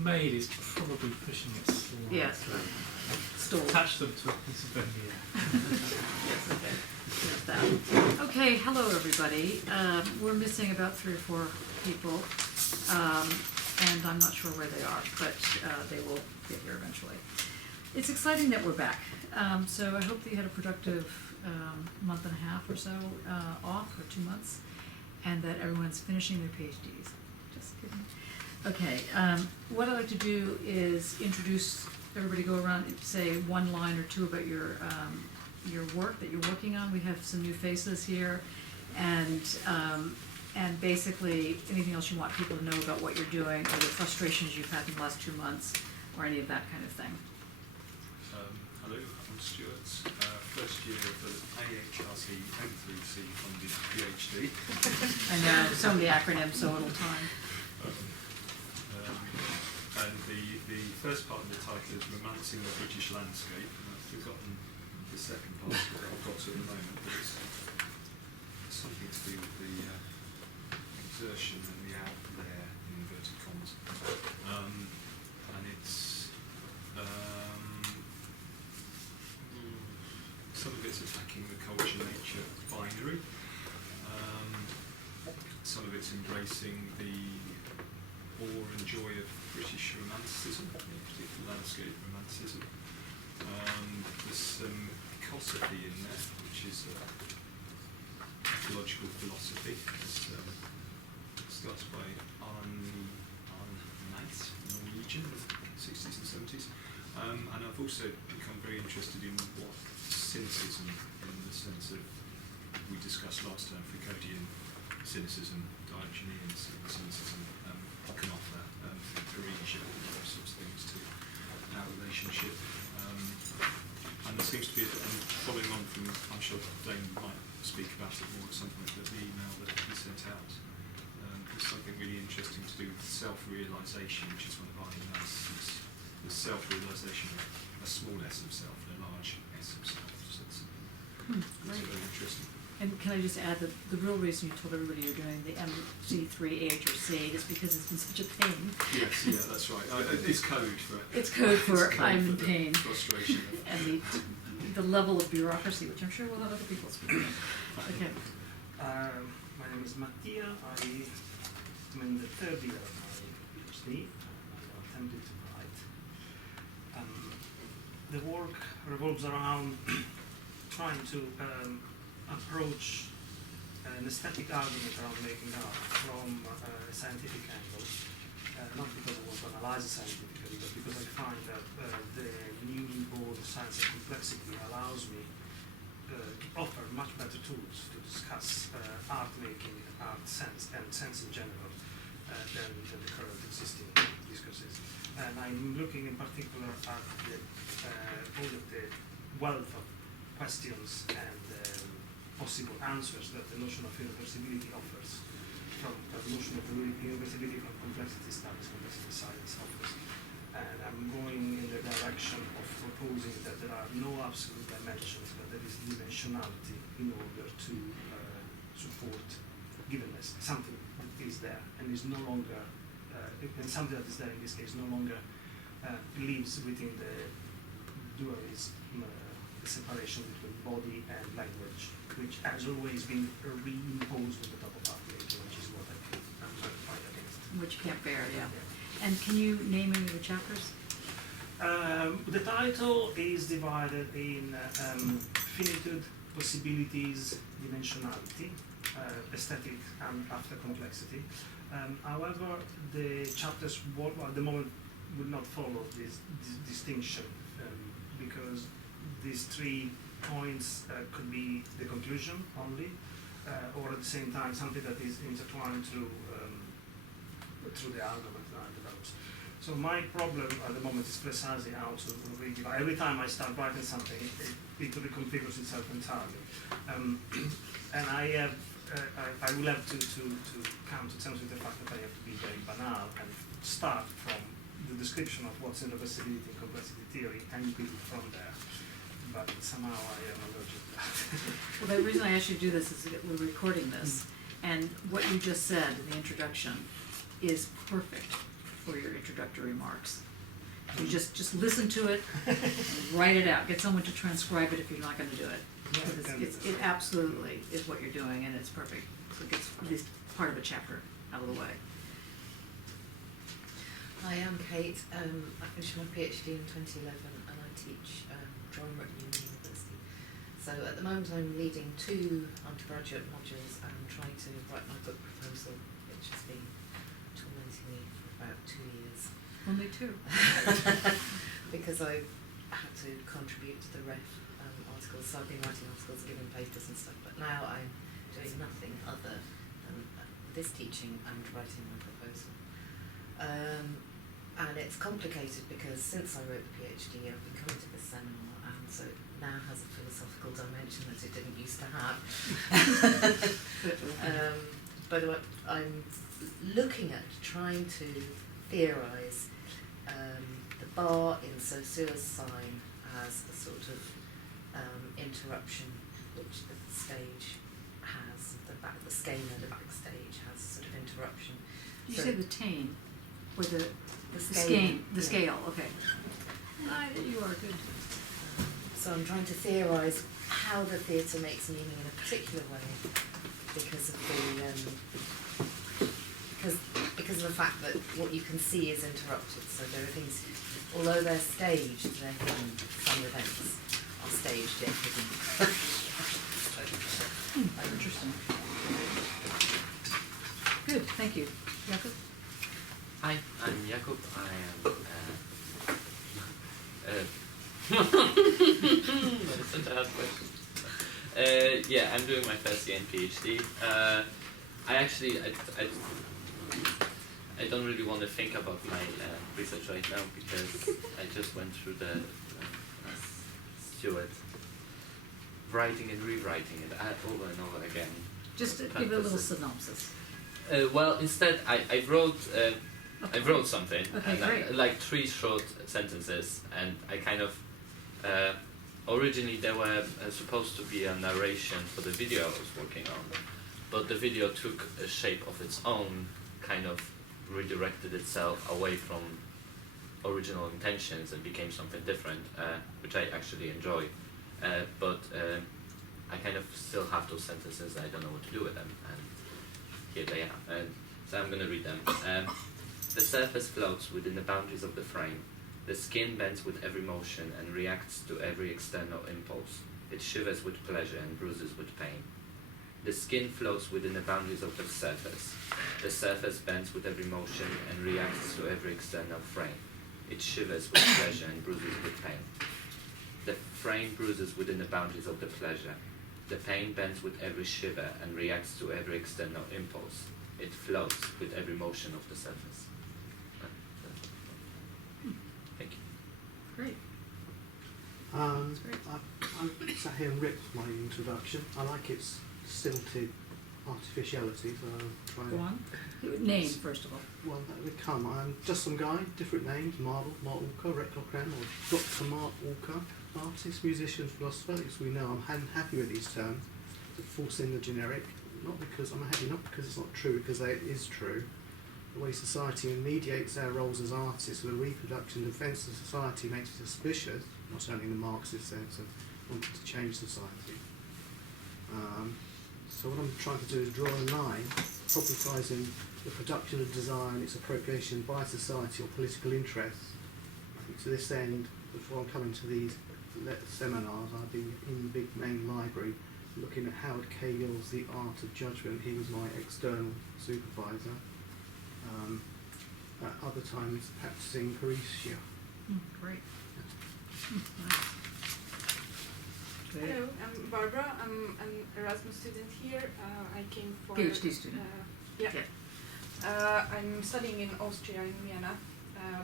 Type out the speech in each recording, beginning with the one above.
mail is probably pushing it slightly. Yes. Stall. Attach them to a piece of veneer. Yes, okay. There's that. Okay, hello everybody. We're missing about 3 or 4 people, and I'm not sure where they are, but they will get here eventually. It's exciting that we're back. So I hope that you had a productive month and a half or so off, or 2 months, and that everyone's finishing their PhDs. Just kidding. Okay, what I'd like to do is introduce everybody, go around and say 1 line or 2 about your work that you're working on. We have some new faces here, and basically anything else you want people to know about what you're doing, or the frustrations you've had in the last 2 months, or any of that kind of thing. Hello, I'm Stuart, first year of the AHRC M3C funded PhD. I know, so many acronyms, so little time. And the first part of the title is Romancing the British Landscape, and I've forgotten the second part that I've got at the moment, but it's something to do with the exertion and the out there, in inverted commas. And it's some of it's attacking the culture-nature binary. Some of it's embracing the awe and joy of British romanticism, in particular landscape romanticism. There's some ecosophy in there, which is ecological philosophy. It starts by Arne Nath, Norwegian, 60s and 70s. And I've also become very interested in what cynicism, in the sense of, we discussed last time, Foucauldian cynicism, Diogenean cynicism, can offer cohesion and those sorts of things to our relationship. And there seems to be, following on from, I'm sure Dane might speak about it more at some point, but the email that he sent out, there's something really interesting to do with self-realisation, which is one of our emails. The self-realisation of a small s of self and a large s of self. So it's very interesting. And can I just add that the real reason you told everybody you're doing the MC3 AHRC is because it's been such a pain. Yes, yeah, that's right. It's code for it. It's code for I'm in the pain. Frustration. And the level of bureaucracy, which I'm sure we'll have other people speak about. Okay. My name is Mattia. I'm in the 3rd year of my PhD. I'm attempting to write. The work revolves around trying to approach an aesthetic argument around making art from a scientific angle, not because I want to analyze it scientifically, but because I find that the newly born science of complexity allows me to offer much better tools to discuss art making, art sense, and sense in general than the current existing discourses. And I'm looking in particular at all of the wealth of questions and possible answers that the notion of irreversibility offers, from the notion of irreversibility from complexity studies, complexity science offers. And I'm going in the direction of proposing that there are no absolute dimensions, but there is dimensionality in order to support givenness. Something that is there and is no longer, and something that is there in this case no longer lives within the dualism, the separation between body and language, which has always been reimposed on the top of art making, which is what I think I'm trying to fight against. Which you can't bear, yeah. And can you name any of the chapters? The title is divided in finitude, possibilities, dimensionality, aesthetic, and after complexity. However, the chapters at the moment will not follow this distinction because these 3 points could be the conclusion only, or at the same time something that is intertwined through the argument that I developed. So my problem at the moment is precisely how to redivide. Every time I start writing something, it reconfigures itself entirely, and I will have to come to terms with the fact that I have to be very banal and start from the description of what's in reversibility and complexity theory and build from there. But somehow I am allergic to that. Well, the reason I asked you to do this is that we're recording this, and what you just said in the introduction is perfect for your introductory remarks. You just listen to it, and write it out. Get someone to transcribe it if you're not going to do it. Yeah, Because it absolutely is what you're doing, and it's perfect. So it gets at least part of a chapter out of the way. Hi, I'm Kate. I finished my PhD in 2011 and I teach drama at university. So at the moment I'm leading 2 undergraduate modules and I'm trying to write my book proposal, which has been tormenting me for about 2 years. Only 2. Because I had to contribute to the ref articles, so I've been writing articles, giving papers and stuff, but now I'm doing nothing other than this teaching and writing my proposal. And it's complicated because since I wrote the PhD I've been coming to this seminar and so it now has a philosophical dimension that it didn't used to have. But what I'm looking at trying to theorise the bar in Saussure's sign as a sort of interruption which the stage has, the scaena, the backstage has sort of interruption. You So say the tane, or the scale, the yeah. scale, okay. You are good. So I'm trying to theorise how the theatre makes meaning in a particular way because of the because of the fact that what you can see is interrupted. So there are things, although they're staged, they're hidden. Some events are staged yet hidden. Interesting. Good, thank you. Jakob? Hi, I'm Jakob. I am. That's such a hard question. Yeah, I'm doing my first year in PhD. I don't really want to think about my research right now because I just went through the Stuart writing and rewriting it over and over again. Just to give a little synopsis. Well, instead, I wrote something, Okay, and great. like 3 short sentences, and I kind of originally there were supposed to be a narration for the video I was working on, but the video took a shape of its own, kind of redirected itself away from original intentions and became something different, which I actually enjoy. But I kind of still have those sentences. I don't know what to do with them, and here they are. So I'm going to read them. The surface floats within the boundaries of the frame. The skin bends with every motion and reacts to every external impulse. It shivers with pleasure and bruises with pain. The skin floats within the boundaries of the surface. The surface bends with every motion and reacts to every external frame. It shivers with pleasure and bruises with pain. The frame bruises within the boundaries of the pleasure. The pain bends with every shiver and reacts to every external impulse. It floats with every motion of the surface. Thank you. Great. I'm great. sat here and ripped my introduction. I like its stilted artificiality, so I'll try Go on. Name, first of all. Well, that would come. I'm just some guy, different names, Mark Walker, Rec Locran, or Dr. Mark Walker, artist, musician, philosopher. As we know, I'm happy with these terms, to force in the generic, not because I'm happy, not because it's not true, because it is true. The way society mediates our roles as artists with a reproduction and defence of society makes it suspicious, not only in the Marxist sense of wanting to change society. So what I'm trying to do is draw a line, problematizing the production of design, its appropriation by society or political interests. I think to this end, before I'm coming to these seminars, I've been in the big main library looking at Howard Cagill's The Art of Judgment. He was my external supervisor. At other times, practicing Parisia. Great. Nice. Hello, I'm Barbara. I'm an Erasmus student here. I came for PhD student. Yeah. Yeah. I'm studying in Austria in Vienna,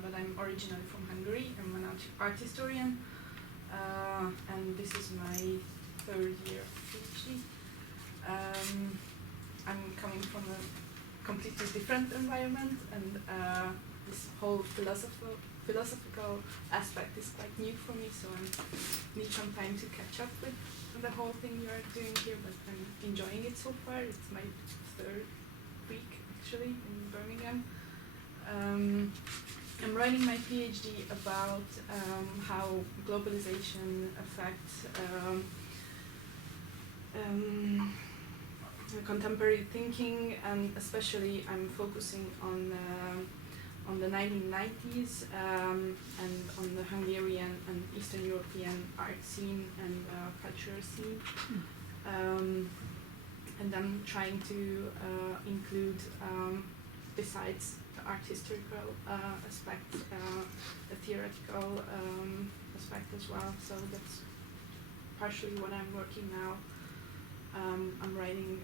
but I'm originally from Hungary. I'm an art historian, and this is my 3rd year of PhD. I'm coming from a completely different environment, and this whole philosophical aspect is quite new for me, so I need some time to catch up with the whole thing you are doing here, but I'm enjoying it so far. It's my 3rd week actually in Birmingham. I'm writing my PhD about how globalization affects contemporary thinking, and especially I'm focusing on the 1990s and on the Hungarian and Eastern European art scene and culture scene. And I'm trying to include, besides the art historical aspect, a theoretical aspect as well. So that's partially what I'm working now. I'm writing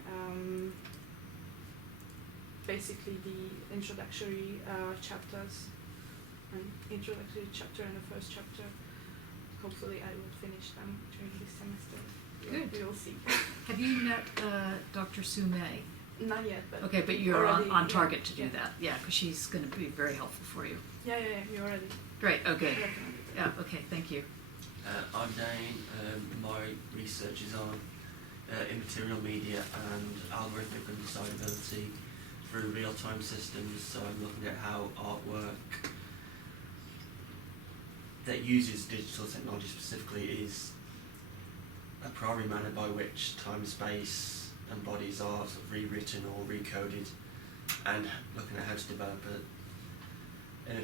basically the introductory chapters, an introductory chapter and the first chapter. Hopefully I will finish them during this semester. Good. We will see. Have you met Dr. Sume? Not yet, but Okay, but you're already, on target to do yeah. that. Yeah, because she's going to be very helpful for you. Yeah, you already Great, okay. recommended it. Yeah, okay, thank you. I'm Dane. My research is on immaterial media and algorithmic undecidability through real-time systems. So I'm looking at how artwork that uses digital technology specifically is a primary manner by which time, space and bodies are sort of rewritten or recoded, and looking at how to develop an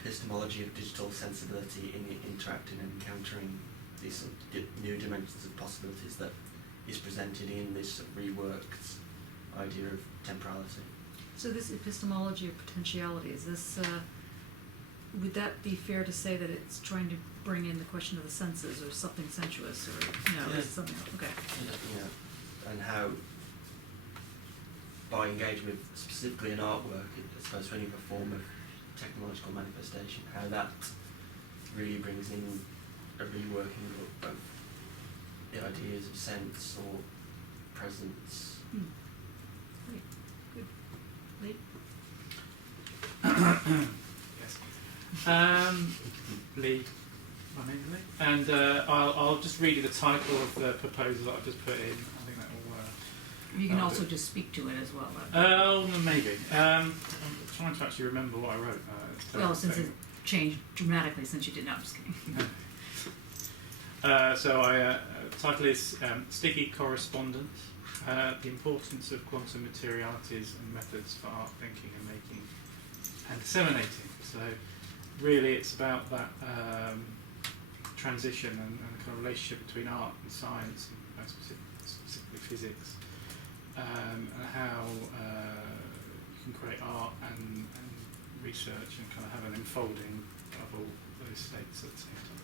epistemology of digital sensibility in interacting and encountering these sort of new dimensions of possibilities that is presented in this sort of reworked idea of temporality. So this epistemology of potentiality, is this, would that be fair to say that it's trying to bring in the question of the senses or something sensuous, or no, Yeah. it's something else? Okay. Yeah, and how by engaging with specifically an artwork, I suppose for any form of technological manifestation, how that really brings in a reworking of the ideas of sense or presence. Great, good. Lee? Yes. Lee, my name's Lee, and I'll just read you the title of the proposal that I've just put in. I think that will. You can that'll also do. just speak to it as well. Oh, maybe. I'm trying to actually remember what I wrote. Well, since it's changed dramatically since you did. No, I'm just kidding. So I title is Sticky Correspondence, the importance of quantum materialities and methods for art thinking and making and disseminating. So really it's about that transition and the kind of relationship between art and science, and specifically physics, and how you can create art and research and kind of have an enfolding of all those states at the same time.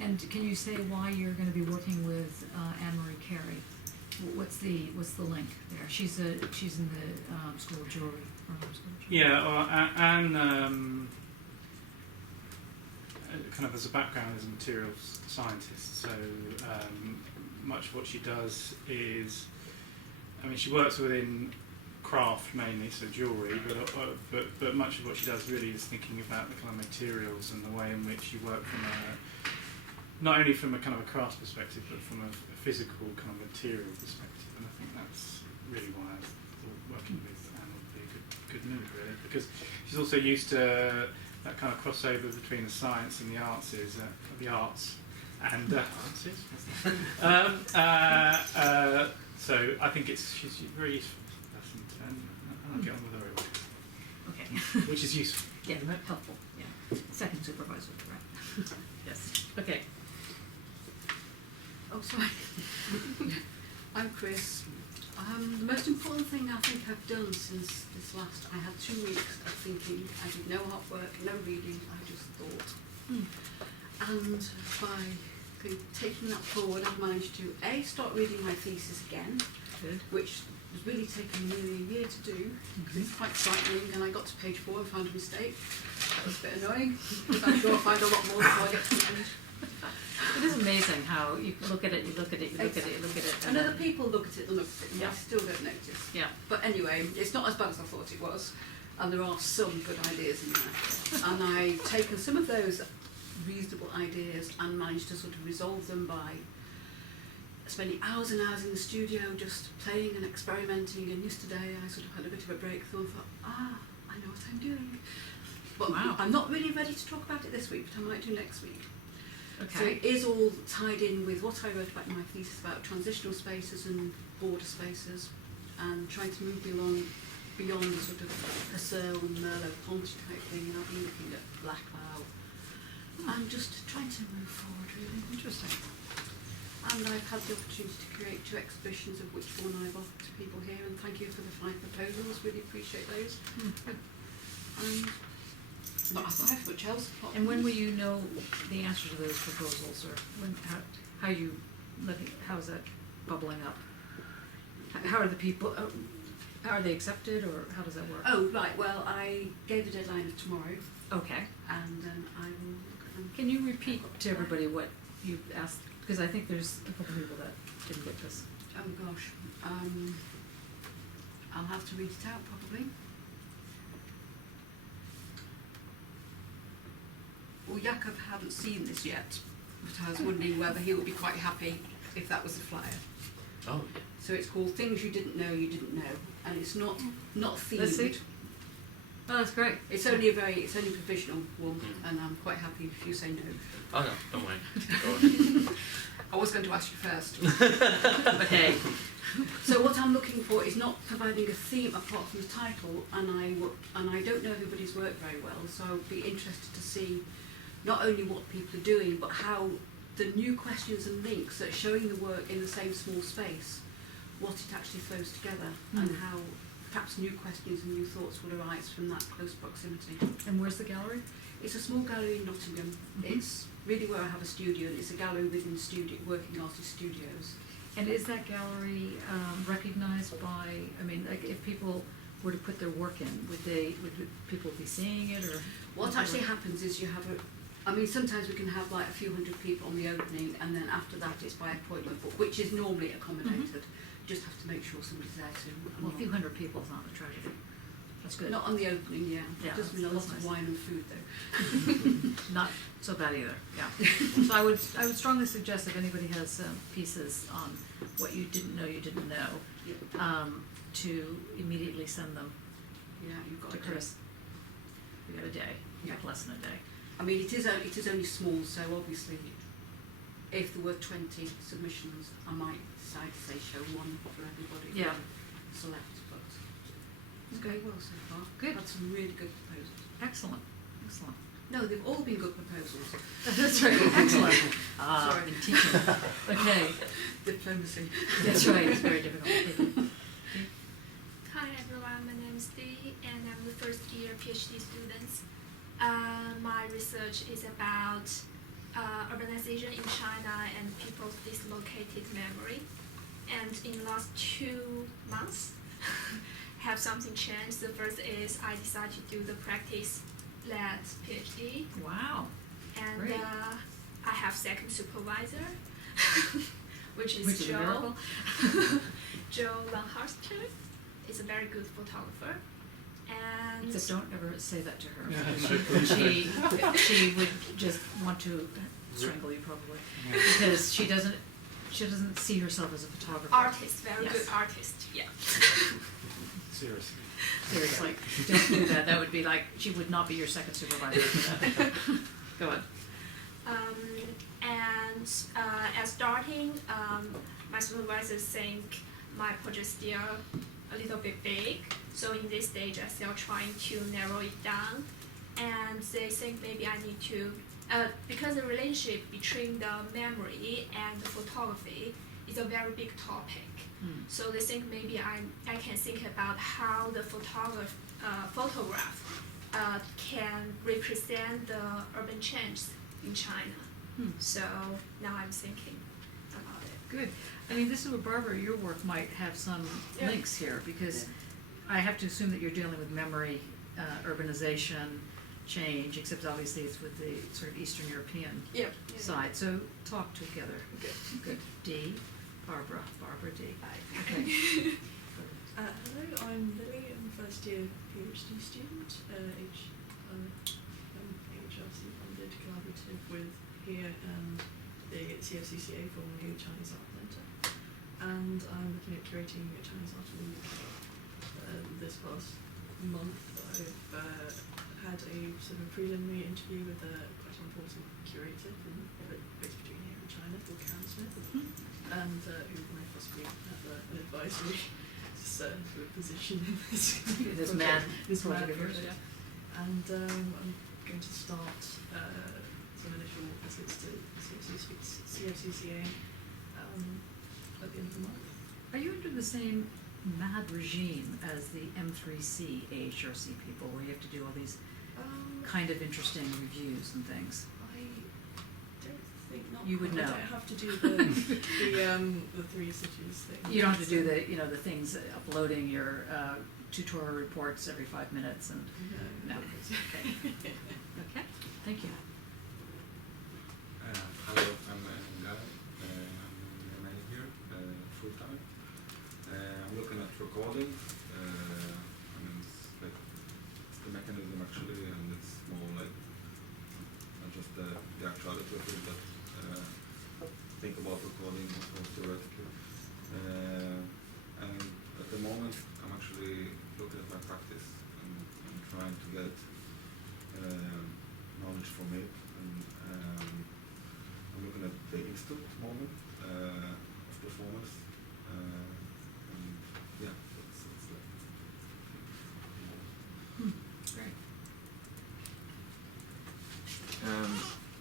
And can you say why you're going to be working with Anne-Marie Carey? What's the link there? She's in the School of Jewelry. Yeah, well, Anne kind of has a background as a materials scientist, so much of what she does is, I mean, she works within craft mainly, so jewellery, but much of what she does really is thinking about the kind of materials and the way in which you work from not only from a kind of a craft perspective, but from a physical kind of material perspective. And I think that's really why I thought working with Anne would be a good move, really, because she's also used to that kind of crossover between the science and the arts, so I think she's very useful person, and I'll get on with her very well. Okay. Which is useful. Yeah, isn't it? helpful. Yeah. Second supervisor, right? Yes. Okay. Oh, sorry. I'm Chris. The most important thing I think I've done since this last, I had 2 weeks of thinking. I did no artwork, no reading, I just thought. And by taking that forward, I've managed to A, start reading my thesis again, Good. which was really taking nearly a year to do. It's quite frightening, and I got to page 4 and found a mistake. That was a bit annoying, because I'm sure I'll find a lot more before I get to the end. It is amazing how you look at it, you look at it, you look at it, you look at it. And other people look at it and look at it, and Yeah. I still don't notice. Yeah. But anyway, it's not as bad as I thought it was, and there are some good ideas in there. And I've taken some of those reasonable ideas and managed to sort of resolve them by spending hours and hours in the studio just playing and experimenting. And yesterday I sort of had a bit of a breakthrough and thought, I know what I I'm doing. But Wow. I'm not really ready to talk about it this week, but I might do next week. So Okay. it is all tied in with what I wrote about in my thesis about transitional spaces and border spaces, and trying to move along beyond the sort of Husserl and Merleau-Ponty type thing. And I've been looking at Blackwell. I'm just trying to move forward, really. Interesting. And I've had the opportunity to create 2 exhibitions, of which one I've offered to people here, and thank you for the 5 proposals, really appreciate those. And not as much else. And when will you know the answer to those proposals, or when, how you looking, how is that bubbling up? How are the people, how are they accepted, or how does that work? Oh, right, well, I gave the deadline of tomorrow, Okay. and I will look at them. Can you repeat to everybody what you asked? Because I think there's a couple people that didn't get this. Oh gosh, I'll have to read it out probably. Well, Jakob hadn't seen this yet, but I was wondering whether he would be quite happy if that was a flyer. Oh, yeah. So it's called Things You Didn't Know You Didn't Know, and it's not themed. Let's see. Oh, that's great. It's only a provisional one, and I'm quite happy if you say no. Oh no, don't worry. Go on. I was going to ask you first. But hey. So what I'm looking for is not providing a theme apart from the title, and I don't know everybody's work very well, so I would be interested to see not only what people are doing, but how the new questions and links that are showing the work in the same small space, what it actually flows together, and how perhaps new questions and new thoughts will arise from that close proximity. And where's the gallery? It's a small gallery in Nottingham. It's really where I have a studio, and it's a gallery within working artist studios. And is that gallery recognized by, I mean, like if people were to put their work in, would people be seeing it, or? What actually happens is you have sometimes we can have like a few hundred people on the opening, and then after that it's by appointment, but which is normally accommodated. Just have to make sure somebody's there too. Well, a few hundred people is not a tragedy. That's good. Not on the opening, yeah. Yeah, Does mean a lot that's of nice. wine and food though. Not so bad either, yeah. So I would strongly suggest if anybody has pieces on what you didn't know, to immediately send them Yeah, you've got to to. Chris. We got a day, we got Yeah. less than a day. I mean, it is only small, so obviously, if there were 20 submissions, I might decide to say show one for everybody. Yeah. Select, but it's Okay. going well so far. Good. Had some really good proposals. Excellent, excellent. No, they've all been good proposals. That's right, excellent. Sorry. Been teaching. Okay, Diplomacy. that's right, it's very difficult. Hi everyone, my name is Dee and I'm the first year PhD student. My research is about urbanization in China and people's dislocated memory. And in the last 2 months, have something changed. The first is I decided to do the practice-led PhD. Wow, And great. I have second supervisor, which is Which is a Joe. miracle. Joe Langhorster is a very good photographer. And Except don't ever say that to her. Yeah, She would just want to strangle you probably, because she doesn't see herself as a photographer. artist, very Yes. good artist, yeah. Seriously. Seriously, don't do that. That would be like, she would not be your second supervisor for that. Go on. And at starting, my supervisors think my project is still a little bit big. So in this stage, I'm still trying to narrow it down. And they think maybe I need to, because the relationship between the memory and the photography is a very big topic. So they think maybe I can think about how the photograph can represent the urban change in China. So now I'm thinking about it. Good. I mean, this is where Barbara, your work might have some Yeah. links here, because I have to assume that you're dealing with memory, urbanization, change, except obviously it's with the sort of Eastern European Yep. side. So talk together. Good. Good. Dee, Barbara, D. Bye. Okay. Hello, I'm Lily. I'm a first year PhD student, HRC funded, collaborative with here and the CFCCA for New Chinese Art Centre. And I'm looking at curating a Chinese art in this past month. I've sort of a preliminary interview with a quite an important curator based between here and China, called Karen Smith, and who might possibly have an advisory sort of position in this This project. mad This mad project of yours. project, yeah. And I'm going to start some initial visits to CFCCA at the end of the month. Are you under the same mad regime as the M3C AHRC people, where you have to do all these kind of interesting reviews and things? I don't think not. You would know. I don't have to do the three cities thing. You don't have to do the things, uploading your tutorial reports every 5 minutes and No. no. Okay. Okay. Thank you. Hello, I'm Guy. I'm a here full time. I'm looking at recording. I mean, it's the mechanism actually, and it's more like not just the actuality of it, but think about recording more theoretically. And at the moment, I'm actually looking at my practice and trying to get knowledge from it. And I'm looking at the instant moment of performance. And yeah, it's like. Great.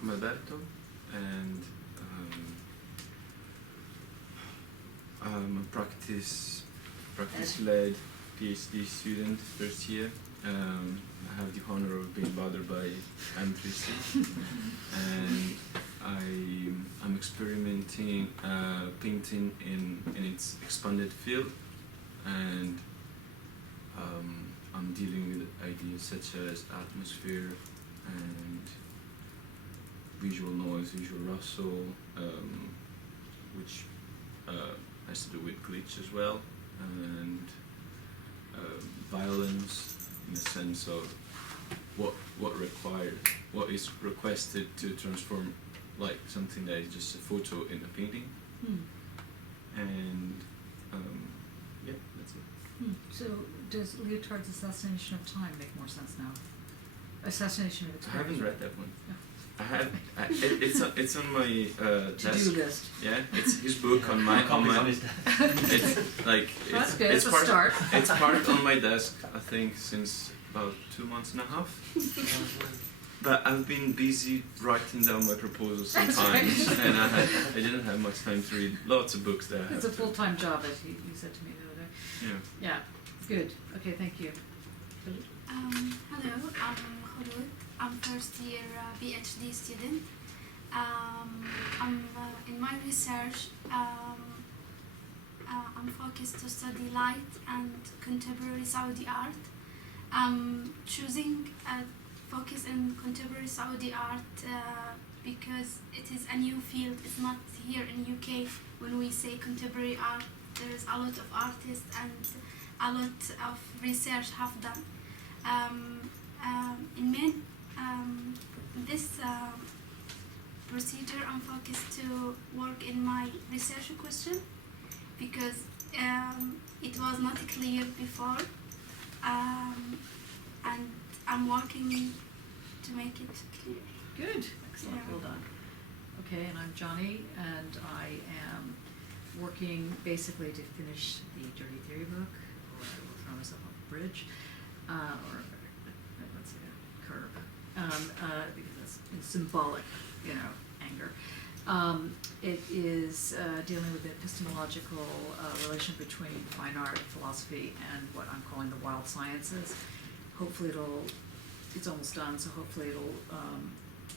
I'm Alberto, and I'm a practice-led PhD student, first year. I have the honor of being bothered by M3C, and I'm experimenting painting in its expanded field, and I'm dealing with ideas such as atmosphere and visual noise, visual rustle, which has to do with glitch as well, and violence in the sense of what is requested to transform like something that is just a photo in a painting. And yeah, that's it. So does Leotard's Assassination of Time make more sense now? Assassination of I Time. haven't read that one. No. It's on my To-do desk. list. Yeah, it's his book on my Copies on his desk. It's like Well, that's good. it's That's a part start. it's part on my desk, I think, since about 2 months and a half. But I've been busy writing down my proposals That's sometimes, right. and I didn't have much time to read lots of books that I It's have a to. full-time job, as you said to me the other day. Yeah. Yeah, good. Okay, thank you. Hello, I'm Khulud. I'm first year PhD student. In my research, I'm focused to study light and contemporary Saudi art. I'm choosing focus in contemporary Saudi art because it is a new field. It's not here in UK. When we say contemporary art, there is a lot of artists and a lot of research have done. In this procedure, I'm focused to work in my research question because it was not clear before, and I'm working to make it clear. Good. Excellent. Yeah. Well done. Okay, and I'm Johnny, and I am working basically to finish the Dirty Theory book, or I will throw myself off a bridge, or let's say a curb, because it's symbolic, anger. It is dealing with the epistemological relation between fine art, philosophy, and what I'm calling the wild sciences. Hopefully it's almost done, so hopefully it'll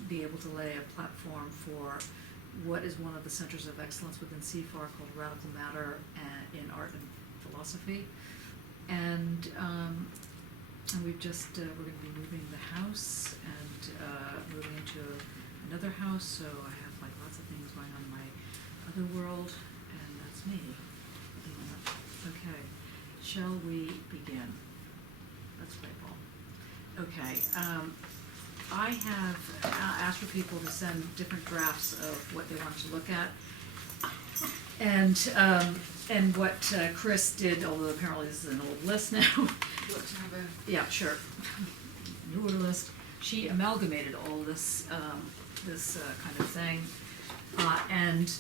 be able to lay a platform for what is one of the centers of excellence within CFAR called Radical Matter in Art and Philosophy. And we're going to be moving the house and moving into another house, so I have like lots of things going on in my other world, and that's me. Okay, shall we begin? Let's play ball. Okay, I have asked for people to send different drafts of what they want to look at, and what Chris did, although apparently this is an old list now. You want to have a Yeah, sure. Newer list. she amalgamated all this kind of thing, and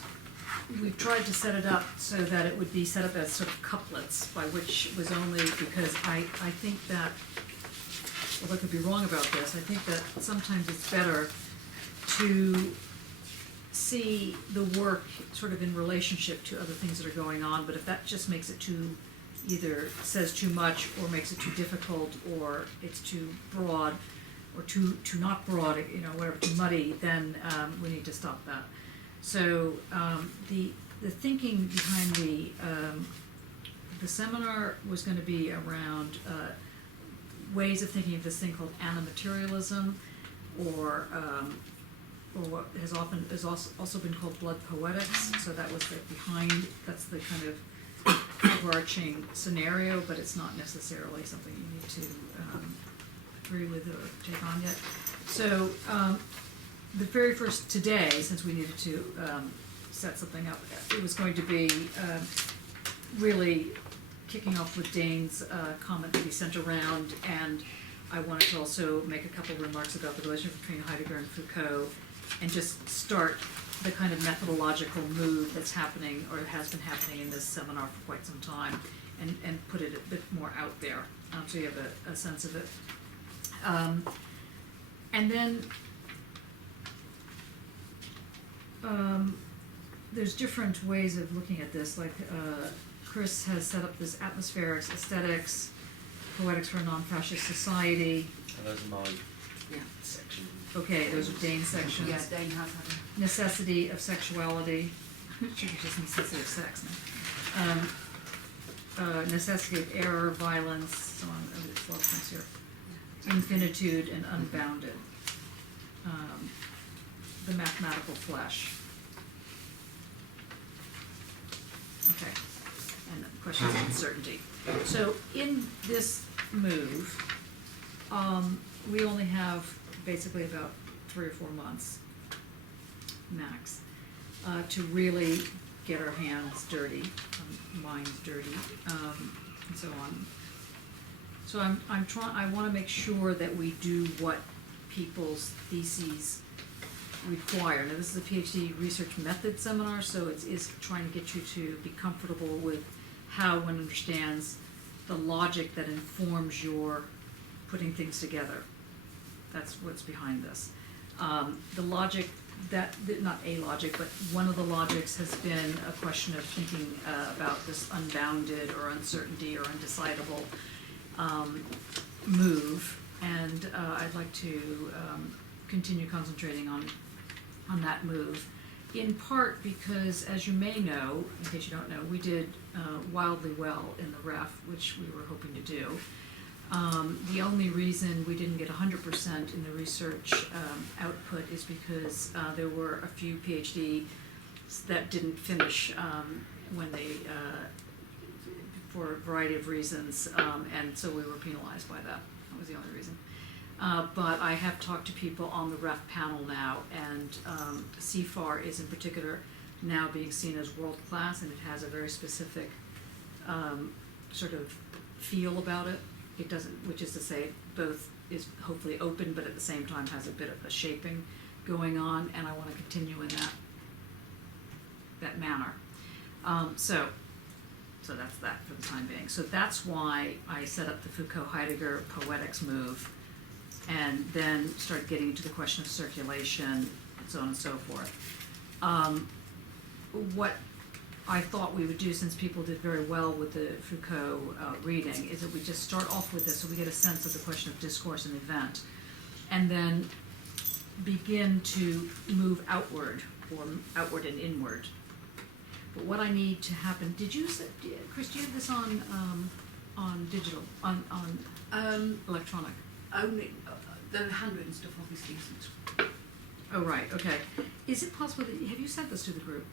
we've tried to set it up so that it would be set up as sort of couplets, by which was only because I think that, well, I could be wrong about this, I think that sometimes it's better to see the work sort of in relationship to other things that are going on, but if that just makes it too, either says too much or makes it too difficult or it's too broad or too not broad, you know, whatever, too muddy, then we need to stop that. So the thinking behind the seminar was going to be around ways of thinking of this thing called animaterialism, or what has also been called blood poetics. So that was that's the kind of overarching scenario, but it's not necessarily something you need to agree with or take on yet. So the very first today, since we needed to set something up, it was going to be really kicking off with Dane's comment that he sent around, and I wanted to also make a couple of remarks about the relationship between Heidegger and Foucault, and just start the kind of methodological move that's happening, or has been happening in this seminar for quite some time, and put it a bit more out there, so you have a sense of it. And then there's different ways of looking at this, like Chris has set up this atmospherics, aesthetics, poetics for a non-fascist society. And those are my sections. Okay, those are Dane's sections. Yeah, Dane has had Necessity of sexuality. Should be just necessity of sex now. Necessity of error, violence, so on. There's a lot of things here. Infinitude and unbounded. The mathematical flesh. Okay, and questions of uncertainty. So in this move, we only have basically about 3 or 4 months max to really get our hands dirty, minds dirty, and so on. So I want to make sure that we do what people's theses require. Now, this is a PhD research method seminar, so it is trying to get you to be comfortable with how one understands the logic that informs your putting things together. That's what's behind this. The logic not a logic, but one of the logics has been a question of thinking about this unbounded or uncertainty or undecidable move, and I'd like to continue concentrating on that move, in part because, as you may know, in case you don't know, we did wildly well in the ref, which we were hoping to do. The only reason we didn't get 100% in the research output is because there were a few PhDs that didn't finish when they, for a variety of reasons, and so we were penalized by that. That was the only reason. But I have talked to people on the ref panel now, and CFAR is in particular now being seen as world-class, and it has a very specific sort of feel about it. It doesn't, which is to say, both is hopefully open, but at the same time has a bit of a shaping going on, and I want to continue in that manner. So that's that for the time being. So that's why I set up the Foucault-Heidegger poetics move, and then started getting into the question of circulation, and so on and so forth. What I thought we would do, since people did very well with the Foucault reading, is that we just start off with this so we get a sense of the question of discourse and event, and then begin to move outward, or outward and inward. But what I need to happen, Chris, do you have this on digital, on electronic? only the handwritten stuff obviously isn't. Oh, right, okay. Is it possible that, have you sent this to the group?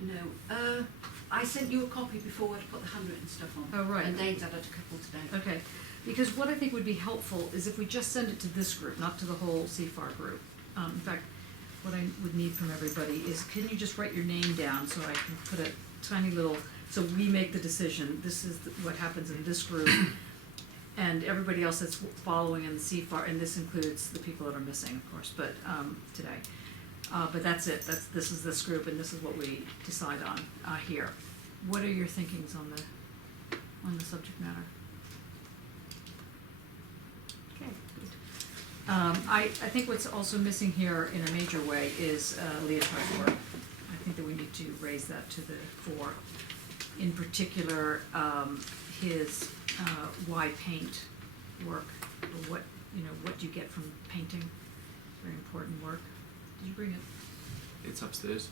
No. I sent you a copy before I put the handwritten stuff on. Oh, right. And Dane's added a couple today. Okay, because what I think would be helpful is if we just send it to this group, not to the whole CFAR group. In fact, what I would need from everybody is, can you just write your name down so I can put a tiny little, so we make the decision, this is what happens in this group, and everybody else that's following in the CFAR, and this includes the people that are missing, of course, but today. But that's it. This is this group, and this is what we decide on here. What are your thinkings on the subject matter? Okay, good. I think what's also missing here in a major way is Leotard's work. I think that we need to raise that to the fore. In particular, his why paint work, or what do you get from painting? Very important work. Did you bring it? It's upstairs.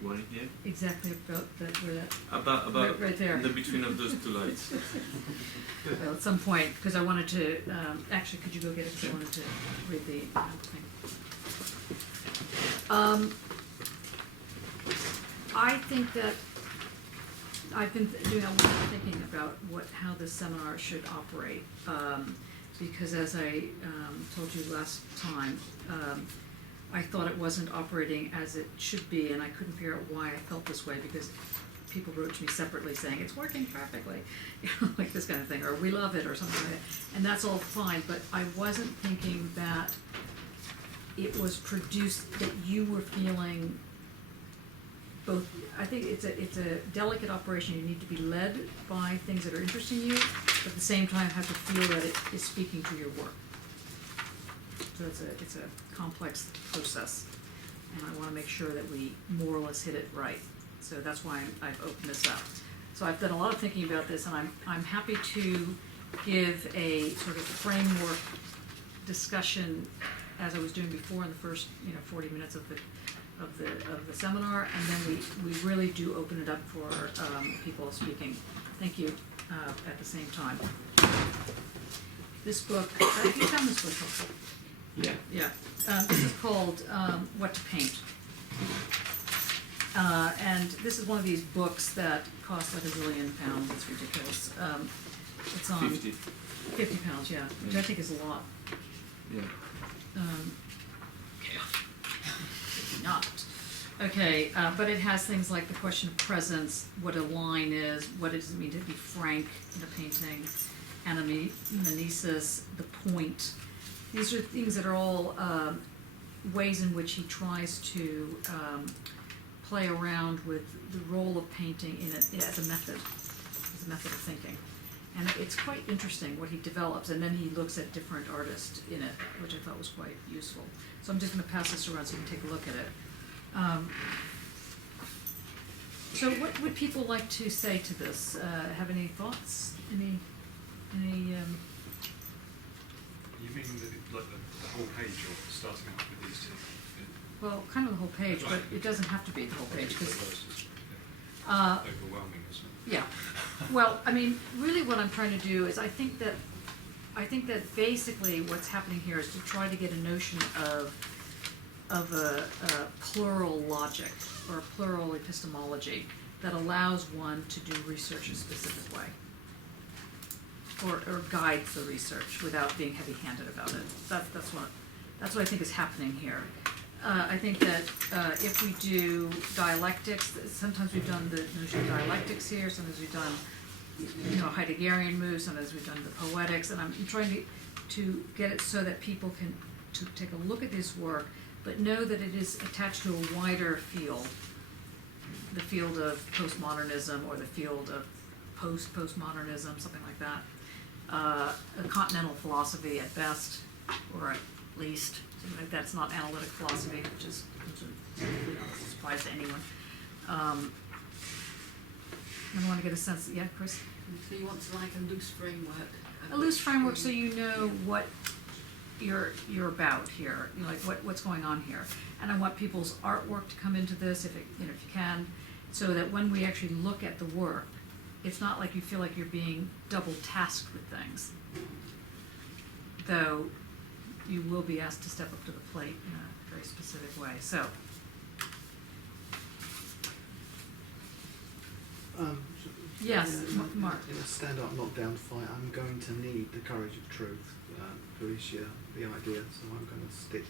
You want it here? Exactly about that, where that. About right there. in the between of those two lights. Well, at some point, because I wanted to, actually, could you go get it? Because I wanted to read the thing. I think that I've been doing a lot of thinking about how this seminar should operate, because as I told you last time, I thought it wasn't operating as it should be, and I couldn't figure out why I felt this way, because people wrote to me separately saying it's working perfectly, like this kind of thing, or we love it, or something like that, and that's all fine, but I wasn't thinking that it was produced, that you were feeling both. I think it's a delicate operation. You need to be led by things that are interesting you, but at the same time have to feel that it is speaking to your work. So it's a complex process, and I want to make sure that we more or less hit it right. So that's why I've opened this up. So I've done a lot of thinking about this, and I'm happy to give a sort of framework discussion as I was doing before in the first 40 minutes of the seminar, and then we really do open it up for people speaking. Thank you at the same time. This book, have you found this book helpful? Yeah. Yeah. This is called What to Paint. And this is one of these books that costs like £1 zillion. It's ridiculous. It's on 50. £50, yeah, which I think is a lot. Yeah. Not. Okay, but it has things like the question of presence, what a line is, what does it mean to be frank in a painting, anamnesis, the point. These are things that are all ways in which he tries to play around with the role of painting as a method of thinking. And it's quite interesting what he develops, and then he looks at different artists in it, which I thought was quite useful. So I'm just going to pass this around so you can take a look at it. So what would people like to say to this? Have any thoughts? Any? You mean the whole page, or starting out with these two? Well, kind of the whole page, but it doesn't have to be the whole page, because overwhelming, isn't it? yeah. Well, I mean, really what I'm trying to do is I think that basically what's happening here is to try to get a notion of a plural logic or a plural epistemology that allows one to do research a specific way, or guides the research without being heavy-handed about it. That's what I think is happening here. I think that if we do dialectics, sometimes we've done the notion of dialectics here, sometimes we've done Heideggerian moves, sometimes we've done the poetics, and I'm trying to get it so that people can to take a look at this work, but know that it is attached to a wider field, the field of postmodernism or the field of postmodernism, something like that. A continental philosophy at best, or at least, something like that. It's not analytic philosophy, which is not a surprise to anyone. I want to get a sense, yeah, Chris? So you want to like a loose framework? A loose framework so you know what you're about here, like what's going on here. And I want people's artwork to come into this, if you can, so that when we actually look at the work, it's not like you feel like you're being double tasked with things, though you will be asked to step up to the plate in a very specific way. So. Yes, Mark. In a stand-up knockdown fight, I'm going to need the courage of truth to issue the idea, so I'm going to stick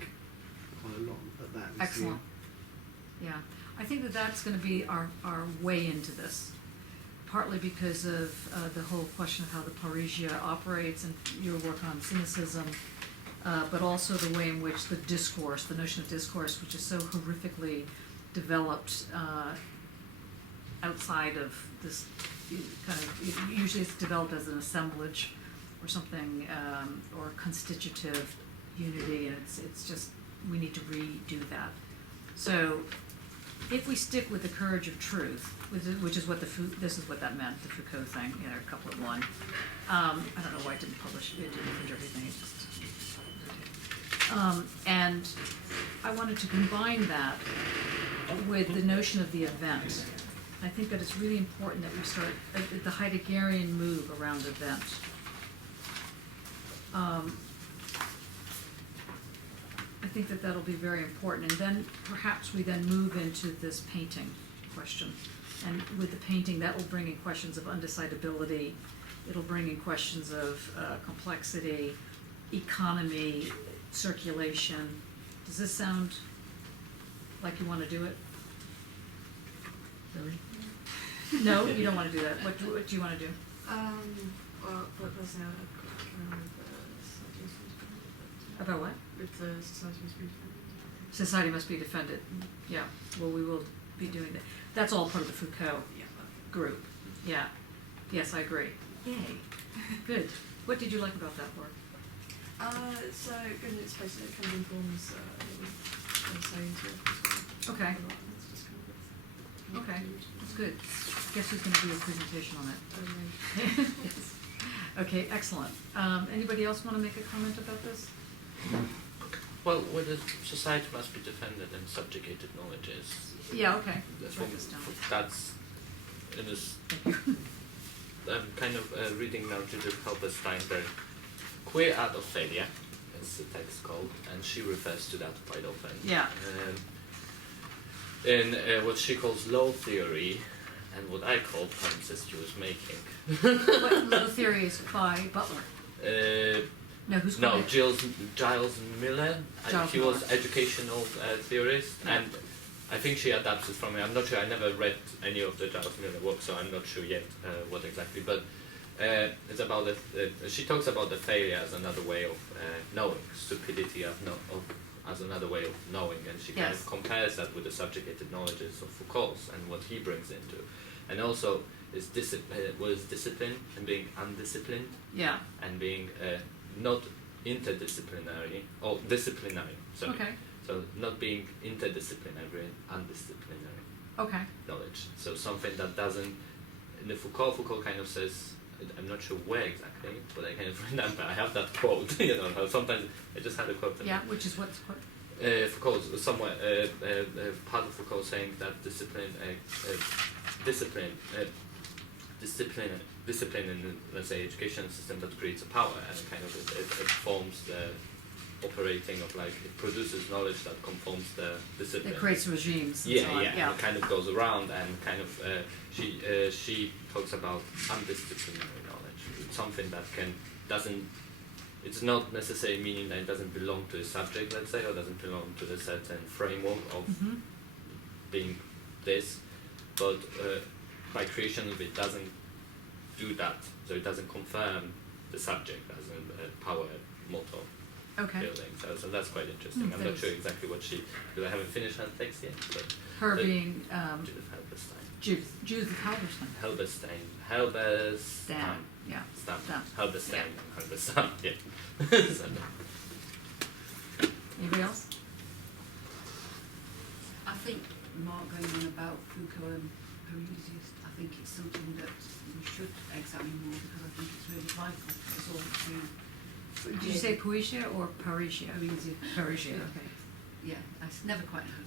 quite a lot at that. Excellent. Yeah, I think that that's going to be our way into this. partly because of the whole question of how the Parisia operates and your work on cynicism, but also the way in which the discourse, the notion of discourse, which is so horrifically developed outside of this kind of, usually it's developed as an assemblage or something, or constitutive unity, and it's just, we need to redo that. So if we stick with the courage of truth, which is what this is what that meant, the Foucault thing, you know, couplet one. I don't know why it didn't publish, it didn't print everything, it just, and I wanted to combine that with the notion of the event. I think that it's really important that we start the Heideggerian move around event. I think that that'll be very important, and then perhaps we then move into this painting question. And with the painting, that will bring in questions of undecidability, it'll bring in questions of complexity, economy, circulation. Does this sound like you want to do it? Really? No, you don't want to do that. What do you want to do? Well, personally, About what? with the society must be defended. Society must be defended. Yeah, well, we will be doing that. That's all part of the Foucault group. Yeah. Yes, I agree. Yay. Good. What did you like about that work? So good, it's basically it kind of informs sayings as well. Okay. It's just kind of Okay, that's good. Guess who's going to do a presentation on it? Yes. Okay, excellent. Anybody else want to make a comment about this? Well, whether society must be defended and subjugated knowledge is. Yeah, okay. That's Write this down. That's. It is. I'm kind of reading now Judith Halbersteinberg, Queer Art of Failure, as the text called, and she refers to that quite often. Yeah. In what she calls law theory, and what I call premises she was making. What law theory is by Butler? No, who's No, called it? Giles Miller. Giles He was Miller. educational theorist, Yeah. and I think she adapts it from him. I'm not sure. I never read any of the Giles Miller work, so I'm not sure yet what exactly. But it's about she talks about the failure as another way of knowing, stupidity as another way of knowing, and she kind Yes. of compares that with the subjugated knowledges of Foucault's and what he brings into, and also is what is discipline and being undisciplined Yeah. and being not interdisciplinary or disciplinary. Sorry. Okay. So not being interdisciplinary and undisciplinary Okay. knowledge. So something that doesn't. In the Foucault kind of says, I'm not sure where exactly, but I kind of remember. I have that quote. You know, how sometimes I just had a quote. Yeah, which is what's what? Foucault somewhere part of Foucault saying that discipline in, let's say, education system that creates a power, and kind of it forms the operating of, like, it produces knowledge that conforms the discipline. It creates regimes. And Yeah, so on. yeah, and it kind of goes around, and kind of she talks about undisciplinary knowledge, something that doesn't. It's not necessarily meaning that it doesn't belong to a subject, let's say, or doesn't belong to a certain framework of Mhm. being this, but by creation of it doesn't do that, so it doesn't confirm the subject as a power motto Okay. building. So that's quite interesting. I'm that not is- sure exactly what she, because I haven't finished her text yet, but Her the- being Judith Halberstein. Judith Halberstein. Halberstein. Yeah. Stam. Stam. Halberstein. Halberstein. Yeah. So, Anybody else? I think Mark going on about Foucault and Parisius, I think it's something that we should examine more, because I think it's really vital for us all to. Did you say Parisia or Parisia? Parisia. Parisia. Okay. Yeah, I never quite know how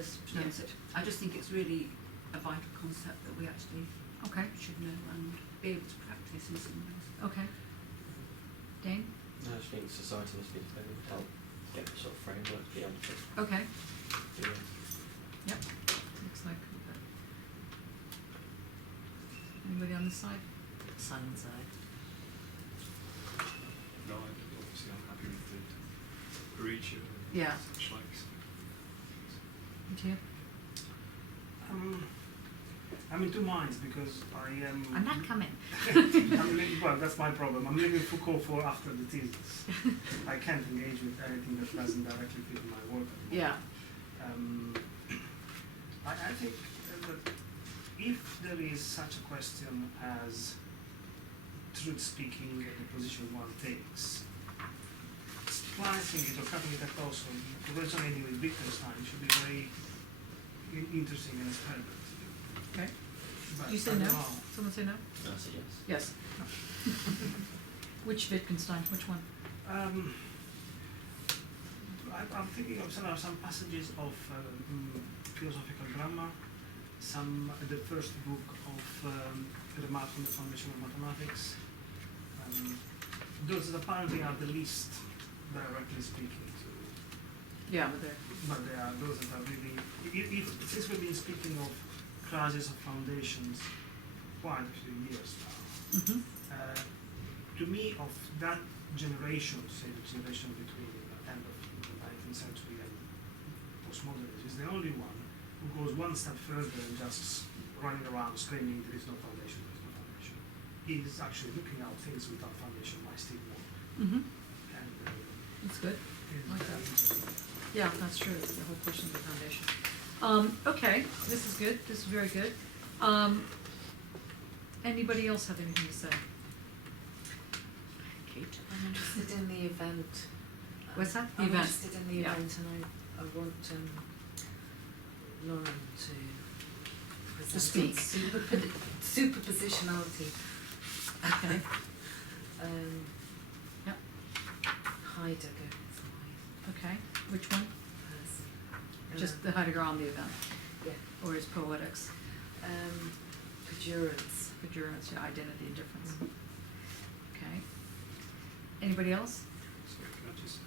to pronounce it. I just think it's really a vital concept that we actually Okay. should know and be able to practice in some ways. Okay. Dane? No, I just think society must be defended to help get the sort of framework beyond it. Okay. Yeah. Yep. Looks like. Anybody on this side? Silent side. No, obviously I'm happy with the Parisia and Yeah. such like. You too? I'm in two minds because I am. I'm not coming. Well, that's my problem. I'm leaving Foucault for after the thesis. I can't engage with anything that doesn't directly fit my work. Yeah. I think that if there is such a question as truth speaking and the position one takes, splicing it or cutting it across or resonating with Wittgenstein should be very interesting and experiment to do. Okay. But You say I no? don't know. Someone say no? I say yes. Yes. No. Which Wittgenstein? Which one? I'm thinking of some passages of philosophical grammar, the first book of Remarks on the Foundation of Mathematics. Those apparently are the least directly speaking to. Yeah, But they are those that are really. Since we've been speaking of classes of foundations quite a few years now, Mm-hmm. to me, of that generation, say the generation between the end of the 19th century and postmodernism, is the only one who goes one step further and just running around screaming there is no foundation, there is no foundation. He is actually looking out things without foundation by Steve Moore. Mm-hmm. And That's good. it's Like very that. interesting. Yeah, that's true. It's the whole question of the foundation. Okay, this is good. This is very good. Anybody else have anything to say? Kate? I'm interested in the event. What's that? The I'm event. interested in the Yeah. event, and I want Lauren to present speak. superpositionality. Okay. Yep. Heidegger is my Okay. Which one? person. Just the Heidegger on the event? Yeah. Or his poetics? Perdurance. Endurance, yeah, identity and difference. Okay. Anybody else? Sorry, can I just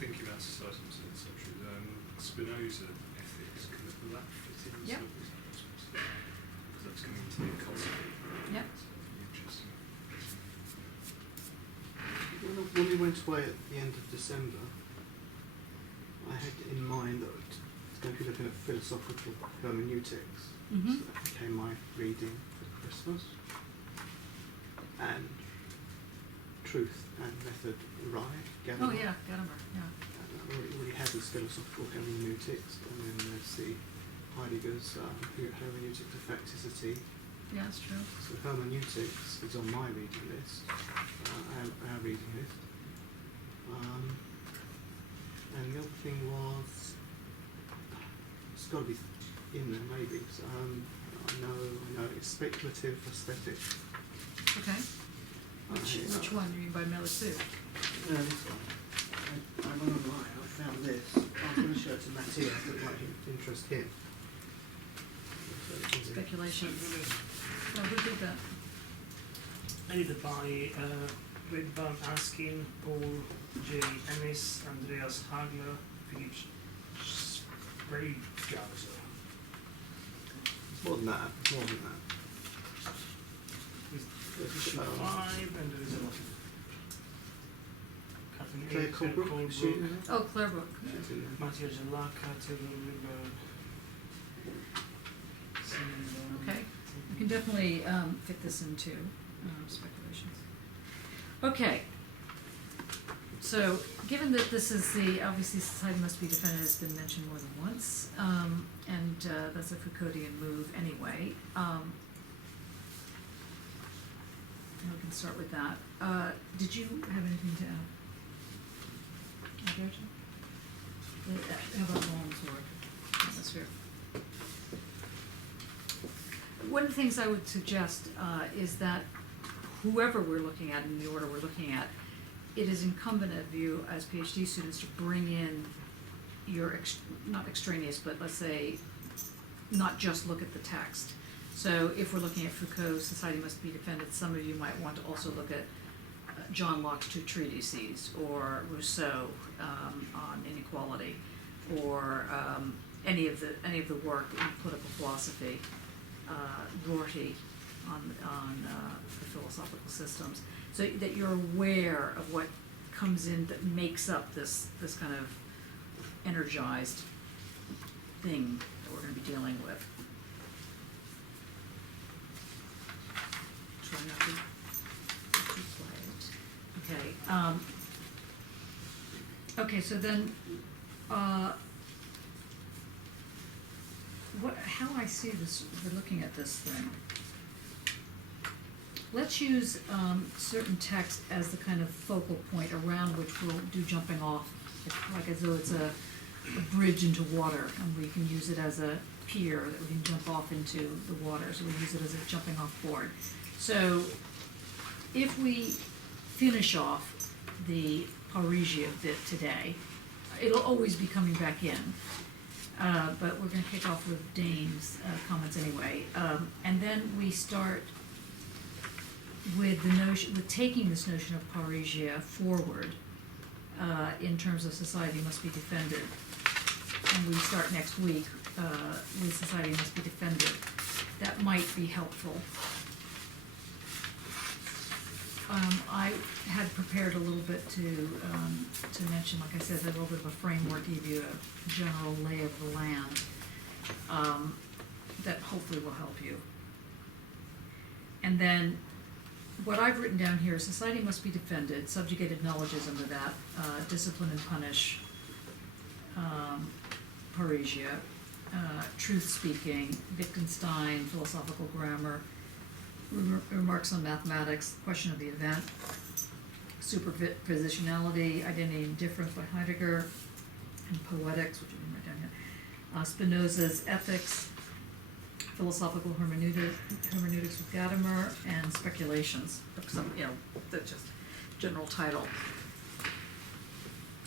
thinking about society and century, Spinoza ethics, can that fit in? Yep. Because that's going to be a concept. Yep. Interesting. When we went away at the end of December, I had in mind that I was going to be looking at philosophical hermeneutics. Mm-hmm. So that became my reading for Christmas. And Truth and Method Rye, Oh, yeah, Gadamer, yeah. We had this philosophical hermeneutics, and then there's the Heidegger's hermeneutic effectivity. Yeah, that's true. So hermeneutics is on my reading list, our reading list. And the other thing was, it's got to be in there maybe. So, I know it's speculative aesthetic. Okay. Which one? You mean by Melissu? No, this one. I went online, I found this. I was going to show it to Matthias, that might interest him. Speculations. No, who did that? Edited by Redburn Askin, Paul J. Ennis, Andreas Hagler, Philip Spraygauser. It's more than that. It's more than that. Issue 5, and there is a lot of Captain Claire Colebrook, is she in there? Oh, Claire Book. She's in there. Matthias Jelaka, Theodor Lieber. Okay. We can definitely fit this into speculations. Okay. So, given that this is obviously society must be defended has been mentioned more than once, and that's a Foucauldian move anyway. We can start with that. Did you have anything to add? Alberto? How about Long's work? Atmosphere. One of the things I would suggest is that whoever we're looking at in the order we're looking at, it is incumbent of you as PhD students to bring in your, not extraneous, but let's say not just look at the text. So if we're looking at Foucault's Society Must Be Defended, some of you might want to also look at John Locke's two treatises, or Rousseau on inequality, or any of the work in political philosophy, Rorty on the philosophical systems, so that you're aware of what comes in that makes up this kind of energized thing that we're going to be dealing with. not be too quiet. Okay. Okay. So then, how I see this, we're looking at this thing. Let's use certain text as the kind of focal point around which we'll do jumping off, like as though it's a bridge into water, and we can use it as a pier that we can jump off into the water, so we use it as a jumping off board. So if we finish off the Parisia bit today, it'll always be coming back in, but we're going to kick off with Dane's comments anyway, and then we start with the notion, with taking this notion of Parisia forward in terms of society must be defended, and we start next week with society must be defended. That might be helpful. I had prepared a little bit to mention, like I said, a little bit of a framework, give you a general lay of the land that hopefully will help you. And then what I've written down here is society must be defended, subjugated knowledge is under that, discipline and punish, Parisia, truth-speaking, Wittgenstein, philosophical grammar, remarks on mathematics, question of the event, superpositionality, identity and difference by Heidegger, and poetics, which I didn't write down yet, Spinoza's ethics, philosophical hermeneutics with Gadamer, and speculations. Some, that's just general title.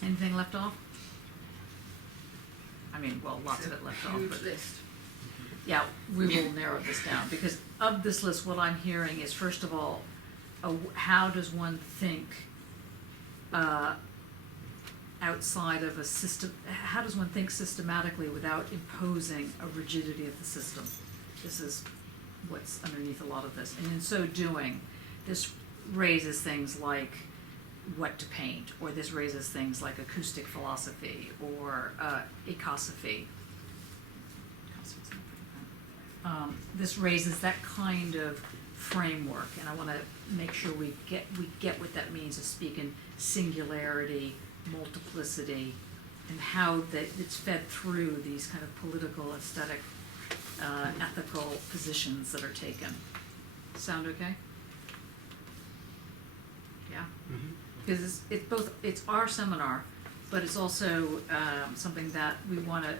Anything left off? I mean, well, lots of it left off. But list. yeah, we will narrow this down, because of this list, what I'm hearing is, first of all, how does one think outside of a system? How does one think systematically without imposing a rigidity of the system? This is what's underneath a lot of this. And in so doing, this raises things like what to paint, or this raises things like acoustic philosophy or ecosophy. This raises that kind of framework, and I want to make sure we get what that means to speak in singularity, multiplicity, and how that it's fed through these kind of political, aesthetic, ethical positions that are taken. Sound okay? Yeah? Mm-hmm. Because it's our seminar, but it's also something that we want to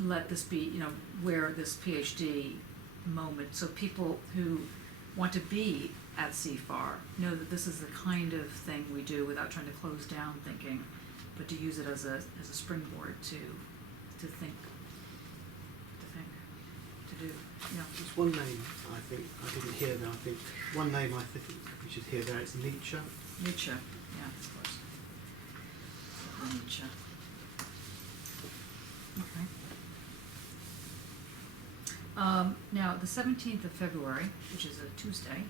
let this be, where this PhD moment, so people who want to be at CFAR know that this is the kind of thing we do without trying to close down thinking, but to use it as a springboard to think, to do. Yeah. There's one name I think I didn't hear there. I think one name I think we should hear there. It's Nietzsche. Nietzsche, yeah, of course. Nietzsche. Okay. Now, the 17th of February, which is a Tuesday,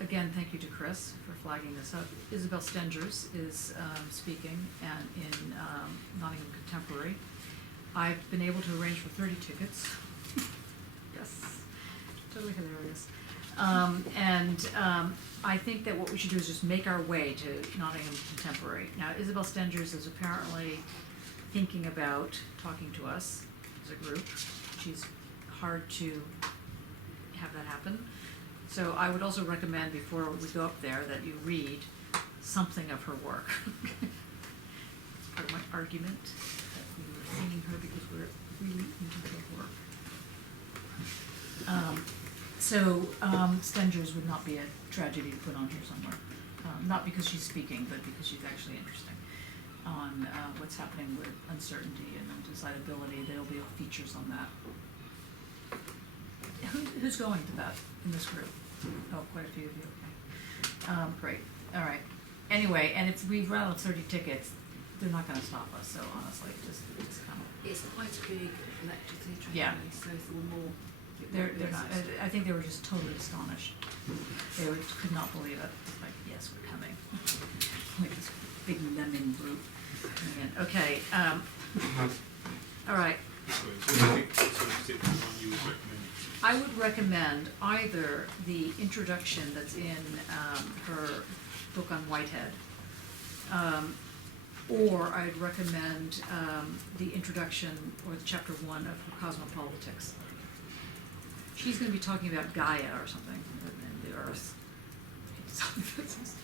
again, thank you to Chris for flagging this up. Isabel Stengers is speaking in Nottingham Contemporary. I've been able to arrange for 30 tickets. Yes, totally hilarious. I think that what we should do is just make our way to Nottingham Contemporary. Now, Isabel Stengers is apparently thinking about talking to us as a group. She's hard to have that happen. So I would also recommend, before we go up there, that you read something of her work. Part of my argument that we were singing her because we're really into her work. Stengers would not be a tragedy to put on here somewhere. Not because she's speaking, but because she's actually interesting on what's happening with uncertainty and undecidability. There'll be features on that. Who's going to that in this group? Oh, quite a few of you, okay. Great, all right. Anyway, and if we run out of 30 tickets, they're not gonna stop us, so honestly, just come. It's quite a big lecture theatre, Yeah. anyway, so for more. They're not, I think they were just totally astonished. They could not believe it. Like, yes, we're coming. Like this big lemming group coming in. Okay, all right. So, anything sort of particular one you would recommend? I would recommend either the introduction that's in her book on Whitehead, or I'd recommend the introduction or the chapter 1 of her Cosmopolitics. She's going to be talking about Gaia or something, and the Earth.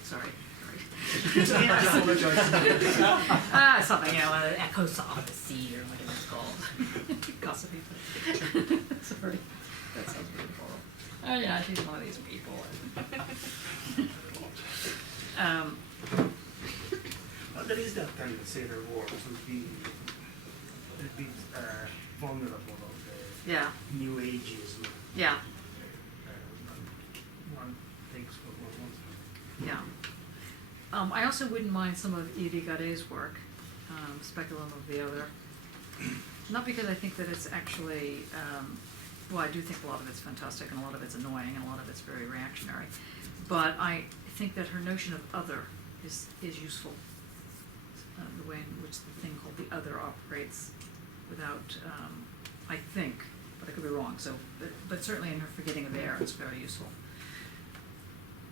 Sorry. Something, echoes of the sea or whatever it's called. Gossipy. Sorry. That sounds beautiful. Oh yeah, she's one of these people. But there is that tendency in her work to be a bit vulnerable of the Yeah. new ageism. Yeah. One takes what one wants. Yeah. I also wouldn't mind some of Irigade's work, Speculum of the Other. Not because I think that it's actually, well, I do think a lot of it's fantastic and a lot of it's annoying and a lot of it's very reactionary. But I think that her notion of other is useful. The way in which the thing called the other operates without, I think, but I could be wrong, so, but certainly in her Forgetting of Air, it's very useful.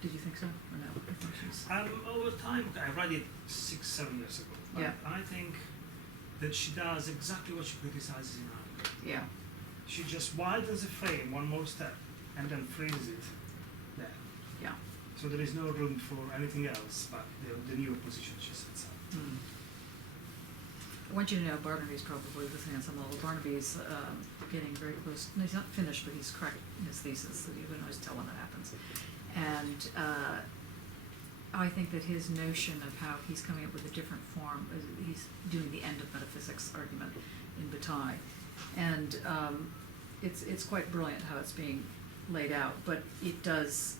Did you think so, or no? I think she's... Over time, I read it 6-7 years ago. But Yeah. I think that she does exactly what she criticizes in Ireland. Yeah. She just widens the frame one more step and then freezes it there. Yeah. So there is no room for anything else but the new position she sets up. Hmm. I want you to know Barnaby's probably listening on some level. Barnaby's getting very close. No, he's not finished, but he's correcting his thesis, so you can always tell when that happens. And I think that his notion of how he's coming up with a different form, he's doing the end of metaphysics argument in Bataille. And it's quite brilliant how it's being laid out, but it does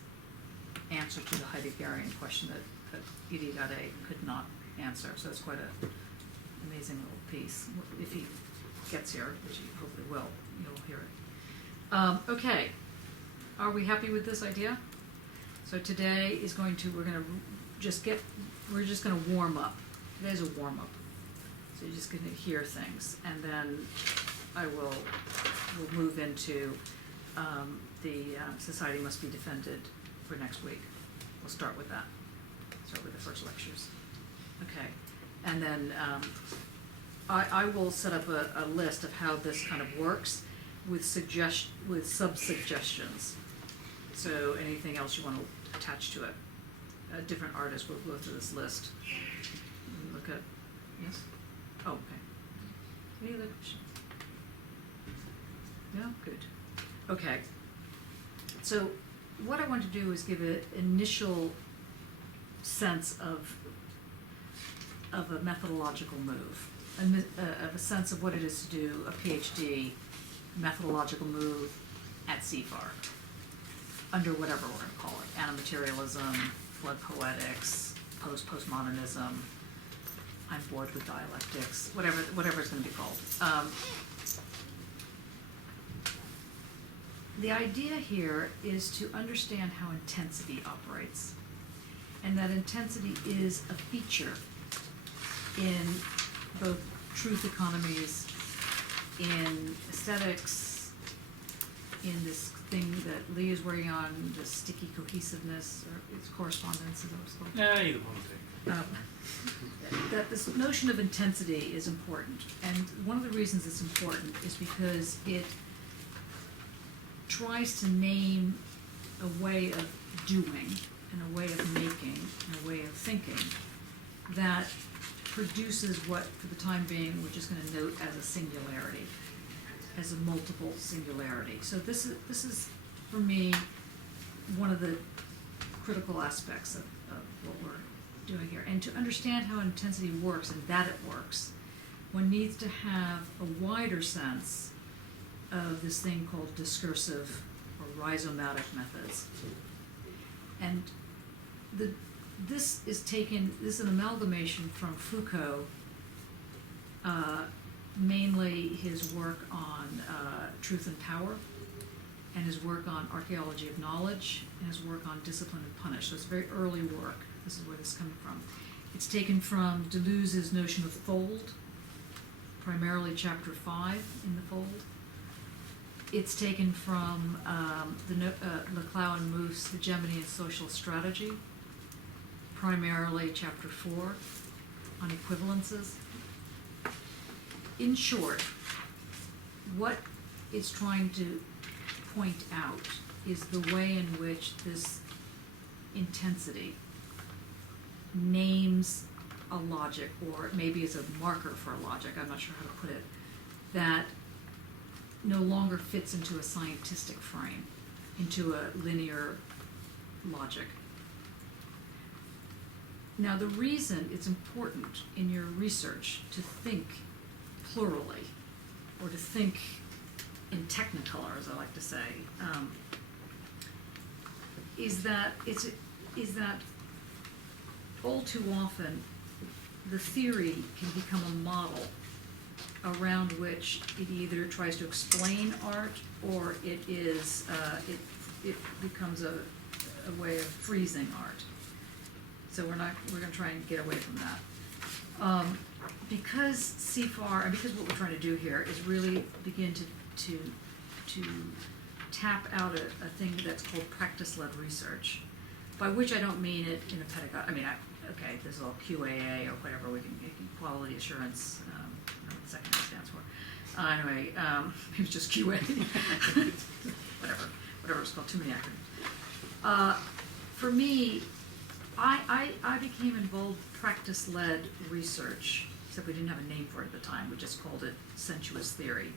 answer to the Heideggerian question that Irigaray could not answer. So it's quite an amazing little piece. If he gets here, which he hopefully will, you'll hear it. Okay, are we happy with this idea? So today is we're just going to warm up. Today's a warm up. So you're just going to hear things, and then we'll move into the Society Must Be Defended for next week. We'll start with that. Start with the first lectures. Okay, and then I will set up a list of how this kind of works with sub-suggestions. So anything else you want to attach to it. Different artists will go through this list. Look at, yes? Oh, okay. Any other questions? No? Good. Okay. So what I want to do is give an initial sense of a methodological move, of a sense of what it is to do a PhD methodological move at CFAR, under whatever we're going to call it, animaterialism, flood poetics, postmodernism, I'm bored with dialectics, whatever it's going to be called. The idea here is to understand how intensity operates, and that intensity is a feature in both truth economies, in aesthetics, in this thing that Lee is working on, the sticky cohesiveness, or its correspondence, is that what it's called? Yeah, either one thing. That this notion of intensity is important, and one of the reasons it's important is because it tries to name a way of doing, and a way of making, and a way of thinking that produces what, for the time being, we're just going to note as a singularity, as a multiple singularity. So this is for me, one of the critical aspects of what we're doing here. And to understand how intensity works and that it works, one needs to have a wider sense of this thing called discursive or rhizomatic methods. And this is an amalgamation from Foucault, mainly his work on truth and power, and his work on archaeology of knowledge, and his work on discipline and punish. So it's very early work. This is where this is coming from. It's taken from Deleuze's notion of fold, primarily chapter 5 in the fold. it's taken from Leclau and Moose, Hegemony and Social Strategy, primarily chapter 4 on equivalences. In short, what it's trying to point out is the way in which this intensity names a logic, or maybe is a marker for a logic, I'm not sure how to put it, that no longer fits into a scientific frame, into a linear logic. Now, the reason it's important in your research to think plurally, or to think in technicolor, as I like to say, is that all too often the theory can become a model around which it either tries to explain art, or it is it becomes a way of freezing art. So we're going to try and get away from that. Because CFAR, and because what we're trying to do here is really begin to tap out a thing that's called practice-led research, by which I don't mean it in a pedagogy. I mean, okay, this is all QAA or whatever we can, quality assurance. I don't know what the second A stands for. Anyway, maybe it's just QA. whatever it's called. Too many acronyms. For me, I became involved in practice-led research, except we didn't have a name for it at the time. We just called it sensuous theory.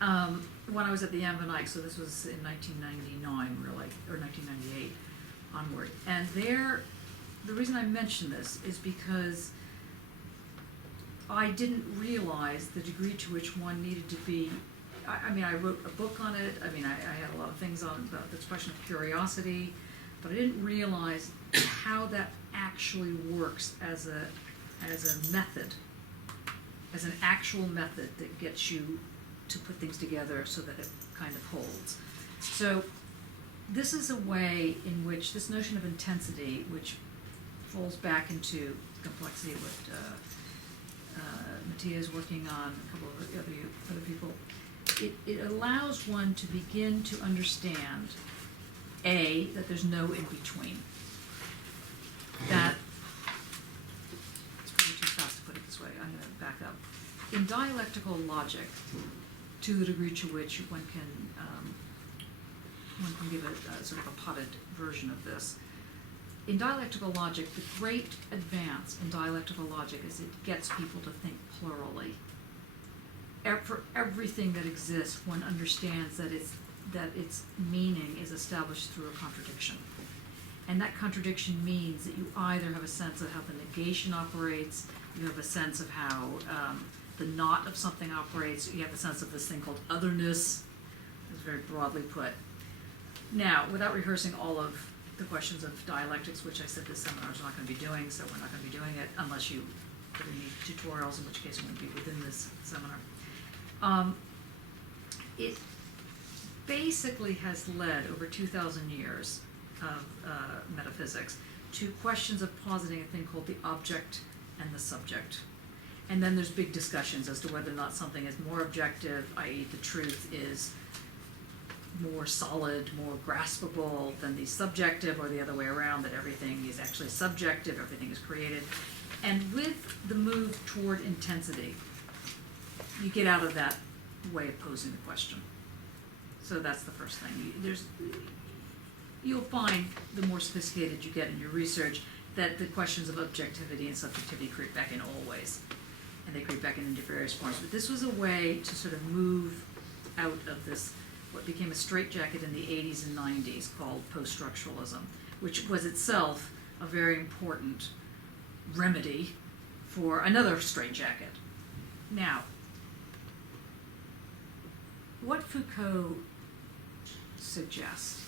When I was at the Van Eyck, so this was in 1999, really, or 1998 onward. And the reason I mention this is because I didn't realize the degree to which one needed to be. I mean, I wrote a book on it. I mean, I had a lot of things on about the expression of curiosity, but I didn't realize how that actually works as a method, as an actual method that gets you to put things together so that it kind of holds. So this is a way in which this notion of intensity, which falls back into complexity, what Mattia is working on, a couple of other people, it allows one to begin to understand, A, that there's no in-between. That, it's probably too fast to put it this way, I'm going to back up. In dialectical logic, to the degree to which one can give a sort of a potted version of this. In dialectical logic, the great advance in dialectical logic is it gets people to think plurally. For everything that exists, one understands that its meaning is established through a contradiction. And that contradiction means that you either have a sense of how the negation operates, you have a sense of how the not of something operates, you have a sense of this thing called otherness, it's very broadly put. Now, without rehearsing all of the questions of dialectics, which I said this seminar is not going to be doing, so we're not going to be doing it unless you really need tutorials, in which case it won't be within this seminar. It basically has led over 2,000 years of metaphysics to questions of positing a thing called the object and the subject. And then there's big discussions as to whether or not something is more objective, i.e. the truth is more solid, more graspable than the subjective, or the other way around, that everything is actually subjective, everything is created. And with the move toward intensity, you get out of that way of posing the question. So that's the first thing. You'll find the more sophisticated you get in your research that the questions of objectivity and subjectivity creep back in always. And they creep back into various forms. But this was a way to sort of move out of this, what became a straitjacket in the 80s and 90s called post-structuralism, which was itself a very important remedy for another straitjacket. Now, what Foucault suggests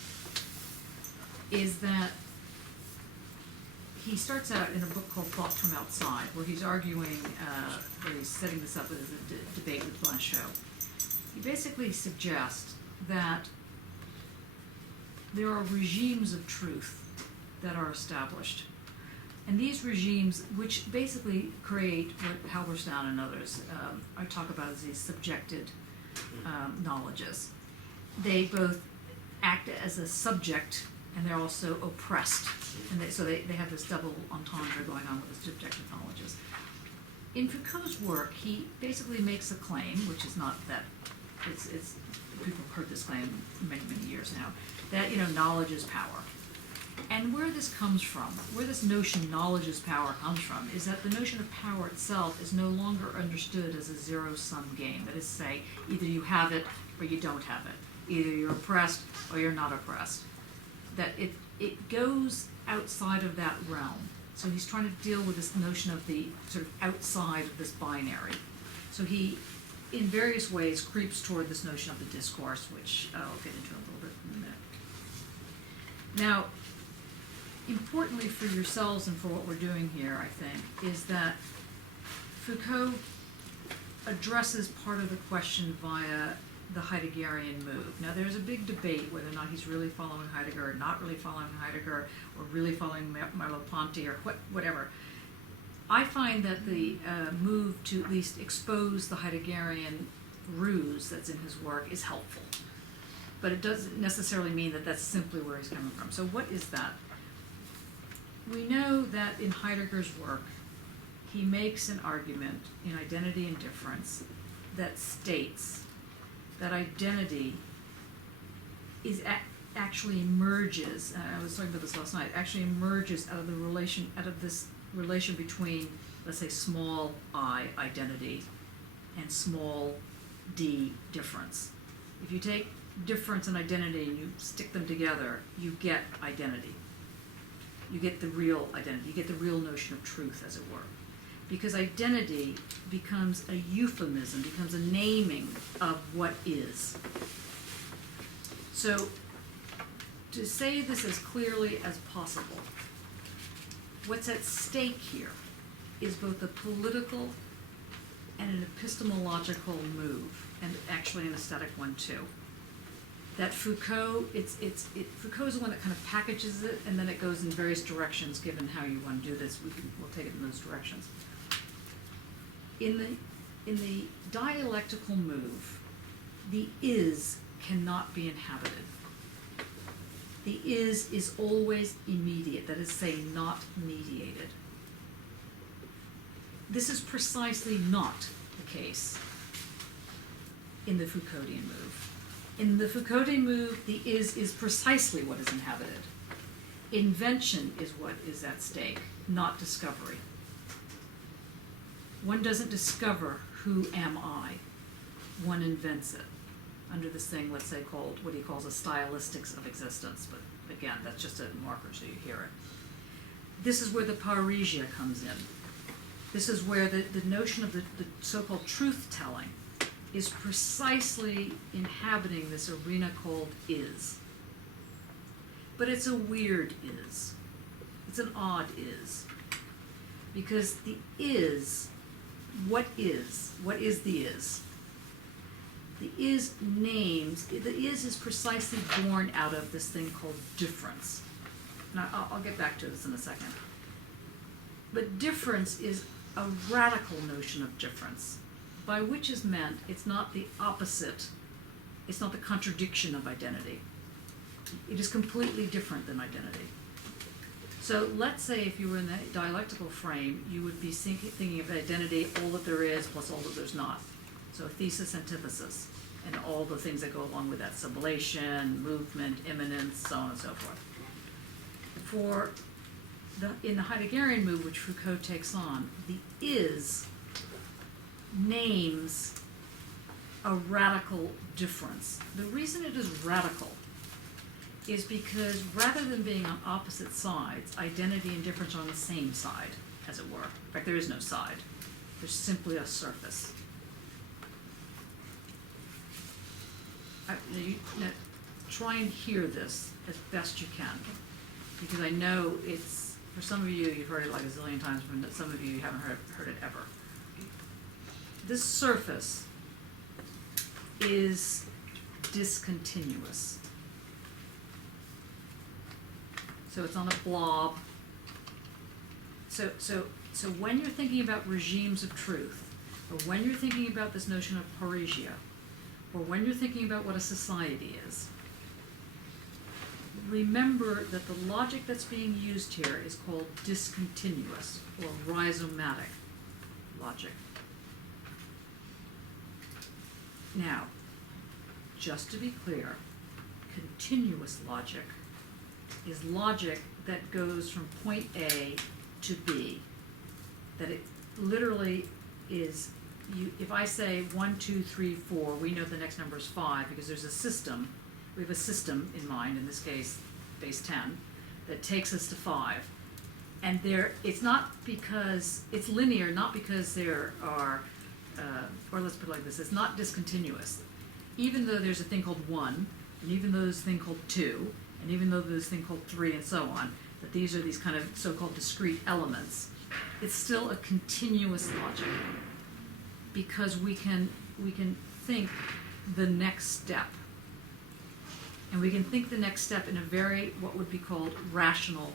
is that he starts out in a book called Thought from Outside, where he's arguing, where he's setting this up as a debate with Blanchot. He basically suggests that there are regimes of truth that are established. And these regimes, which basically create what Halberstam and others I talk about as these subjected knowledges. they both act as a subject and they're also oppressed. And so they have this double entendre going on with the subjective knowledges. In Foucault's work, he basically makes a claim, which is not that, it's people have heard this claim many, many years now, that, you know, knowledge is power. And where this comes from, where this notion knowledge is power comes from, is that the notion of power itself is no longer understood as a zero-sum game. That is to say, either you have it or you don't have it. Either you're oppressed or you're not oppressed. That it goes outside of that realm. So he's trying to deal with this notion of the sort of outside of this binary. So he, in various ways, creeps toward this notion of the discourse, which I'll get into a little bit in a minute. Now, importantly for yourselves and for what we're doing here, I think, is that Foucault addresses part of the question via the Heideggerian move. Now, there's a big debate whether or not he's really following Heidegger or not really following Heidegger or really following Merleau-Ponty or whatever. I find that the move to at least expose the Heideggerian ruse that's in his work is helpful. But it doesn't necessarily mean that that's simply where he's coming from. So what is that? We know that in Heidegger's work, he makes an argument in Identity and Difference that states that identity is actually emerges, I was talking about this last night, actually emerges out of this relation between, let's say, small I, identity, and small d, difference. If you take difference and identity and you stick them together, you get identity. You get the real identity. You get the real notion of truth, as it were. Because identity becomes a euphemism, becomes a naming of what is. So, to say this as clearly as possible, what's at stake here is both a political and an epistemological move, and actually an aesthetic one too. That Foucault, Foucault's the one that kind of packages it, and then it goes in various directions given how you want to do this. We'll take it in those directions. In the dialectical move, the is cannot be inhabited. The is always immediate, that is to say, not mediated. This is precisely not the case in the Foucauldian move. In the Foucauldian move, the is precisely what is inhabited. Invention is what is at stake, not discovery. One doesn't discover who am I. One invents it under this thing, let's say, called what he calls a stylistics of existence. But again, that's just a marker so you hear it. This is where the parrhesia comes in. This is where the notion of the so-called truth-telling is precisely inhabiting this arena called is. But it's a weird is. It's an odd is. Because the is, what is the is? The is names, the is precisely born out of this thing called difference. And I'll get back to this in a second. But difference is a radical notion of difference, by which is meant it's not the opposite, it's not the contradiction of identity. It is completely different than identity. So let's say if you were in the dialectical frame, you would be thinking of identity, all that there is plus all that there's not. So thesis, antithesis, and all the things that go along with that, sublation, movement, immanence, so on and so forth. In the Heideggerian move, which Foucault takes on, the is names a radical difference. The reason it is radical is because rather than being on opposite sides, identity and difference are on the same side, as it were. In fact, there is no side. There's simply a surface. Now, try and hear this as best you can, because I know it's, for some of you, you've heard it like a zillion times, but some of you haven't heard it ever. This surface is discontinuous. So it's on a blob. So when you're thinking about regimes of truth, or when you're thinking about this notion of parrhesia, or when you're thinking about what a society is, remember that the logic that's being used here is called discontinuous or rhizomatic logic. Now, just to be clear, continuous logic is logic that goes from point A to B. That it literally is, if I say 1, 2, 3, 4, we know the next number is 5 because there's a system. We have a system in mind, in this case, base 10, that takes us to 5. And it's not because, it's linear, not because there are, or let's put it like this, it's not discontinuous. Even though there's a thing called 1, and even though there's a thing called 2, and even though there's a thing called 3 and so on, that these are these kind of so-called discrete elements, it's still a continuous logic because we can think the next step. And we can think the next step in a very, what would be called, rational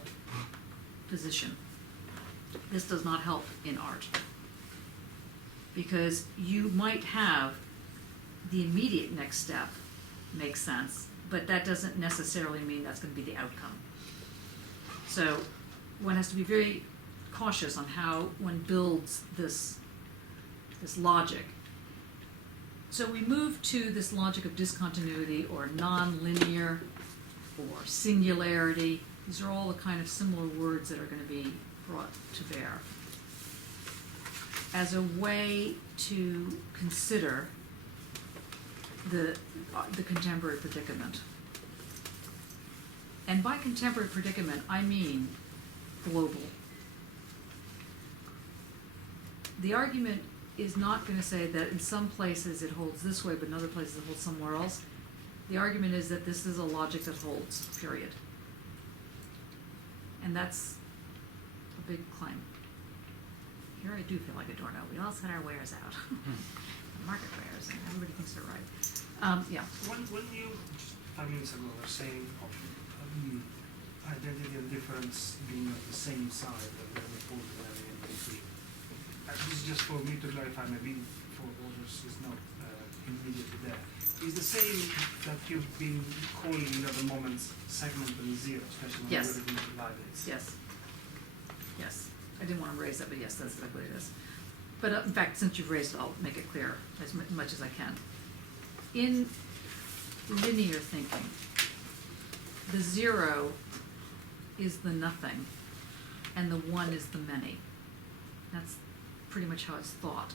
position. This does not help in art because you might have the immediate next step make sense, but that doesn't necessarily mean that's going to be the outcome. So one has to be very cautious on how one builds this logic. So we move to this logic of discontinuity or nonlinear or singularity. These are all the kind of similar words that are going to be brought to bear as a way to consider the contemporary predicament. And by contemporary predicament, I mean global. The argument is not going to say that in some places it holds this way, but in other places it holds somewhere else. The argument is that this is a logic that holds, period. And that's a big claim. Here I do feel like a doorknob. We all set our wares out. The market wares, and everybody thinks they're right. Yeah. When you, 5 minutes ago, were saying of identity and difference being at the same side of the ordinary and complete, this is just for me to clarify, maybe for others is not immediately there. Is the same that you've been calling at the moment segment and zero, especially when Yes. you're looking at libraries? Yes. Yes. I didn't want to raise that, but yes, that's exactly what it is. But in fact, since you've raised it, I'll make it clear as much as I can. In linear thinking, the 0 is the nothing, and the 1 is the many. That's pretty much how it's thought.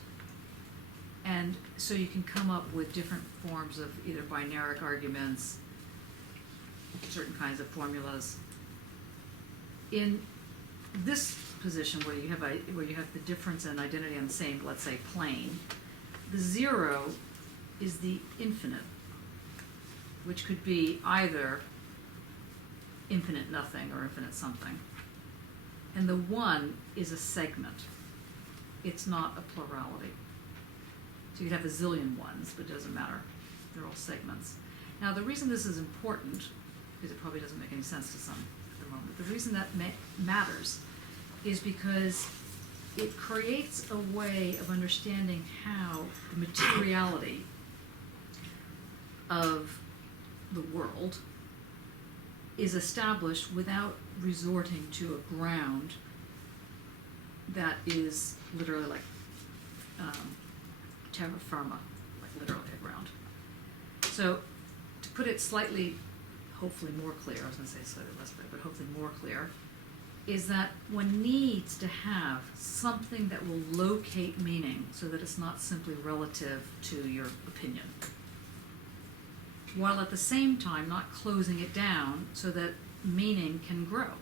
And so you can come up with different forms of either binaric arguments, certain kinds of formulas. In this position where you have the difference and identity on the same, let's say, plane, the 0 is the infinite, which could be either infinite nothing or infinite something. And the 1 is a segment. It's not a plurality. So you'd have a zillion ones, but it doesn't matter. They're all segments. Now, the reason this is important, because it probably doesn't make any sense to some at the moment, the reason that matters is because it creates a way of understanding how the materiality of the world is established without resorting to a ground that is literally like terra firma, like literally a ground. So to put it slightly, hopefully more clear, I was going to say slightly less clear, but hopefully more clear, is that one needs to have something that will locate meaning so that it's not simply relative to your opinion, while at the same time not closing it down so that meaning can grow.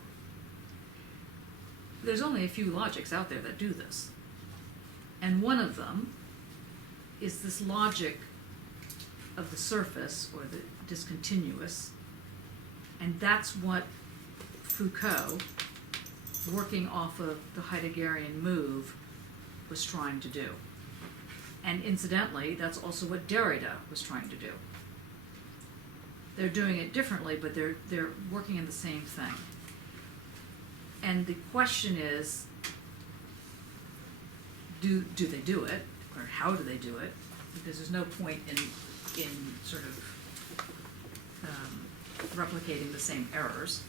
There's only a few logics out there that do this. And one of them is this logic of the surface, or the discontinuous, and that's what Foucault, working off of the Heideggerian move, was trying to do. And incidentally, that's also what Derrida was trying to do. They're doing it differently, but they're working in the same thing. And the question is, do they do it, or how do they do it? Because there's no point in in sort of replicating the same errors.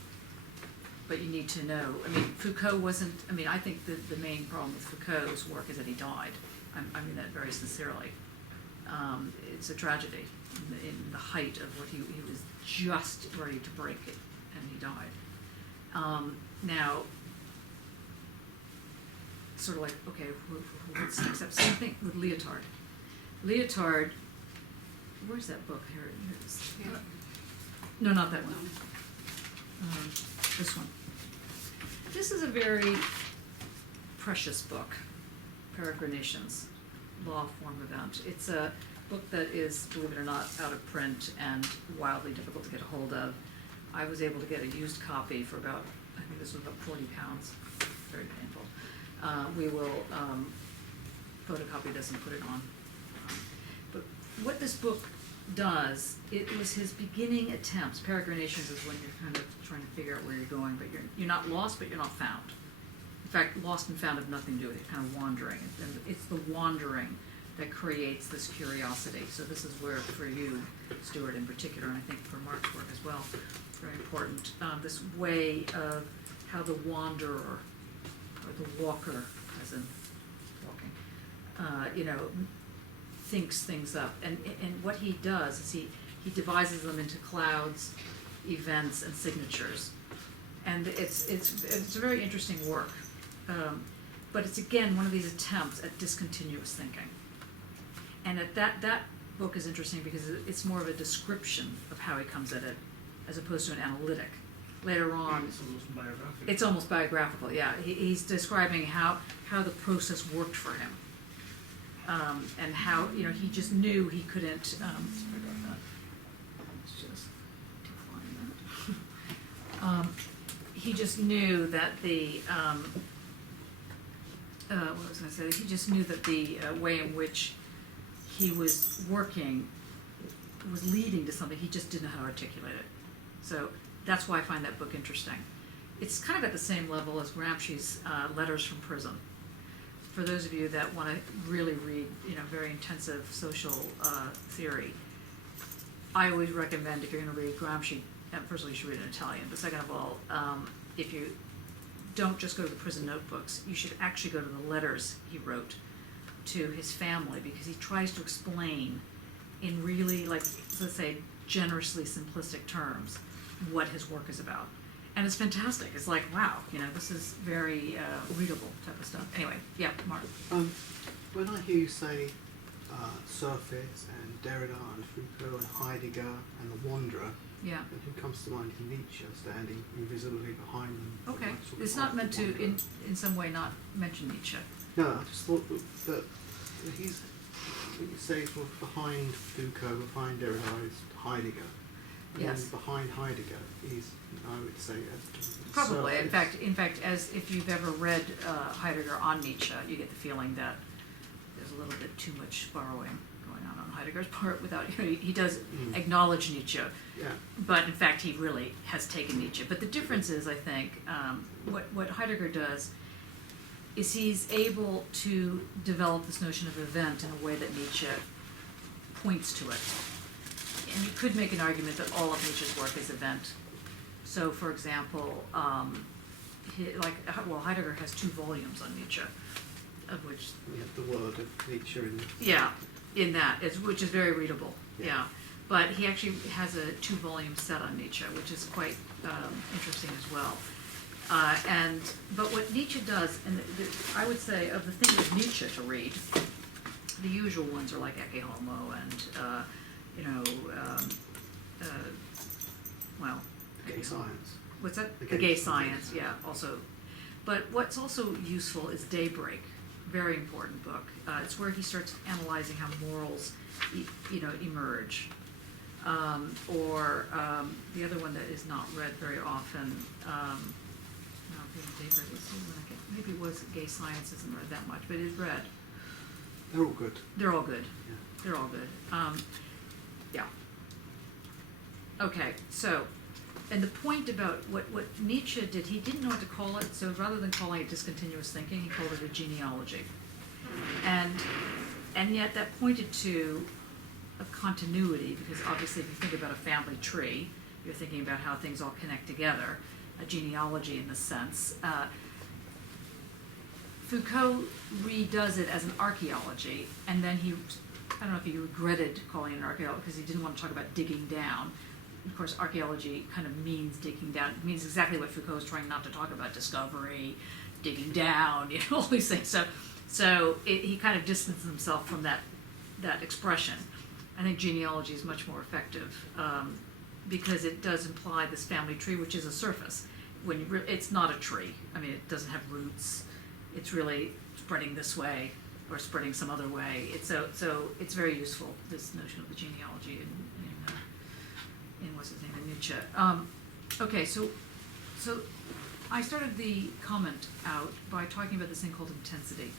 But you need to know, I mean, Foucault wasn't, I mean, I think the main problem with Foucault's work is that he died. I mean that very sincerely. It's a tragedy in the height of what he was just ready to break it, and he died. Now, sort of like, okay, what's next step? Same thing with Leotard. Leotard, where's that book? Here it is. No, not that one. This one. This is a very precious book, Peregrinations, Law, Form, Event. It's a book that is, believe it or not, out of print and wildly difficult to get a hold of. I was able to get a used copy for about, I think this was about £40. Very painful. We will photocopy this and put it on. But what this book does, it was his beginning attempts. Peregrinations is when you're kind of trying to figure out where you're going, but you're not lost, but you're not found. In fact, lost and found have nothing to do with it, kind of wandering. And it's the wandering that creates this curiosity. So this is where, for you, Stuart, in particular, and I think for Mark's work as well, very important, this way of how the wanderer, or the walker, as in walking, thinks things up. And what he does is he divises them into clouds, events, and signatures. And it's a very interesting work. But it's, again, one of these attempts at discontinuous thinking. And that book is interesting because it's more of a description of how he comes at it, as opposed to an analytic. Later on, It's almost biographical. it's almost biographical, yeah. He's describing how the process worked for him. And how, he just knew he couldn't, sorry about that. Let's just decline that. He just knew that what was I going to say? He just knew that the way in which he was working was leading to something. He just didn't know how to articulate it. So that's why I find that book interesting. It's kind of at the same level as Gramsci's Letters from Prison. For those of you that want to really read, very intensive social theory, I always recommend, if you're going to read Gramsci, first of all, you should read it in Italian, but second of all, if you don't just go to the prison notebooks, you should actually go to the letters he wrote to his family, because he tries to explain in really, let's say, generously simplistic terms what his work is about. And it's fantastic. It's like, wow, this is very readable type of stuff. Anyway, yeah, Mark. When I hear you say Surface and Derrida and Foucault and Heidegger and the Wanderer, Yeah. who comes to mind is Nietzsche standing invisibly behind them. Okay. Sort of It's not like meant the to, Wanderer. in some way, not mention Nietzsche. No, I just thought that he's, when you say sort of behind Foucault, behind Derrida is Heidegger. And Yes. then behind Heidegger is, I would say, Probably. Surface. In fact, as if you've ever read Heidegger on Nietzsche, you get the feeling that there's a little bit too much borrowing going on Heidegger's part without, he does acknowledge Nietzsche, Yeah. but in fact he really has taken Nietzsche. But the difference is, I think, what Heidegger does is he's able to develop this notion of event in a way that Nietzsche points to it. And you could make an argument that all of Nietzsche's work is event. So, for example, Heidegger has 2 volumes on Nietzsche, of which... We have the word of Nietzsche in Yeah, in that, which is very readable, Yeah. yeah. But he actually has a 2-volume set on Nietzsche, which is quite interesting as well. But what Nietzsche does, and I would say of the things of Nietzsche to read, the usual ones are like Ecce Homo and, Gay Science. What's that? The The Gay Gay Science, yeah, also. But what's also useful is Daybreak, very important book. It's where he starts analyzing how morals, emerge. The other one that is not read very often, maybe it was Gay Science, isn't read that much, but it is read. They're all good. They're all good. Yeah. They're all good. Yeah. Okay, so, and the point about what Nietzsche did, he didn't know what to call it, so rather than calling it discontinuous thinking, he called it a genealogy. And yet that pointed to of continuity, because obviously if you think about a family tree, you're thinking about how things all connect together, a genealogy in a sense. Foucault redoes it as an archaeology, and then I don't know if he regretted calling it an archaeology because he didn't want to talk about digging down. Of course, archaeology kind of means digging down. It means exactly what Foucault is trying not to talk about: discovery, digging down, all these things. So he kind of distanced himself from that expression. I think genealogy is much more effective because it does imply this family tree, which is a surface. It's not a tree. I mean, it doesn't have roots. It's really spreading this way or spreading some other way. So it's very useful, this notion of the genealogy in what's his name, in Nietzsche. Okay, so I started the comment out by talking about this thing called intensity.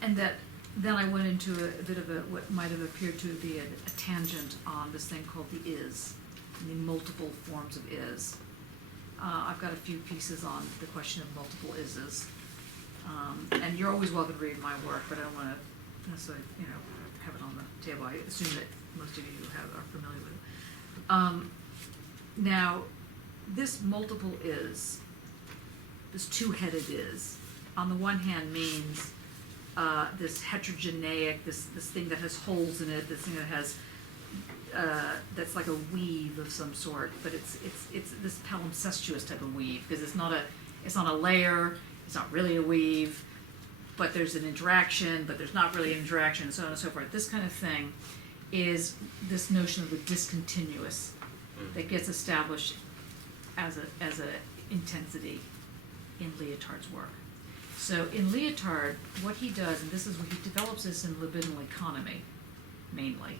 And then I went into a bit of what might have appeared to be a tangent on this thing called the is, and the multiple forms of is. I've got a few pieces on the question of multiple ises. And you're always welcome to read my work, but I don't want to necessarily, have it on the table. I assume that most of you are familiar with it. Now, this multiple is, this two-headed is, on the one hand means this heterogeneic, this thing that has holes in it, this thing that has that's like a weave of some sort, but it's this palimpsestuous type of weave, because it's not a layer, it's not really a weave, but there's an interaction, but there's not really an interaction, and so on and so forth. This kind of thing is this notion of the discontinuous that gets established as a intensity in Lyotard's work. So in Lyotard, what he does, and this is what he develops this in libidinal economy, mainly,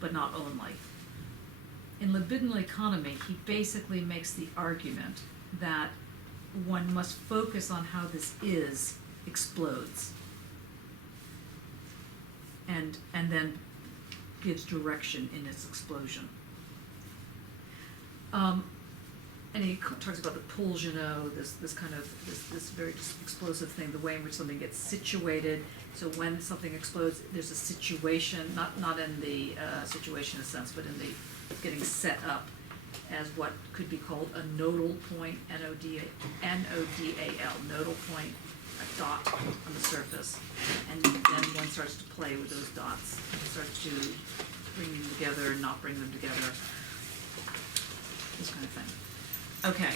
but not only. In libidinal economy, he basically makes the argument that one must focus on how this is explodes, and then gives direction in its explosion. And he talks about the pulgino, this kind of this very explosive thing, the way in which something gets situated. So when something explodes, there's a situation, not in the situationist sense, but in the getting set up as what could be called a nodal point, N-O-D-A-L, nodal point, a dot on the surface. And then one starts to play with those dots and starts to bring them together and not bring them together, this kind of thing. Okay.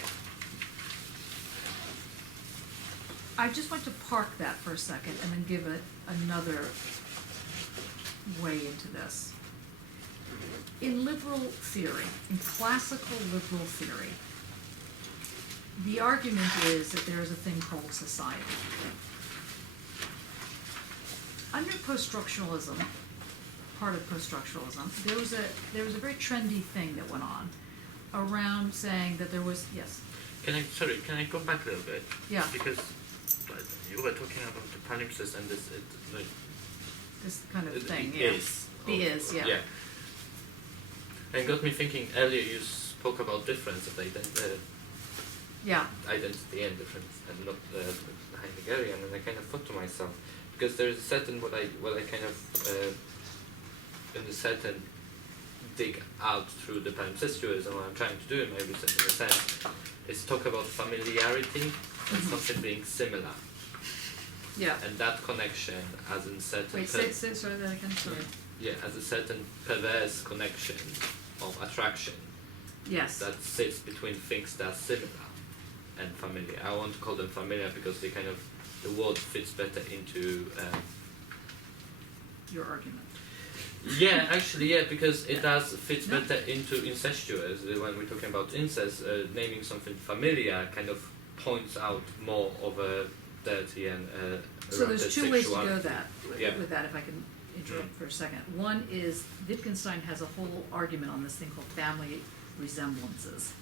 I just want to park that for a second and then give it another way into this. In liberal theory, in classical liberal theory, the argument is that there is a thing called society. Under post-structuralism, part of post-structuralism, there was a very trendy thing that went on around saying that there was, yes? Can I go back a little bit? Yeah. Because you were talking about the palimpsest and this kind of thing, yeah. Yeah. Yeah. And got me thinking, earlier you spoke about difference of identity and difference and not Heideggerian, and I kind of thought to myself, because there is a certain what I kind of in a certain dig out through the palimpsestuous, and what I'm trying to do in my research in a sense is talk about familiarity and something being similar. Yeah. And that connection as in certain Wait, say sorry that again, sorry. Yeah, as a certain perverse connection of attraction. Yes. That sits between things that are similar and familiar. I want to call them familiar because they kind of, the word fits better into your argument. Yeah, actually, yeah, because it does fit better into incestuous. When we're talking about incest, naming something familiar kind of points out more of a dirty and so there's two ways to go with that, if I can interrupt for a second. One is Wittgenstein has a whole argument on this thing called family resemblances.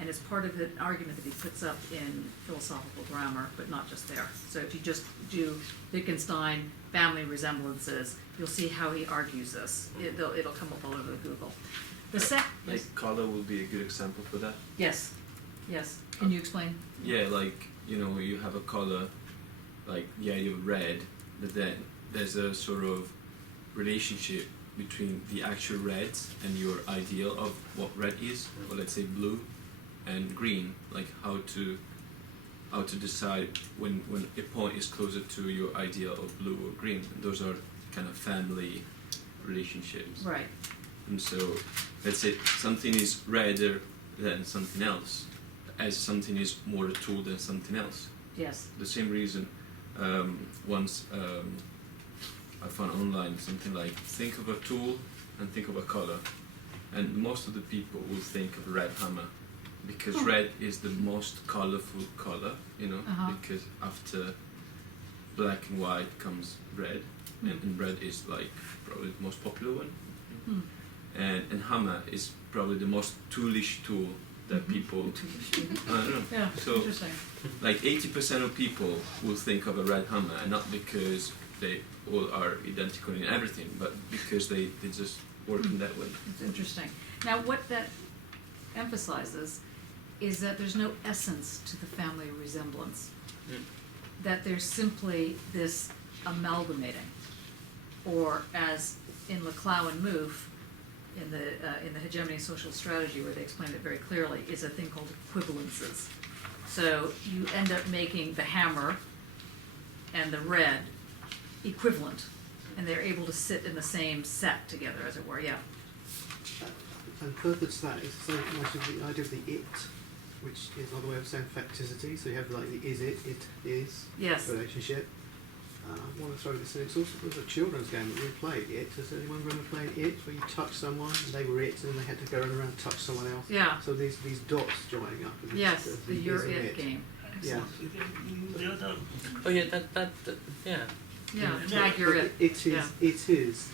And it's part of the argument that he puts up in philosophical grammar, but not just there. So if you just do Wittgenstein family resemblances, you'll see how he argues this. It'll come up all over Google. Like color would be a good example for that. Yes. Can you explain? Yeah, like, you have a color, like, you have red, but then there's a sort of relationship between the actual reds and your ideal of what red is, or let's say blue and green, like how to decide when a point is closer to your ideal of blue or green. And those are kind of family relationships. Right. And so let's say something is redder than something else, as something is more a tool than something else. Yes. The same reason, once I found online something like, think of a tool and think of a color. And most of the people will think of a red hammer, because red is the most colorful color, you know, because after black and white comes red, and red is like probably the most popular one. And hammer is probably the most toolish tool that people, I don't know. Yeah, so interesting. like 80% of people will think of a red hammer, and not because they all are identical in everything, but because they just work in that way. It's interesting. Now, what that emphasizes is that there's no essence to the family resemblance. That there's simply this amalgamating, or as in Laclau and Mouffe, in the hegemony of social strategy, where they explain it very clearly, is a thing called equivalences. So you end up making the hammer and the red equivalent, and they're able to sit in the same set together, as it were. Yeah. And further to that is so much of the idea of the it, which is another way of saying facticity. So you have like the it is relationship. I want to throw this in. It's also there's a children's game that we played. Does anyone remember playing it, where you touch someone and they were it, and then they had to go around and touch someone else? Yeah. So these dots joining up. And Yes, the You're It game. Yeah. Oh yeah, that yeah. Yeah, tag your it. It is.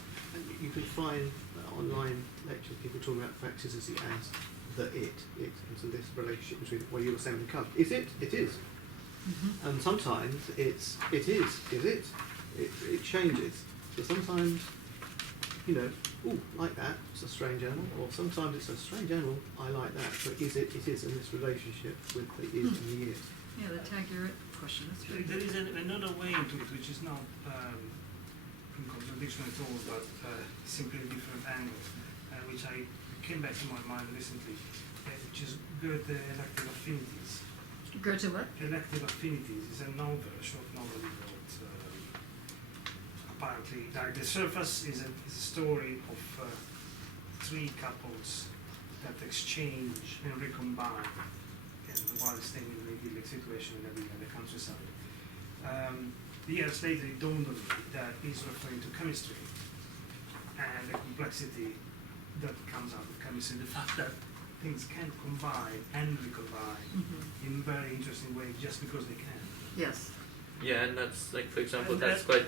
You can find online lectures people talking about facticity as the it, and so this relationship between what you were saying with the colour. Is it? It is. And sometimes it is it. It changes. So sometimes, you know, ooh, like that, it's a strange animal, or sometimes it's a strange animal, I like that. So is it is in this relationship with the is and the it. Yeah, the tag your it question. That's very There is another way into it, which is not in contradiction at all, but simply a different angle, which I came back to my mind recently, which is Goethe Elective Affinities. Goethe what? Elective Affinities is a novel, a short novel he wrote. Apparently, like the surface is a story of three couples that exchange and recombine while staying in an idyllic situation in the countryside. Years later, it dawned on me that he's referring to chemistry and the complexity that comes out of chemistry, the fact that things can combine and recombine in very interesting ways just because they can. Yes. Yeah, and that's like, for example, And that's quite,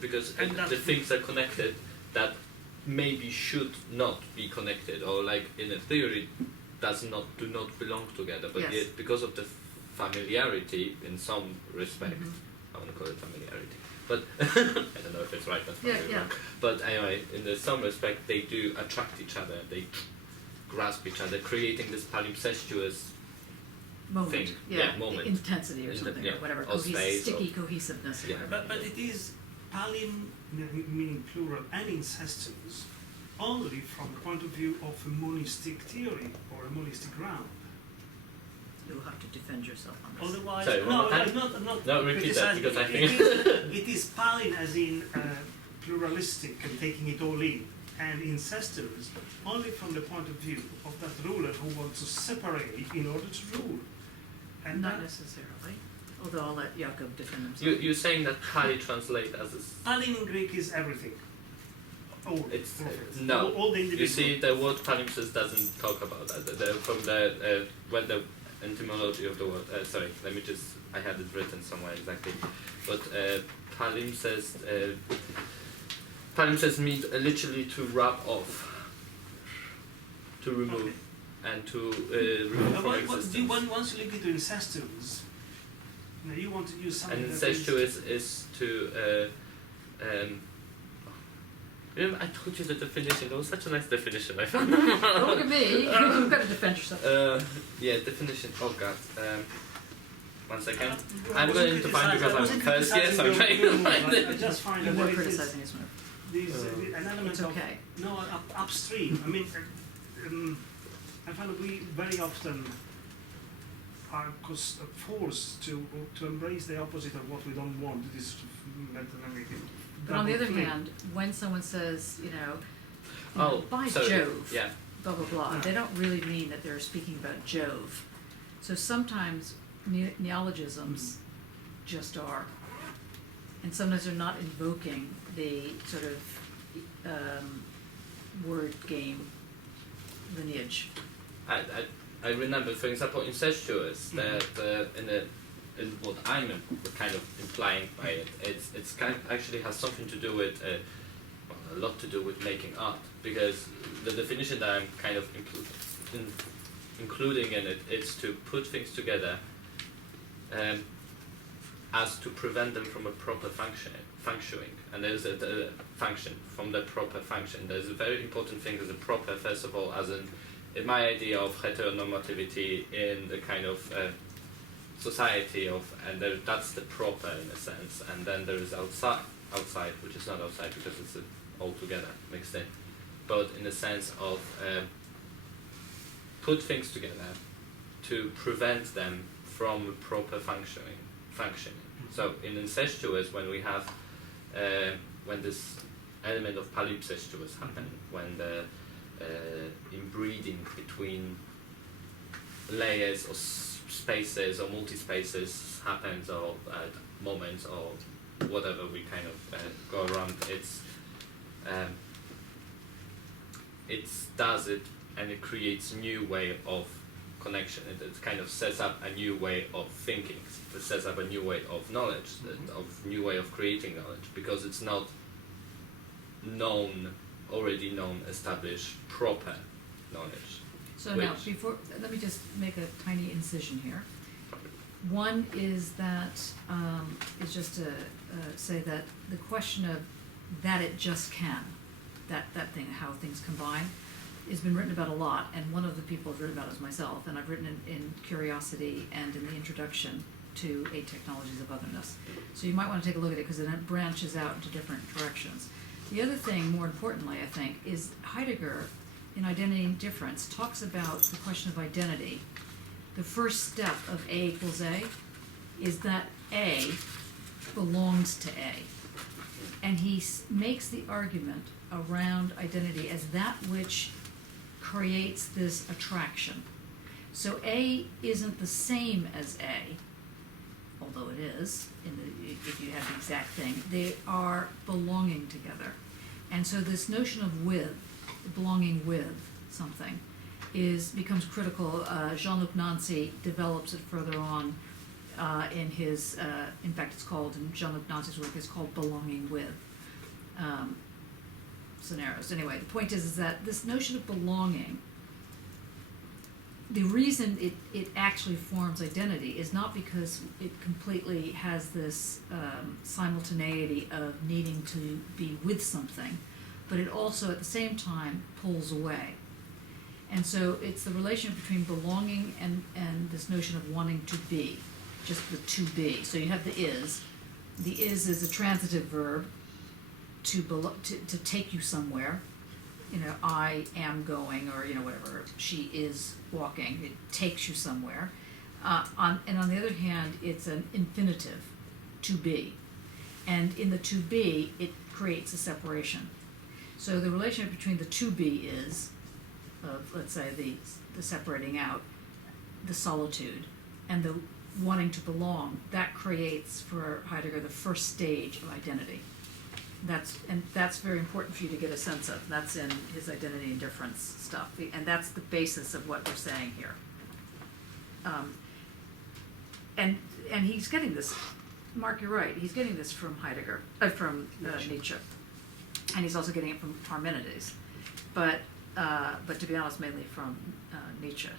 because the things are connected that maybe should not be connected, or like in a theory do not belong together, but yet because of the familiarity in some respect, I want to call it familiarity, but I don't know if it's right, that's probably wrong. But anyway, in some respect they do attract each other, they grasp each other, creating this palimpsestuous moment. thing. Moment. Intensity or something, or whatever. Sticky cohesiveness. Yeah. But it is palim, meaning plural, and incestuous, only from the point of view of a monistic theory or a monistic ground. You'll have to defend yourself on this. Otherwise, sorry, I'm not repeat that, because I think it is palin as in pluralistic and taking it all in, and incestuous only from the point of view of that ruler who wants to separate in order to rule. And not necessarily. Although I'll let Jakob defend himself. you're saying that pali translate as palin in Greek is everything. It's no. All the you see, the word palimpsest doesn't talk about that. From the when the etymology of the word. Sorry, let me just. I had it written somewhere exactly, but palimpsest means literally to rub off, to remove, and to remove from existence. Once you link it to incestuous, you want to use something. And incestuous is to. I told you the definition. It was such a nice definition. I found. Don't look at me. You've got to defend yourself. Yeah, definition. Oh God. 1 second. I'm going to find because I'm first year, so I'm trying to find it. I just find You're more criticizing his move. an element It's okay. of no upstream. I mean, I find we very often are forced to embrace the opposite of what we don't want. It is But on the other hand, when someone says, by so, Jove, yeah. blah, blah, blah, Yeah. they don't really mean that they're speaking about Jove. So sometimes neologisms just are. And sometimes they're not invoking the sort of word game lineage. I remember, for example, incestuous, that in what I'm kind of implying by it, it's kind of actually has something to do with, a lot to do with making art, because the definition that I'm kind of including in it is to put things together as to prevent them from a proper functioning. And there's a function from the proper function. There's a very important thing as a proper, first of all, as in my idea of heteronormativity in the kind of society of, and that's the proper in a sense, and then there is outside, which is not outside because it's all together mixed in, but in the sense of put things together to prevent them from proper functioning. So in incestuous, when we have when this element of polyincestuous happen, when the inbreeding between layers or spaces or multi-spaces happens, or moments or whatever we kind of go around, it does it, and it creates a new way of connection. It kind of sets up a new way of thinking. It sets up a new way of knowledge, a new way of creating knowledge, because it's not already known, established, proper knowledge. So now, let me just make a tiny incision here. One is that, is just to say that the question of that it just can, that thing, how things combine, has been written about a lot, and one of the people I've written about is myself, and I've written in Curiosity and in the introduction to 8 Technologies of Otherness. So you might want to take a look at it, because it branches out into different directions. The other thing, more importantly, I think, is Heidegger, in Identity and Difference, talks about the question of identity. The first step of A equals A is that A belongs to A. And he makes the argument around identity as that which creates this attraction. So A isn't the same as A, although it is, if you have the exact thing. They are belonging together. And so this notion of with, belonging with something, becomes critical. Jean-Luc Nancy develops it further on in his, in fact it's called, in Jean-Luc Nancy's work, it's called Belonging With Scenarios. Anyway, the point is that this notion of belonging, the reason it actually forms identity is not because it completely has this simultaneity of needing to be with something, but it also at the same time pulls away. And so it's the relation between belonging and this notion of wanting to be, just the to be. So you have the is. The is a transitive verb to take you somewhere. I am going, or whatever, she is walking. It takes you somewhere. And on the other hand, it's an infinitive, to be. And in the to be, it creates a separation. So the relationship between the to be is, of let's say the separating out, the solitude, and the wanting to belong, that creates for Heidegger the first stage of identity. That's very important for you to get a sense of. That's in his Identity and Difference stuff, and that's the basis of what we're saying here. And he's getting this. Mark, you're right. He's getting this from Heidegger, from Nietzsche, and he's also getting it from Parmenides, but to be honest, mainly from Nietzsche.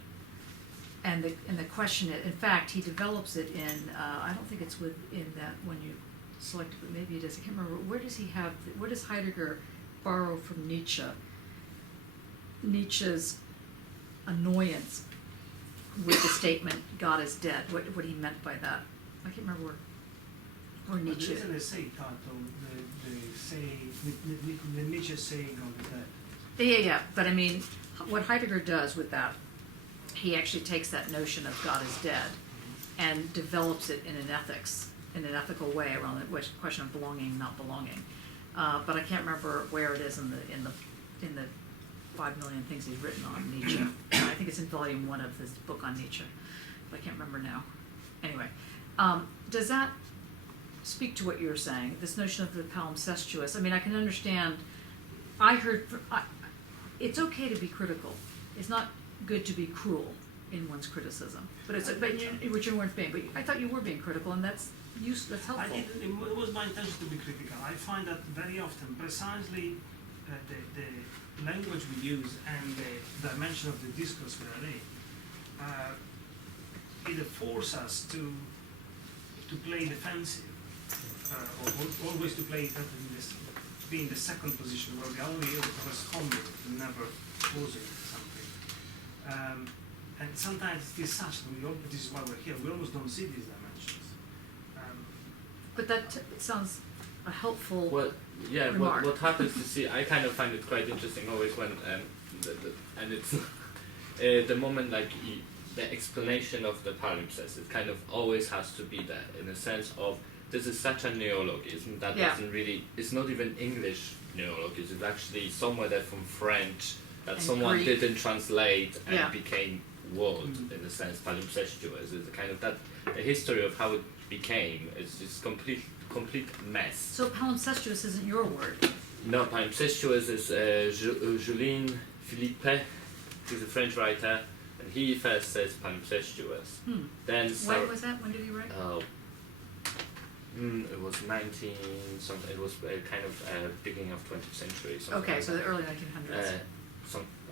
And the question, in fact, he develops it in. I don't think it's in that when you select it, but maybe it is. I can't remember. Where does Heidegger borrow from Nietzsche? Nietzsche's annoyance with the statement "God is dead." What he meant by that? I can't remember Or Nietzsche. There is an essay titled the Nietzsche saying on the dead. Yeah. But I mean, what Heidegger does with that, he actually takes that notion of God is dead and develops it in an ethical way around the question of belonging, not belonging. But I can't remember where it is in the 5 million things he's written on Nietzsche. I think it's in volume 1 of his book on Nietzsche, but I can't remember now. Anyway, does that speak to what you were saying? This notion of the palimpsestuous. I mean, I can understand. It's okay to be critical. It's not good to be cruel in one's criticism. Which you weren't being. But I thought you were being critical, and that's helpful. It was my intention to be critical. I find that very often, precisely the language we use and the dimension of the discourse we are in, either force us to play defensive, or always to play be in the second position where we only respond and never posing something. And sometimes it is such that this is why we're here. We almost don't see these dimensions. But that sounds a helpful remark. What happens to see, I kind of find it quite interesting always when, and it's the moment like the explanation of the palimpsest, it kind of always has to be there in the sense of this is such a neologism that doesn't really, it's not even English neologism, it's actually somewhere there from French that and someone Greek. didn't translate and became word in a sense, palimpsestuous. It's a kind of that, the history of how it became is just complete mess. So palimpsestuous isn't your word? No, palimpsestuous is Julien Philippe, he's a French writer, and he first says palimpsestuous. Then when was that? When did he write? It was 19 something. It was kind of beginning of 20th century. Okay, like so the early 1900s.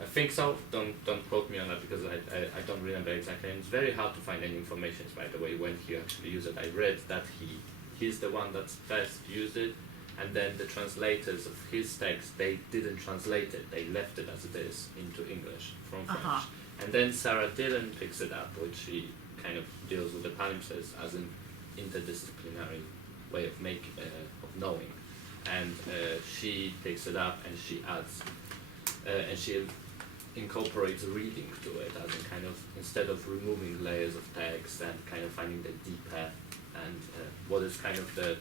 I think so. Don't quote me on that because I don't remember exactly. And it's very hard to find any information, by the way, when he actually used it. I read that he's the one that first used it, and then the translators of his text, they didn't translate it. They left it as it is into English from French. And then Sarah Dillon picks it up, which she kind of deals with the palimpsest as an interdisciplinary way of knowing, and she picks it up and she adds and she incorporates reading to it, as in kind of instead of removing layers of text and kind of finding the deeper and what is kind of the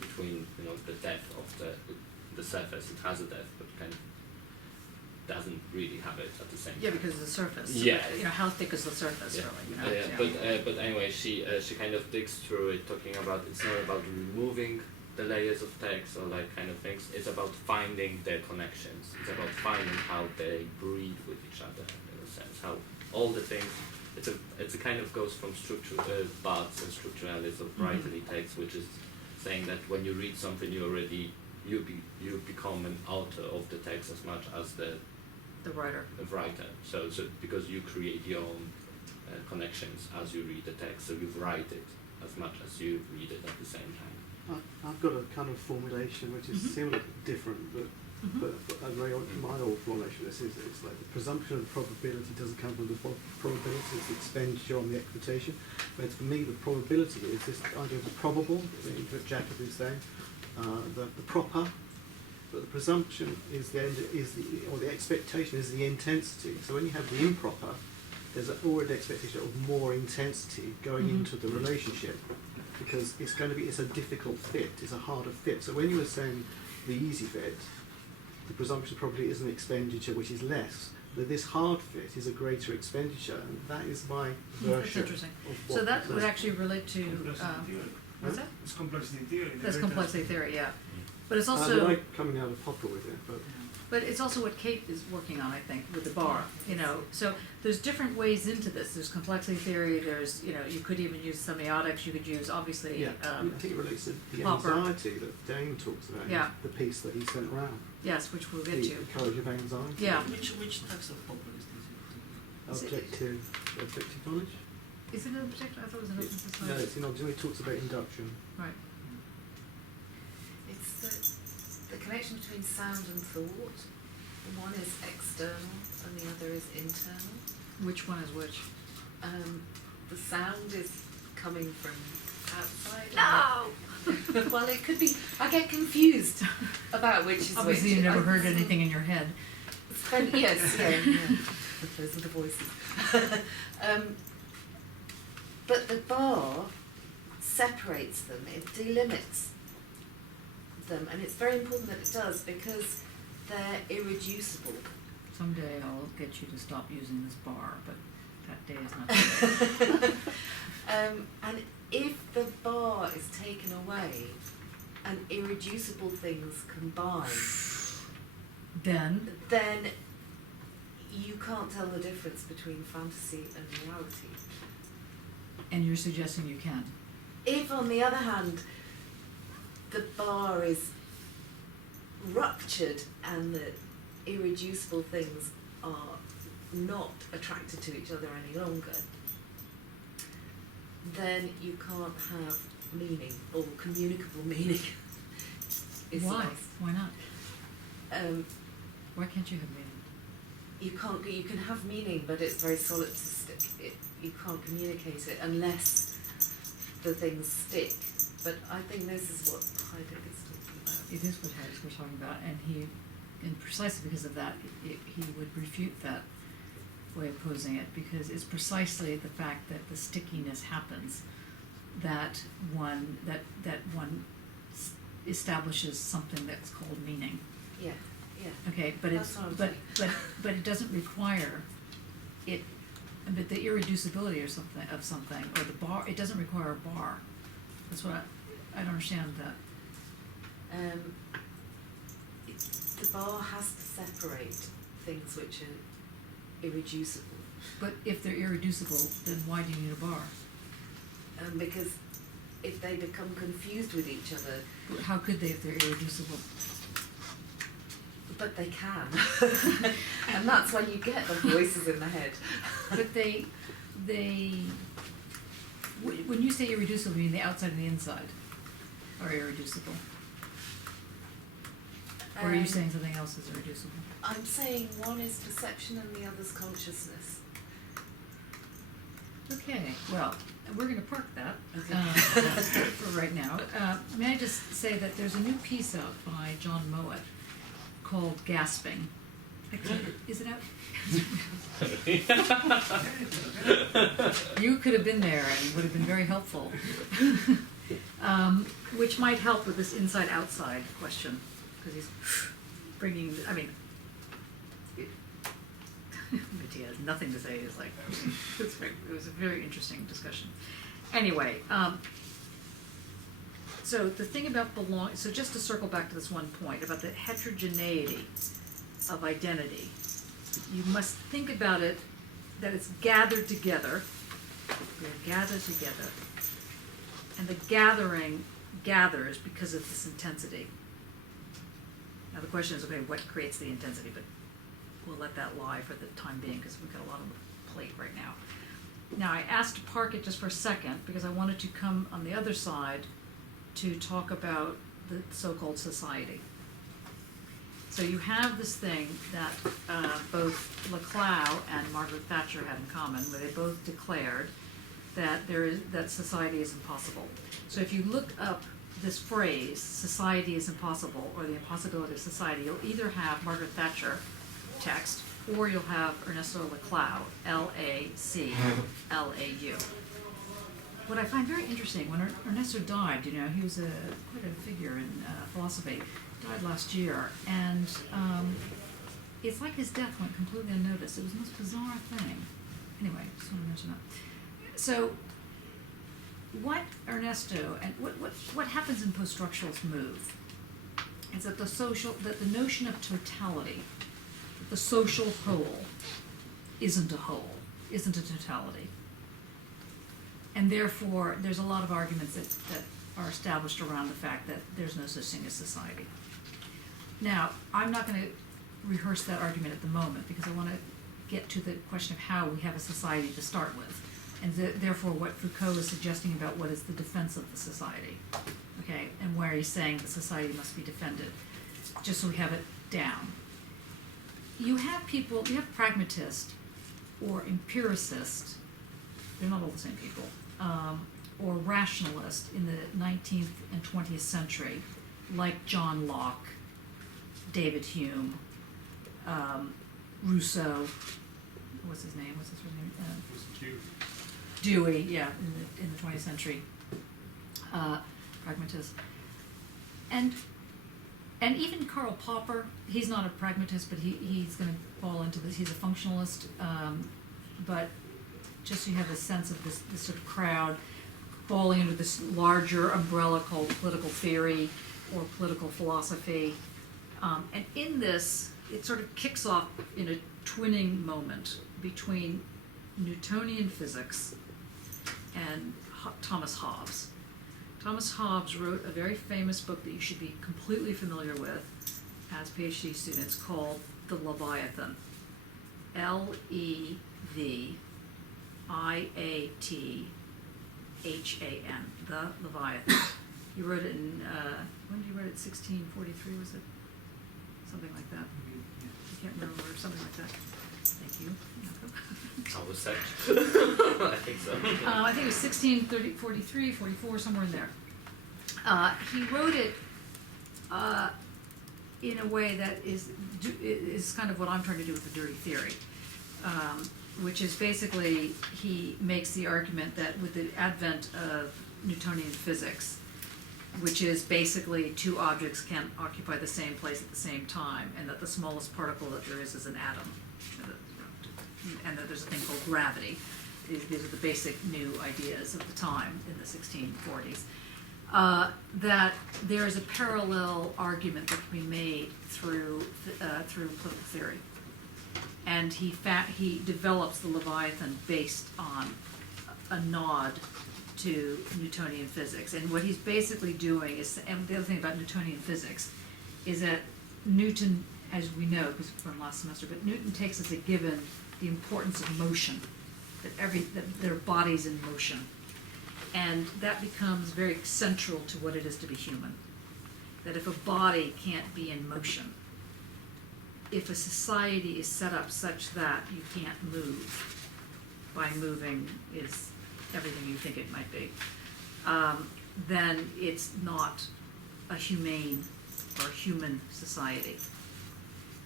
between the depth of the surface. It has a depth, but kind of doesn't really have it at the same time. Yeah, because of the surface. Yeah. How thick is the surface, really? But anyway, she kind of digs through it, talking about it's not about removing the layers of text or like kind of things. It's about finding their connections. It's about finding how they breed with each other in a sense. How all the things. It's a kind of goes from parts and structuralism of writerly text, which is saying that when you read something, you become an author of the text as much as the writer. So because you create your own connections as you read the text, so you write it as much as you read it at the same time. I've got a kind of formulation which is similar, different, but my old formulation of this is it's like the presumption of the probability doesn't come from the probability, it's the expenditure on the expectation. But for me, the probability is this idea of the probable, that Jack has been saying, the proper. But the presumption is the expectation is the intensity. So when you have the improper, there's already an expectation of more intensity going into the relationship, because it's a difficult fit, it's a harder fit. So when you were saying the easy fit, the presumption probably is an expenditure which is less. But this hard fit is a greater expenditure, and that is my version. That's interesting. So that would actually relate to what's that? It's complexity theory. That's complexity theory, yeah. But it's also coming out of Popper with it, but it's also what Kate is working on, I think, with the bar. So there's different ways into this. There's complexity theory. There's you could even use semiotics. You could use obviously. I think it relates to the Popper. anxiety that Dane talks about. Yeah. The piece that he sent around. Yes, which we'll get to. The courage of anxiety. Yeah. Which types of Popper is this? Objective knowledge. Is it an objective? I thought it was an open society. No, it's not. He talks about induction. Right. It's the connection between sound and thought. One is external and the other is internal. Which one is which? The sound is coming from outside. No! Well, it could be. I get confused about which is Obviously, which. you never I- heard anything in your head. Yes, yeah. Those are the voices. But the bar separates them, it delimits them, and it's very important that it does because they're irreducible. Someday I'll get you to stop using this bar, but that day is not today. And if the bar is taken away and irreducible things combine, Then, then you can't tell the difference between fantasy and reality. and you're suggesting you can. If, on the other hand, the bar is ruptured and the irreducible things are not attracted to each other any longer, then you can't have meaning or communicable meaning. Is Why? lost. Why not? Um, Why can't you have meaning? you can't. You can have meaning, but it's very solipsistic. You can't communicate it unless the things stick. But I think this is what Heidegger's talking about. It is what Heidegger was talking about, and precisely because of that, he would refute that way of posing it, because it's precisely the fact that the stickiness happens that one establishes something that's called meaning. Yeah, yeah. Okay, but That's it's what I'm but saying. but it doesn't require it. But the irreducibility or something or the bar, it doesn't require a bar. That's what I don't understand that. The bar has to separate things which are irreducible. But if they're irreducible, then why do you need a bar? Because if they become confused with each other, How could they if they're irreducible? but they can. And that's when you get the voices in the head. But when you say irreducible, you mean the outside and the inside are irreducible? Or are you saying something else is irreducible? I'm saying one is perception and the other's consciousness. Okay, well, we're going to park that Okay. for right now. May I just say that there's a new piece out by John Mowat called Gasping. Actually, is it out? You could have been there and would have been very helpful. Which might help with this inside-outside question, because he's bringing, I mean, but he has nothing to say. It's like, it was a very interesting discussion. Anyway, so the thing about so just to circle back to this one point about the heterogeneity of identity, you must think about it that it's gathered together. We're gathered together. And the gathering gathers because of this intensity. Now the question is, okay, what creates the intensity? But we'll let that lie for the time being because we've got a lot on the plate right now. Now I asked to park it just for a second because I wanted to come on the other side to talk about the so-called society. So you have this thing that both Laclau and Margaret Thatcher had in common, where they both declared that that society is impossible. So if you look up this phrase, society is impossible, or the impossibility of society, you'll either have Margaret Thatcher text, or you'll have Ernesto Laclau, L-A-C-L-A-U. What I find very interesting, when Ernesto died, he was quite a figure in philosophy, died last year, and it's like his death went completely unnoticed. It was the most bizarre thing. Anyway, just want to mention that. So, what Ernesto and what happens in post-structural's move is that the notion of totality, that the social whole isn't a whole, isn't a totality. And therefore, there's a lot of arguments that are established around the fact that there's no such thing as society. Now, I'm not going to rehearse that argument at the moment because I want to get to the question of how we have a society to start with, and therefore what Foucault is suggesting about what is the defense of the society, okay, and where he's saying the society must be defended, just so we have it down. You have pragmatist or empiricist, they're not all the same people, or rationalist in the 19th and 20th century, like John Locke, David Hume, Rousseau, what's his name? Dewey, yeah, in the 20th century, pragmatist. And even Karl Popper, he's not a pragmatist, but he's going to fall into this. He's a functionalist, but just so you have a sense of this sort of crowd falling under this larger umbrella called political theory or political philosophy. And in this, it sort of kicks off in a twinning moment between Newtonian physics and Thomas Hobbes. Thomas Hobbes wrote a very famous book that you should be completely familiar with as PhD students called The Leviathan. Leviathan. The Leviathan. You wrote it in, when did you write it? 1643, was it? Something like that. I can't remember, something like that. Thank you. I was such. I think so. I think it was 1643, 44, somewhere in there. He wrote it in a way that is kind of what I'm trying to do with the dirty theory, which is basically he makes the argument that with the advent of Newtonian physics, which is basically two objects can occupy the same place at the same time, and that the smallest particle that there is an atom, and that there's a thing called gravity. These are the basic new ideas of the time in the 1640s. That there is a parallel argument that can be made through political theory, and he develops the Leviathan based on a nod to Newtonian physics. And what he's basically doing is, and the other thing about Newtonian physics is that Newton, as we know, because from last semester, but Newton takes as a given the importance of motion, that there are bodies in motion. And that becomes very central to what it is to be human. That if a body can't be in motion, if a society is set up such that you can't move, by moving is everything you think it might be, then it's not a humane or human society.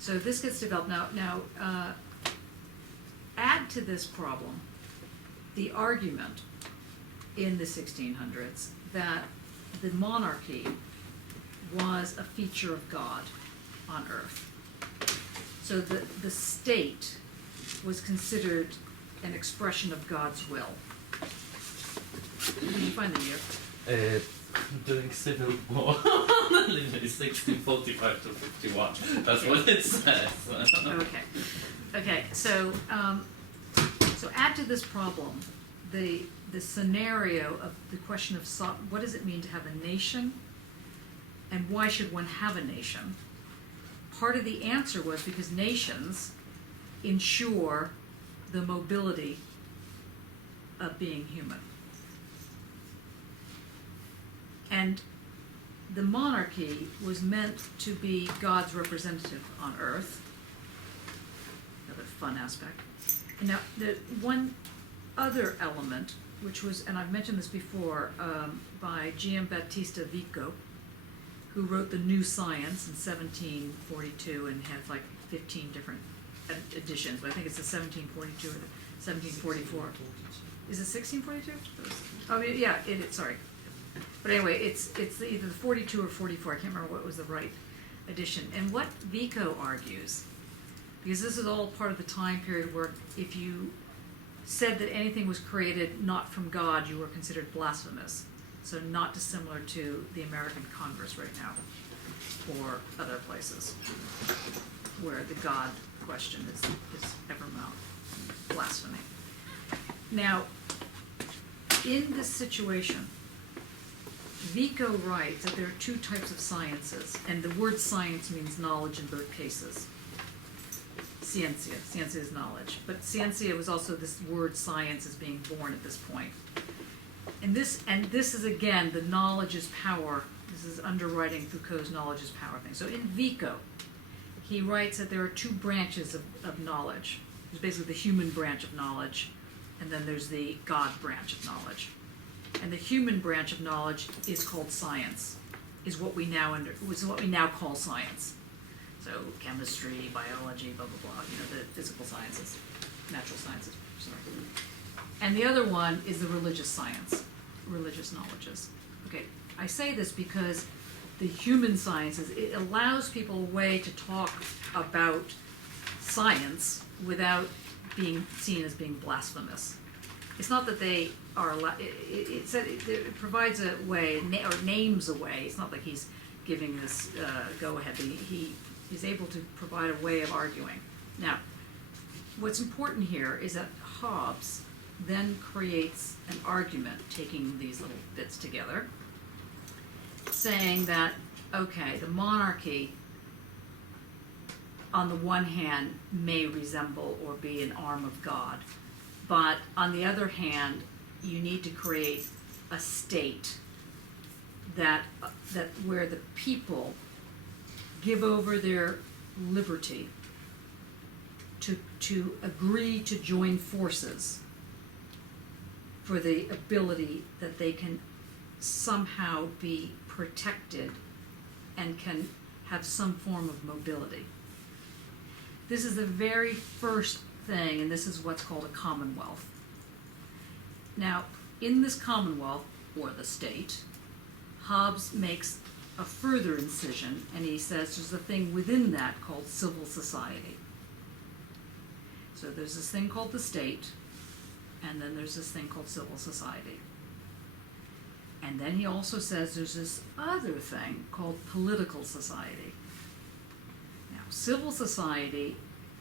So this gets developed. Now add to this problem the argument in the 1600s that the monarchy was a feature of God on earth. So the state was considered an expression of God's will. Did you find the year? During Civil War, 1645 to 51. That's what it says. Okay. So add to this problem the scenario of the question of what does it mean to have a nation, and why should one have a nation? Part of the answer was because nations ensure the mobility of being human. And the monarchy was meant to be God's representative on earth. Another fun aspect. And now, the one other element, which was, and I've mentioned this before, by Giambattista Vico, who wrote The New Science in 1742 and had like 15 different editions, but I think it's the 1742 or the 1744. Is it 1642? Oh, yeah, sorry. But anyway, it's either the 42 or 44. I can't remember what was the right edition. And what Vico argues, because this is all part of the time period where if you said that anything was created not from God, you were considered blasphemous. So not dissimilar to the American Congress right now or other places where the God question is evermount blasphemy. Now, in this situation, Vico writes that there are two types of sciences, and the word science means knowledge in both cases. Scientia is knowledge, but scientia was also this word science is being born at this point. And this is again the knowledge is power. This is underwriting Foucault's knowledge is power thing. So in Vico, he writes that there are two branches of knowledge. There's basically the human branch of knowledge, and then there's the God branch of knowledge. and the human branch of knowledge is called science, is what we now call science. So chemistry, biology, blah, blah, blah, the physical sciences, natural sciences, sorry. And the other one is the religious science, religious knowledges. Okay, I say this because the human sciences, it allows people a way to talk about science without being seen as being blasphemous. It's not that they are allowed, it provides a way, or names a way. It's not like he's giving this go-ahead, but he's able to provide a way of arguing. Now, what's important here is that Hobbes then creates an argument, taking these little bits together, saying that, okay, the monarchy, on the one hand, may resemble or be an arm of God, but on the other hand, you need to create a state that where the people give over their liberty to agree to join forces for the ability that they can somehow be protected and can have some form of mobility. This is the very first thing, and this is what's called a commonwealth. Now, in this commonwealth, or the state, Hobbes makes a further incision, and he says there's a thing within that called civil society. So there's this thing called the state, and then there's this thing called civil society. And then he also says there's this other thing called political society. Now, civil society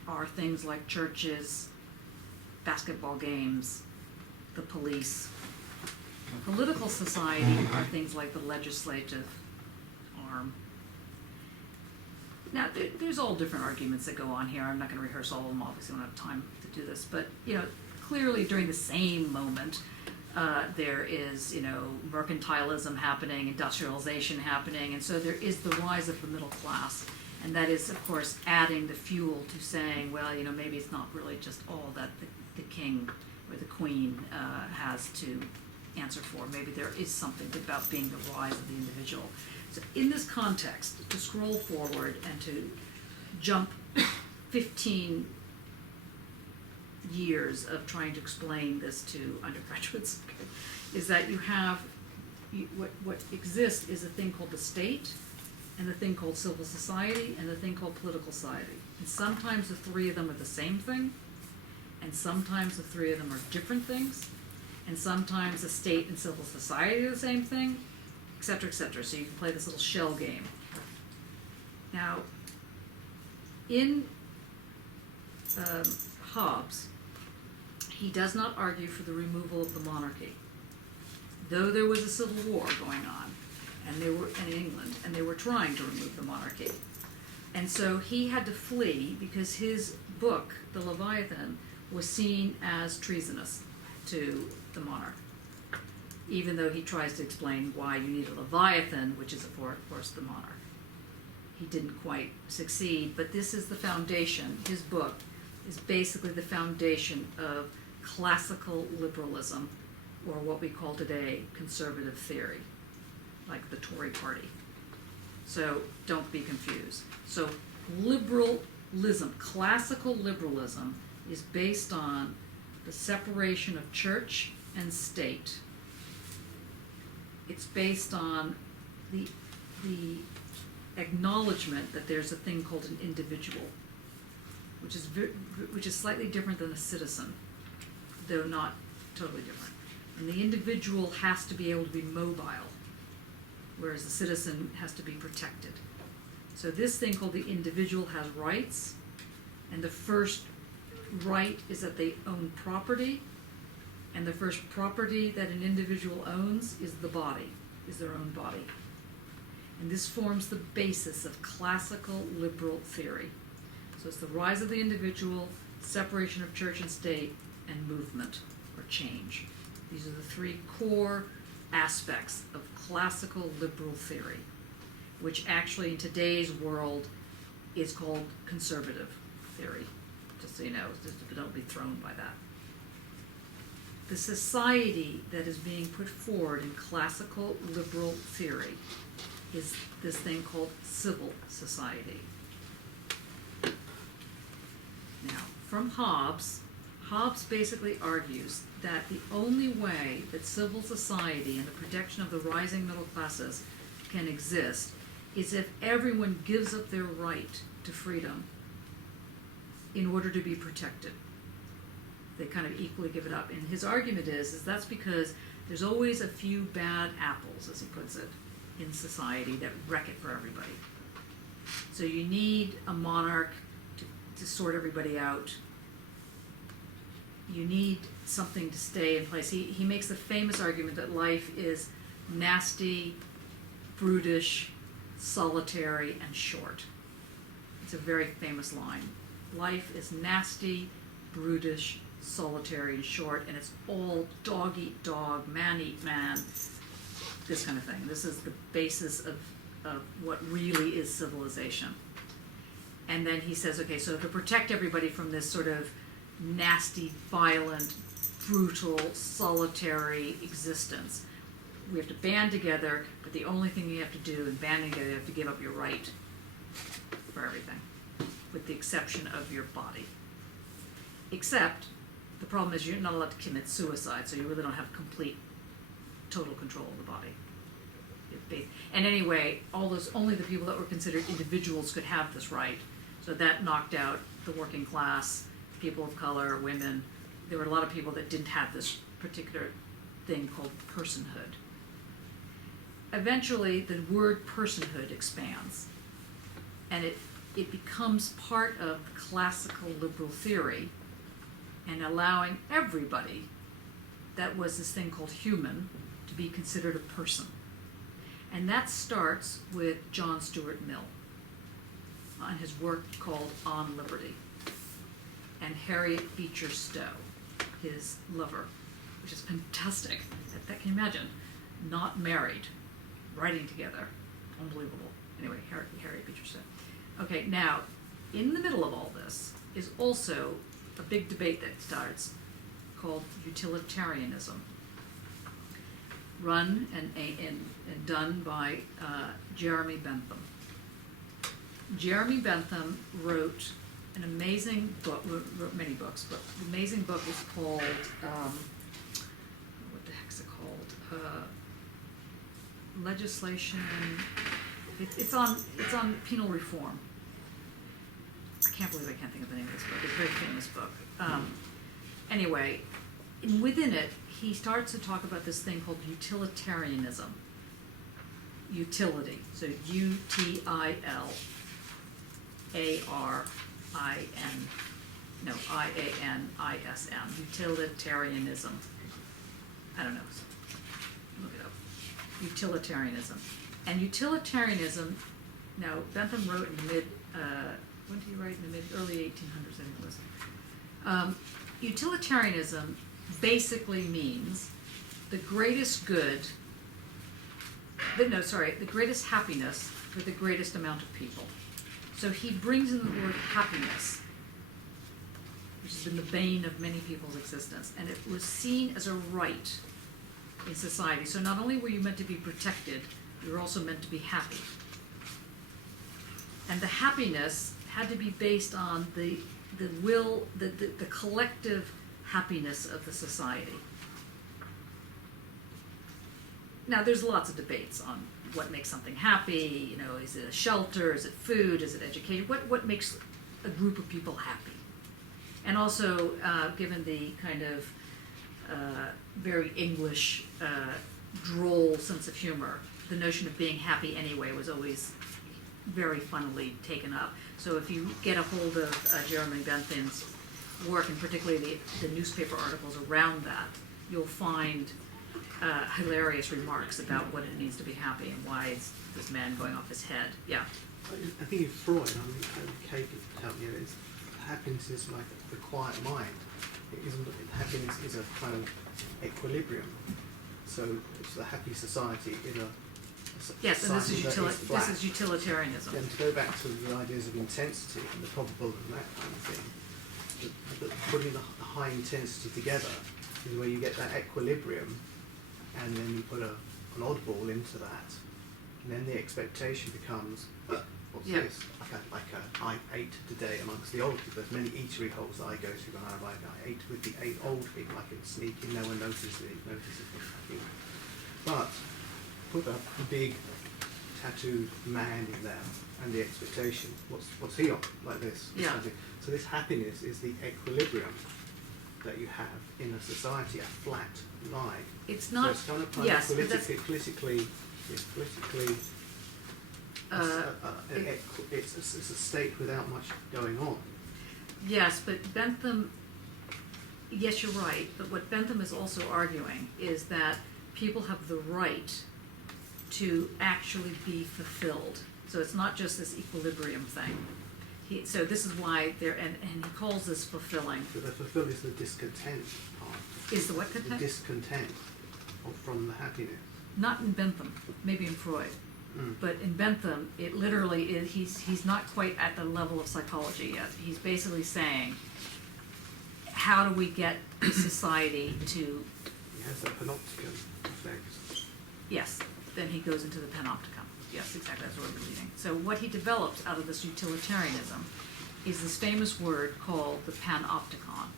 are things like churches, basketball games, the police. Political society are things like the legislative arm. Now, there's all different arguments that go on here. I'm not going to rehearse all of them. Obviously, we don't have time to do this. But, clearly during the same moment, there is, mercantilism happening, industrialization happening, and so there is the rise of the middle class. And that is, of course, adding the fuel to saying, well, maybe it's not really just all that the king or the queen has to answer for. Maybe there is something about being the rise of the individual. So in this context, to scroll forward and to jump 15 years of trying to explain this to undergraduates, is that you have, what exists is a thing called the state, and the thing called civil society, and the thing called political society. And sometimes the three of them are the same thing, and sometimes the three of them are different things, and sometimes the state and civil society are the same thing, et cetera, et cetera. So you can play this little shell game. Now, in Hobbes, he does not argue for the removal of the monarchy, though there was a civil war going on, and they were in England, and they were trying to remove the monarchy. And so he had to flee because his book, The Leviathan, was seen as treasonous to the monarch, even though he tries to explain why you need a Leviathan, which is, of course, the monarch. He didn't quite succeed, but this is the foundation. His book is basically the foundation of classical liberalism, or what we call today conservative theory, like the Tory party. So don't be confused. So liberalism, classical liberalism, is based on the separation of church and state. It's based on the acknowledgement that there's a thing called an individual, which is slightly different than a citizen, though not totally different. And the individual has to be able to be mobile, whereas the citizen has to be protected. So this thing called the individual has rights, and the first right is that they own property, and the first property that an individual owns is the body, is their own body. And this forms the basis of classical liberal theory. So it's the rise of the individual, separation of church and state, and movement or change. These are the three core aspects of classical liberal theory, which actually in today's world is called conservative theory. Just so you know, just don't be thrown by that. the society that is being put forward in classical liberal theory is this thing called civil society. Now, from Hobbes basically argues that the only way that civil society and the protection of the rising middle classes can exist is if everyone gives up their right to freedom in order to be protected. They kind of equally give it up. And his argument is that's because there's always a few bad apples, as he puts it, in society that wreck it for everybody. So you need a monarch to sort everybody out. You need something to stay in place. He makes the famous argument that life is nasty, brutish, solitary, and short. It's a very famous line. Life is nasty, brutish, solitary, and short, and it's all dog eat dog, man eat man, this kind of thing. This is the basis of what really is civilization. And then he says, okay, so to protect everybody from this sort of nasty, violent, brutal, solitary existence, we have to band together, but the only thing you have to do in banding together, you have to give up your right for everything, with the exception of your body. Except, the problem is you're not allowed to commit suicide, so you really don't have complete, total control of the body. And anyway, only the people that were considered individuals could have this right. So that knocked out the working class, people of color, women. There were a lot of people that didn't have this particular thing called personhood. Eventually, the word personhood expands, and it becomes part of classical liberal theory, and allowing everybody that was this thing called human to be considered a person. And that starts with John Stuart Mill and his work called On Liberty, and Harriet Beecher Stowe, his lover, which is fantastic. That can you imagine? Not married, writing together. Unbelievable. Anyway, Harriet Beecher Stowe. Okay, now, in the middle of all this is also a big debate that starts called utilitarianism, run and done by Jeremy Bentham. Jeremy Bentham wrote an amazing book, wrote many books, but the amazing book is called, what the heck's it called? Legislation, it's on penal reform. I can't believe I can't think of the name of this book. It's a very famous book. Anyway, within it, he starts to talk about this thing called utilitarianism. Utility. So IANISM. Utilitarianism. I don't know. Look it up. Utilitarianism. And utilitarianism, now Bentham wrote in the when did he write? In the early 1800s, I think it was. Utilitarianism basically means the greatest good, the greatest happiness for the greatest amount of people. So he brings in the word happiness, which has been the bane of many people's existence, and it was seen as a right in society. So not only were you meant to be protected, you were also meant to be happy. And the happiness had to be based on the will, the collective happiness of the society. Now, there's lots of debates on what makes something happy. You know, is it a shelter? Is it food? Is it education? What makes a group of people happy? And also, given the kind of very English, droll sense of humor, the notion of being happy anyway was always very funnily taken up. So if you get a hold of Jeremy Bentham's work, and particularly the newspaper articles around that, you'll find hilarious remarks about what it means to be happy and why is this man going off his head. Yeah. I think in Freud, Kate could help me, happiness is like the quiet mind. Happiness is a kind of equilibrium. So it's a happy society in a yes, and this is utilitarianism. And to go back to the ideas of intensity and the probability and that kind of thing, putting the high intensity together is where you get that equilibrium, and then you put an oddball into that, and then the expectation becomes, what's Yeah. this? I ate today amongst the old people. There's many eatery holes that I go to when I ate with the 8 old people. I can sneak in, no one notices me. But put a big tattooed man in there, and the expectation, what's he on? Like this. Yeah. So this happiness is the equilibrium that you have in a society, a flat line. It's So not, it's kind of yes, but that's, politically, it's a state without much going on. yes, but Bentham, yes, you're right, but what Bentham is also arguing is that people have the right to actually be fulfilled. So it's not just this equilibrium thing. So this is why and he calls this fulfilling. So the fulfilled is the discontent part. Is the what The content? discontent from the happiness. Not in Bentham, maybe in Freud. But in Bentham, it literally is, he's not quite at the level of psychology yet. He's basically saying, how do we get society to... He has that panopticon effect. Yes, then he goes into the panopticon. Yes, exactly, that's what we're reading. So what he develops out of this utilitarianism is this famous word called the panopticon.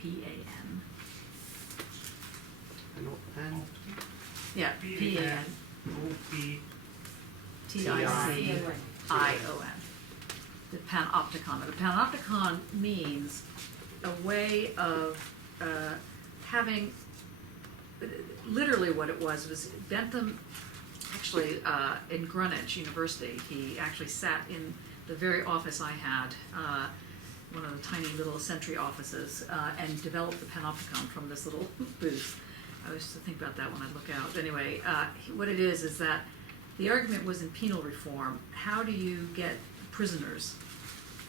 P-A-N. Yeah, P-A-N. O-P. T-I-C-I-O-N. The panopticon. The panopticon means a way of having, literally what it was Bentham, actually in Greenwich University, he actually sat in the very office I had, one of the tiny little Sentry offices, and developed the panopticon from this little booth. I used to think about that when I look out. Anyway, what it is that the argument was in penal reform, how do you get prisoners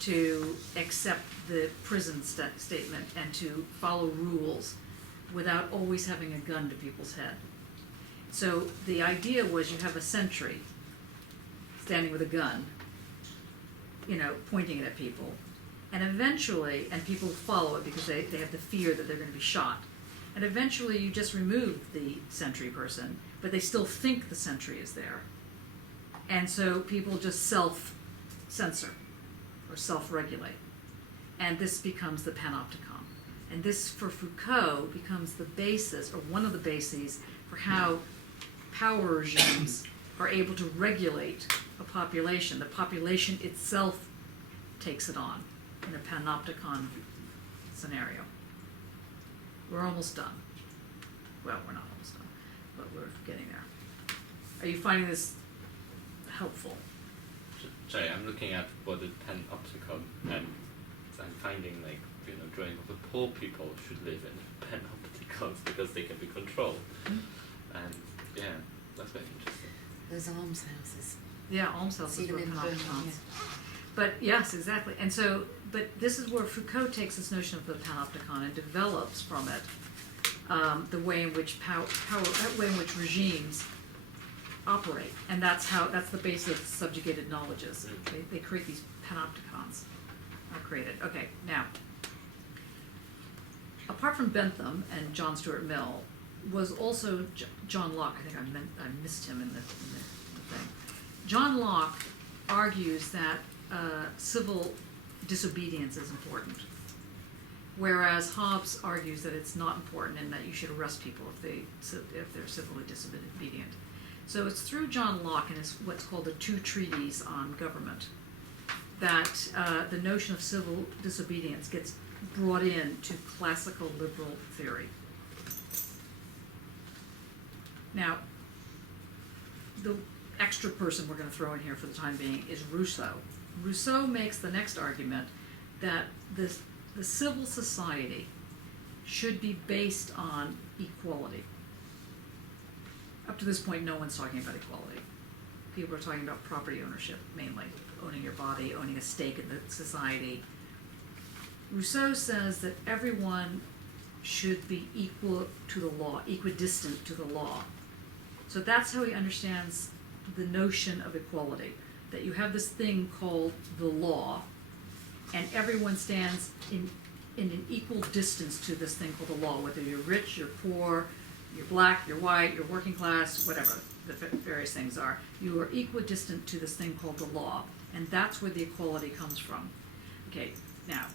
to accept the prison statement and to follow rules without always having a gun to people's head? So the idea was you have a sentry standing with a gun, pointing it at people, and eventually, and people follow it because they have the fear that they're going to be shot. And eventually you just remove the sentry person, but they still think the sentry is there. And so people just self-censor or self-regulate. And this becomes the panopticon. And this, for Foucault, becomes the basis, or one of the bases, for how power regimes are able to regulate a population. The population itself takes it on in a panopticon scenario. We're almost done. Well, we're not almost done, but we're getting there. Are you finding this helpful? Sorry, I'm looking at what the panopticon, and I'm finding drawing of the poor people should live in panopticons because they can be controlled. And yeah, that's very interesting. Those almshouses. Yeah, almshouses See them were in Birmingham, panopticons. But yes, exactly. And so, but this is where Foucault takes this notion of the panopticon and develops from it the way in which way in which regimes operate, and that's the basis of subjugated knowledges. They create these panopticons. Are created. Okay, now, apart from Bentham and John Stuart Mill, was also John Locke. I think I missed him in the thing. John Locke argues that civil disobedience is important, whereas Hobbes argues that it's not important and that you should arrest people if they're civilly disobedient. So it's through John Locke and what's called the Two Treatises on Government that the notion of civil disobedience gets brought into classical liberal theory. Now, the extra person we're going to throw in here for the time being is Rousseau. Rousseau makes the next argument that the civil society should be based on equality. Up to this point, no one's talking about equality. People are talking about property ownership, mainly. Owning your body, owning a stake in the society. Rousseau says that everyone should be equal to the law, equidistant to the law. So that's how he understands the notion of equality, that you have this thing called the law, and everyone stands in in an equal distance to this thing called the law, whether you're rich, you're poor, you're black, you're white, you're working class, whatever the various things are. You are equidistant to this thing called the law, and that's where the equality comes from. Okay, now,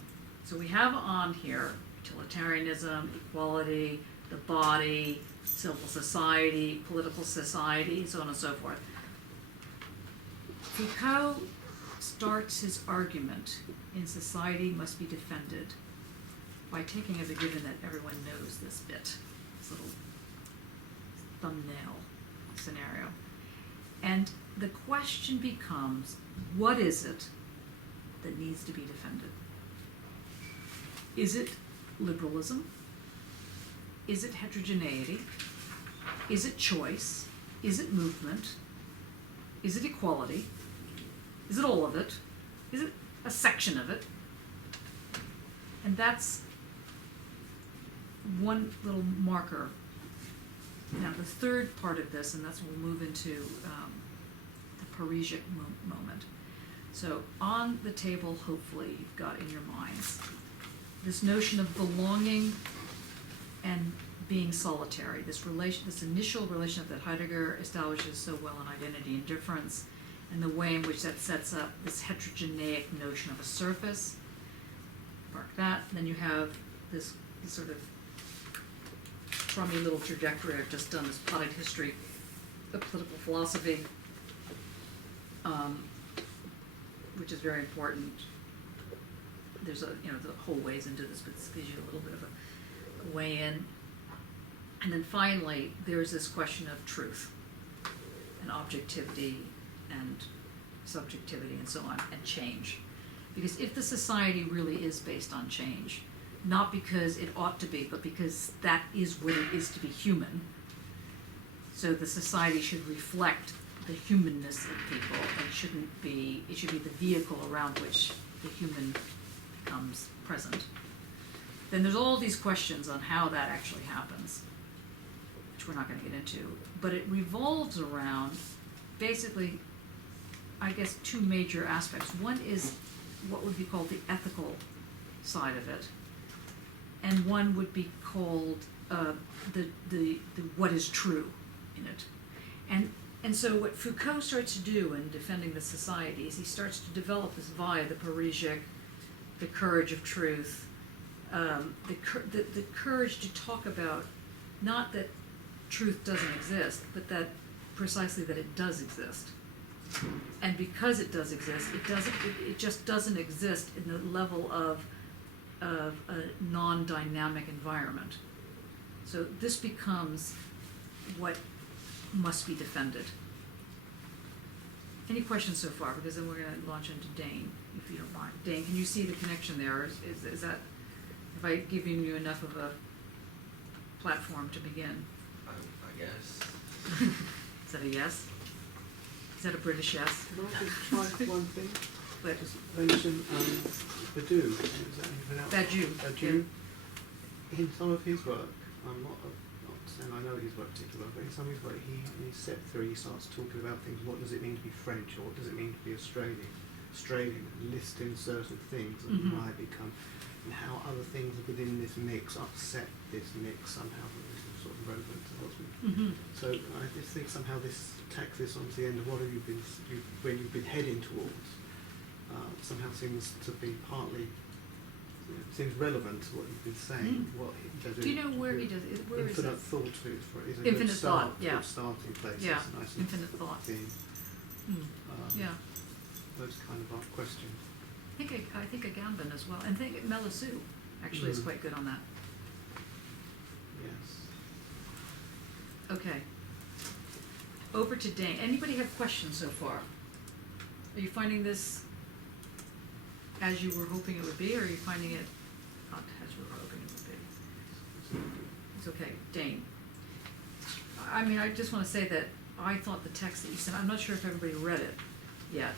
so we have on here utilitarianism, equality, the body, civil society, political society, so on and so forth. Foucault starts his argument in society must be defended by taking as a given that everyone knows this bit, this little thumbnail scenario. And the question becomes, what is it that needs to be defended? Is it liberalism? Is it heterogeneity? Is it choice? Is it movement? Is it equality? Is it all of it? Is it a section of it? And that's one little marker. Now the third part of this, and that's when we'll move into the Parisian moment. So on the table, hopefully, you've got in your minds this notion of belonging and being solitary, this initial relationship that Heidegger establishes so well in Identity and Difference, and the way in which that sets up this heterogeneic notion of a surface. Mark that. Then you have this sort of crummy little trajectory I've just done, this potted history of political philosophy, which is very important. There's the whole ways into this, but this gives you a little bit of a way in. And then finally, there's this question of truth and objectivity and subjectivity and so on, and change. Because if the society really is based on change, not because it ought to be, but because that is what it is to be human, so the society should reflect the humanness of people, and it should be the vehicle around which the human becomes present. Then there's all these questions on how that actually happens, which we're not going to get into, but it revolves around basically, I guess, two major aspects. One is what would be called the ethical side of it, and one would be called the what is true in it. And so what Foucault starts to do in defending the society is he starts to develop this via the Parisian, the courage of truth, the courage to talk about not that truth doesn't exist, but that precisely that it does exist. And because it does exist, it just doesn't exist in the level of a non-dynamic environment. So this becomes what must be defended. Any questions so far? Because then we're going to launch into Dane, if you don't mind. Dane, can you see the connection there? Is that, have I given you enough of a platform to begin? I guess. Is that a yes? Is that a British yes? Can I just try one thing? But Just mention Badiou. Is that anything else? Badiou. In some of his work, I'm not saying I know his work particularly, but in some of his work, in his set 3, he starts talking about things. What does it mean to be French, or what does it mean to be Australian? Listing certain things and why they become, and how other things within this mix upset this mix somehow. This is sort of relevant to what's been. So I just think somehow this tacks this on to the end of what have you been, when you've been heading towards. Somehow seems to be partly, seems relevant to what you've been saying. What he does. Do you know where he does it? Where is Infinite it? Thought is a Infinite good start, Thought, yeah. Good starting place. Yeah, It's a nice Infinite Thought. theme. Yeah. Those kind of questions. I think Agamben as well, and I think Melisou actually is quite good on that. Yes. Okay. Over to Dane. Anybody have questions so far? Are you finding this as you were hoping it would be, or are you finding it not as you were hoping it would be? It's okay. Dane. I mean, I just want to say that I thought the text that you sent, I'm not sure if everybody read it yet,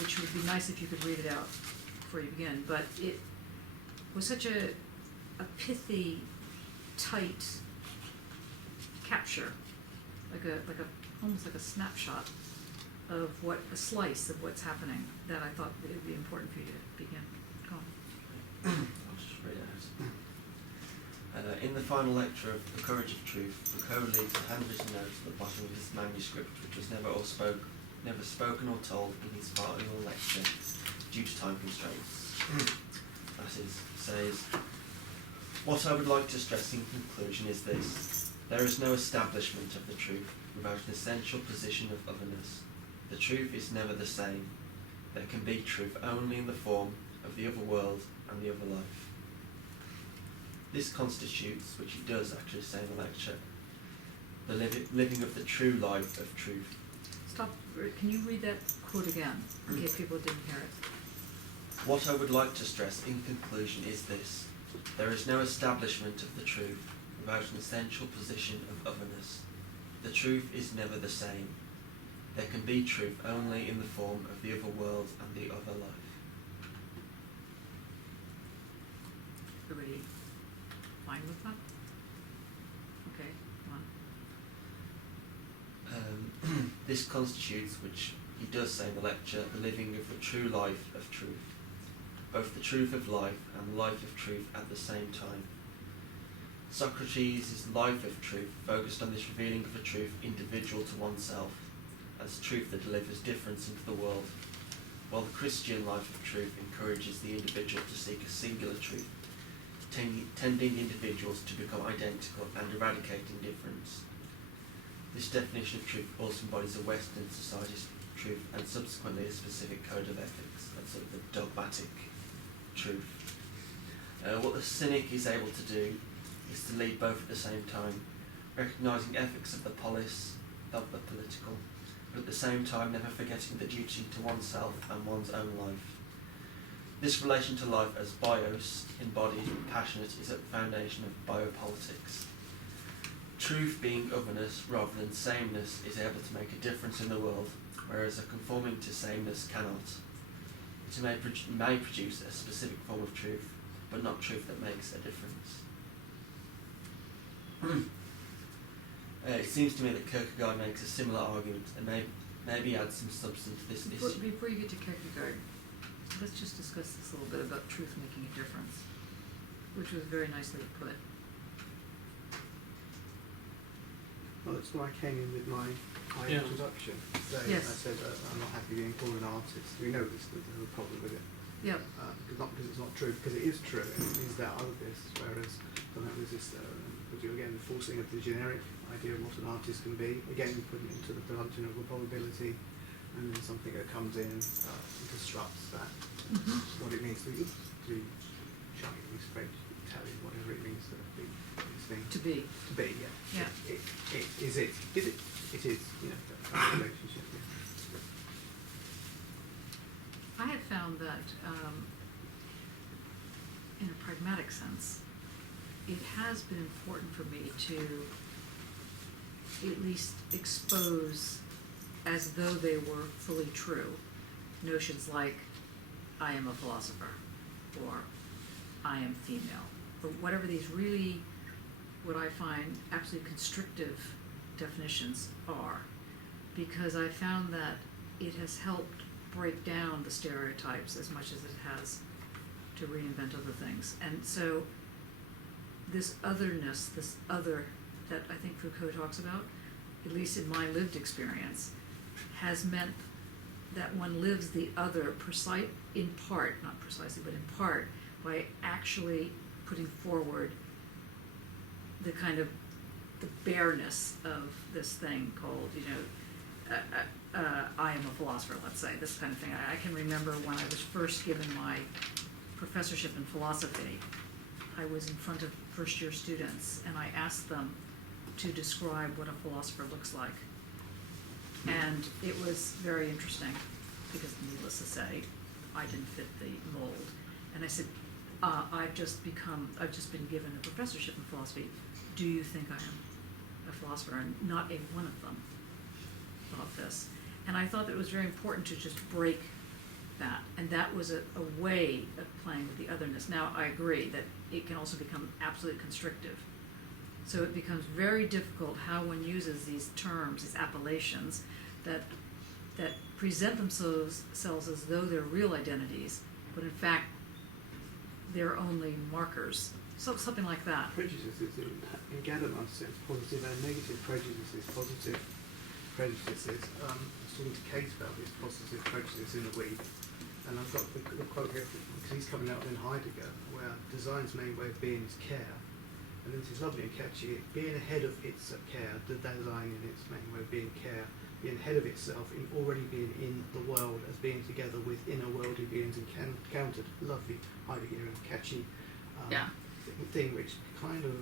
which would be nice if you could read it out before you begin, but it was such a pithy, tight capture, almost like a snapshot of a slice of what's happening, that I thought it would be important for you to begin. Go on. I'll just read In the final lecture of The Courage of Truth, Foucault leaves a handwritten note at the bottom of his manuscript, which was never spoken or told in his final lecture due to time constraints. That is, says, "What I would like to stress in conclusion is this. There is no establishment of the truth without an essential position of otherness. The truth is never the same. There can be truth only in the form of the other world and the other life. This constitutes, which he does actually say in the lecture, the living of the true life of truth." Stop. Can you read that quote again, in case people didn't hear it? "What I would like to stress in conclusion is this. There is no establishment of the truth without an essential position of otherness. The truth is never the same. There can be truth only in the form of the other world and the other life." Everybody fine with that? Okay, come on. This constitutes, which he does say in the lecture, the living of the true life of truth. Both the truth of life and the life of truth at the same time. Socrates' life of truth focused on this revealing of a truth individual to oneself, as truth that delivers difference into the world, while the Christian life of truth encourages the individual to seek a singular truth, tending individuals to become identical and eradicating difference. This definition of truth also embodies a Western society's truth and subsequently a specific code of ethics, that's sort of the dogmatic truth. What the cynic is able to do is to lead both at the same time, recognising ethics of the polis, of the political, but at the same time never forgetting the duty to oneself and one's own life. This relation to life as bios, embodied and passionate, is at the foundation of biopolitics. Truth being otherness rather than sameness is able to make a difference in the world, whereas a conforming to sameness cannot. It may produce a specific form of truth, but not truth that makes a difference. It seems to me that Kierkegaard makes a similar argument and maybe adds some substance to this issue. Before you get to Kierkegaard, let's just discuss this a little bit about truth making a difference, which was very nicely put. Well, that's why I came in with my Yeah. introduction. So Yes. I said I'm not happy being called an artist. We know this, that there's a problem with it. Yep. Not because it's not true, because it is true, and it means there are other this, whereas something was this, again, the forcing of the generic idea of what an artist can be, again, putting it into the presumption of a probability, and then something that comes in disrupts that, what it means to be Chinese, French, Italian, whatever it means to be. To be. To be, yeah. Yeah. Is it, you know, that kind of relationship, yeah. I had found that, in a pragmatic sense, it has been important for me to at least expose, as though they were fully true, notions like, I am a philosopher, or I am female, or whatever these really, what I find absolutely constrictive definitions are, because I found that it has helped break down the stereotypes as much as it has to reinvent other things. And so this otherness, this other that I think Foucault talks about, at least in my lived experience, has meant that one lives the other in part, not precisely, but in part, by actually putting forward the kind of the bareness of this thing called, I am a philosopher, let's say, this kind of thing. I can remember when I was first given my professorship in philosophy, I was in front of first-year students, and I asked them to describe what a philosopher looks like. And it was very interesting, because needless to say, I didn't fit the mold. And I said, I've just been given a professorship in philosophy. Do you think I am a philosopher? And not a one of them thought this. And I thought that it was very important to just break that. And that was a way of playing with the otherness. Now, I agree that it can also become absolutely constrictive. So it becomes very difficult how one uses these terms, these appellations, that present themselves as though they're real identities, but in fact, they're only markers something like that. Prejudices in Gadamer's sense, positive and negative prejudices. Positive prejudices. I was talking to Kate about this positive prejudice in the week, and I've got the quote here because he's coming out in Heidegger, where design's main way of being is care, and this is lovely and catchy. Being ahead of its care, the design in its main way of being care, being ahead of itself in already being in the world as being together with inner worldly beings encountered. Lovely Heideggerian catchy thing, which kind of,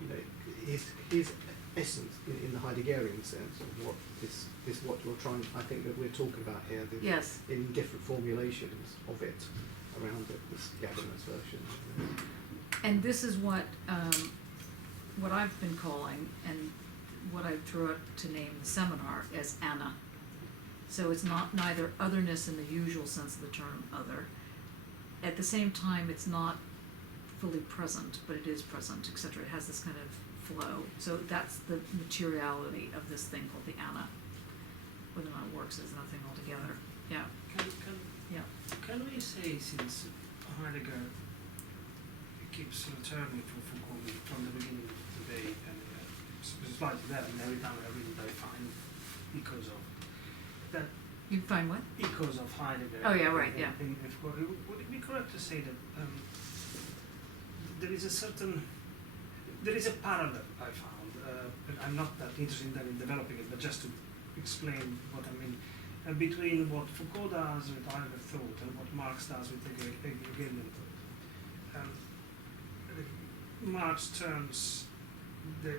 you know, his essence in the Heideggerian sense of what this what you're trying, I think that we're talking about here. Yes. In different formulations of it around this Gadamer's version. And this is what I've been calling, and what I threw out to name the seminar as Anna. So it's not neither otherness in the usual sense of the term other. At the same time, it's not fully present, but it is present, etc. It has this kind of flow. So that's the materiality of this thing called the Anna. Whether or not it works is nothing altogether. Yeah. Can we say, since Heidegger keeps returning to Foucault from the beginning of the debate, and slightly there, and every time I read it I find echoes of that. You find what? Echoes of Heidegger. Oh yeah, right, yeah. In Foucault. Would it be correct to say that there is a parallel I found, and I'm not that interested in developing it, but just to explain what I mean, between what Foucault does with Heidegger thought and what Marx does with Hegelian thought. Marx turns the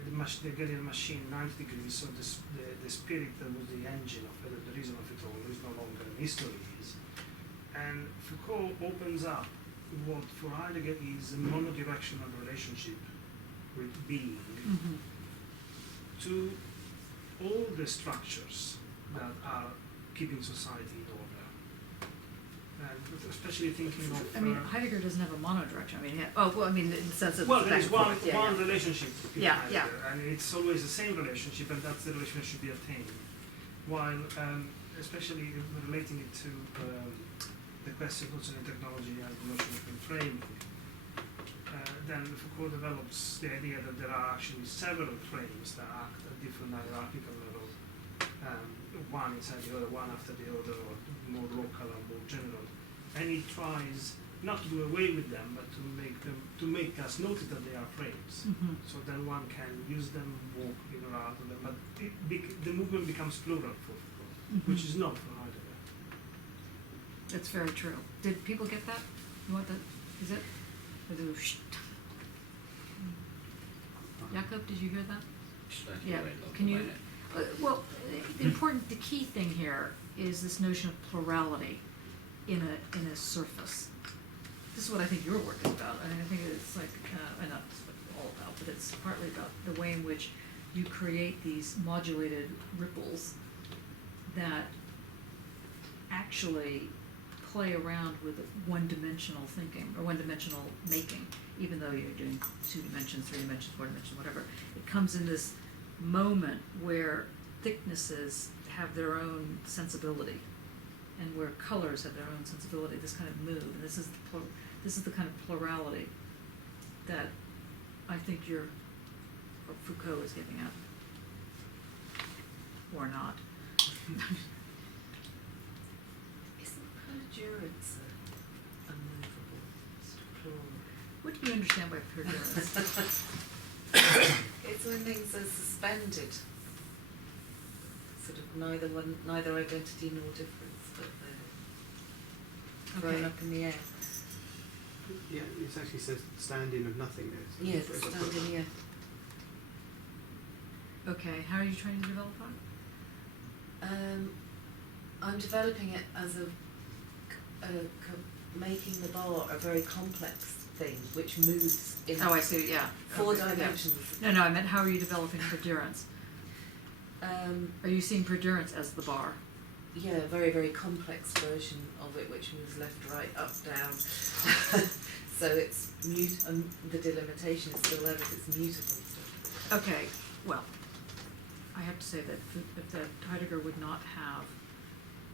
Hegelian machine 90 degrees, so the spirit that was the engine of it, the reason of it all, is no longer an history is. And Foucault opens up what for Heidegger is a monodirectional relationship with being to all the structures that are keeping society in order. And especially thinking of... I mean, Heidegger doesn't have a monodirection. I mean, in the sense of... Well, there's one yeah. relationship in Yeah, Heidegger, and it's always the same relationship, and that's the relationship that should be attained. While, especially relating it to the question of social technology and the notion of framing, then Foucault develops the idea that there are actually several frames that act at different hierarchical levels, one inside the other, one after the other, or more local or more general. And he tries not to do away with them, but to make us notice that they are frames. So then one can use them, walk in or out of them. But the movement becomes plural for Foucault, which is not for Heidegger. That's very true. Did people get that? You want that? Is it? Jakob, did you hear that? Yeah. Can you? The key thing here is this notion of plurality in a surface. This is what I think your work is about. I mean, I think it's like, not all about, but it's partly about the way in which you create these modulated ripples that actually play around with one-dimensional thinking or one-dimensional making, even though you're doing 2 dimensions, 3 dimensions, 4 dimensions, whatever. It comes in this moment where thicknesses have their own sensibility, and where colors have their own sensibility. This kind of move, and this is the kind of plurality that I think Foucault is giving up, or not. Perdurance unmovable, plural. What do you understand by perdurance? It's when things are suspended, sort of neither identity nor difference, but they're thrown up in the air. Yeah, it actually says standing of nothingness. Yeah, standing, yeah. Okay, how are you trying to develop that? I'm developing it as making the bar a very complex thing which moves in I see, yeah. 4 Okay, dimensions. yeah. No, I meant how are you developing perdurance? Are you seeing perdurance as the bar? Yeah, a very, very complex version of it which moves left, right, up, down. So it's the delimitation is still there, but it's mutable. So. Okay, well, I have to say that Heidegger would not have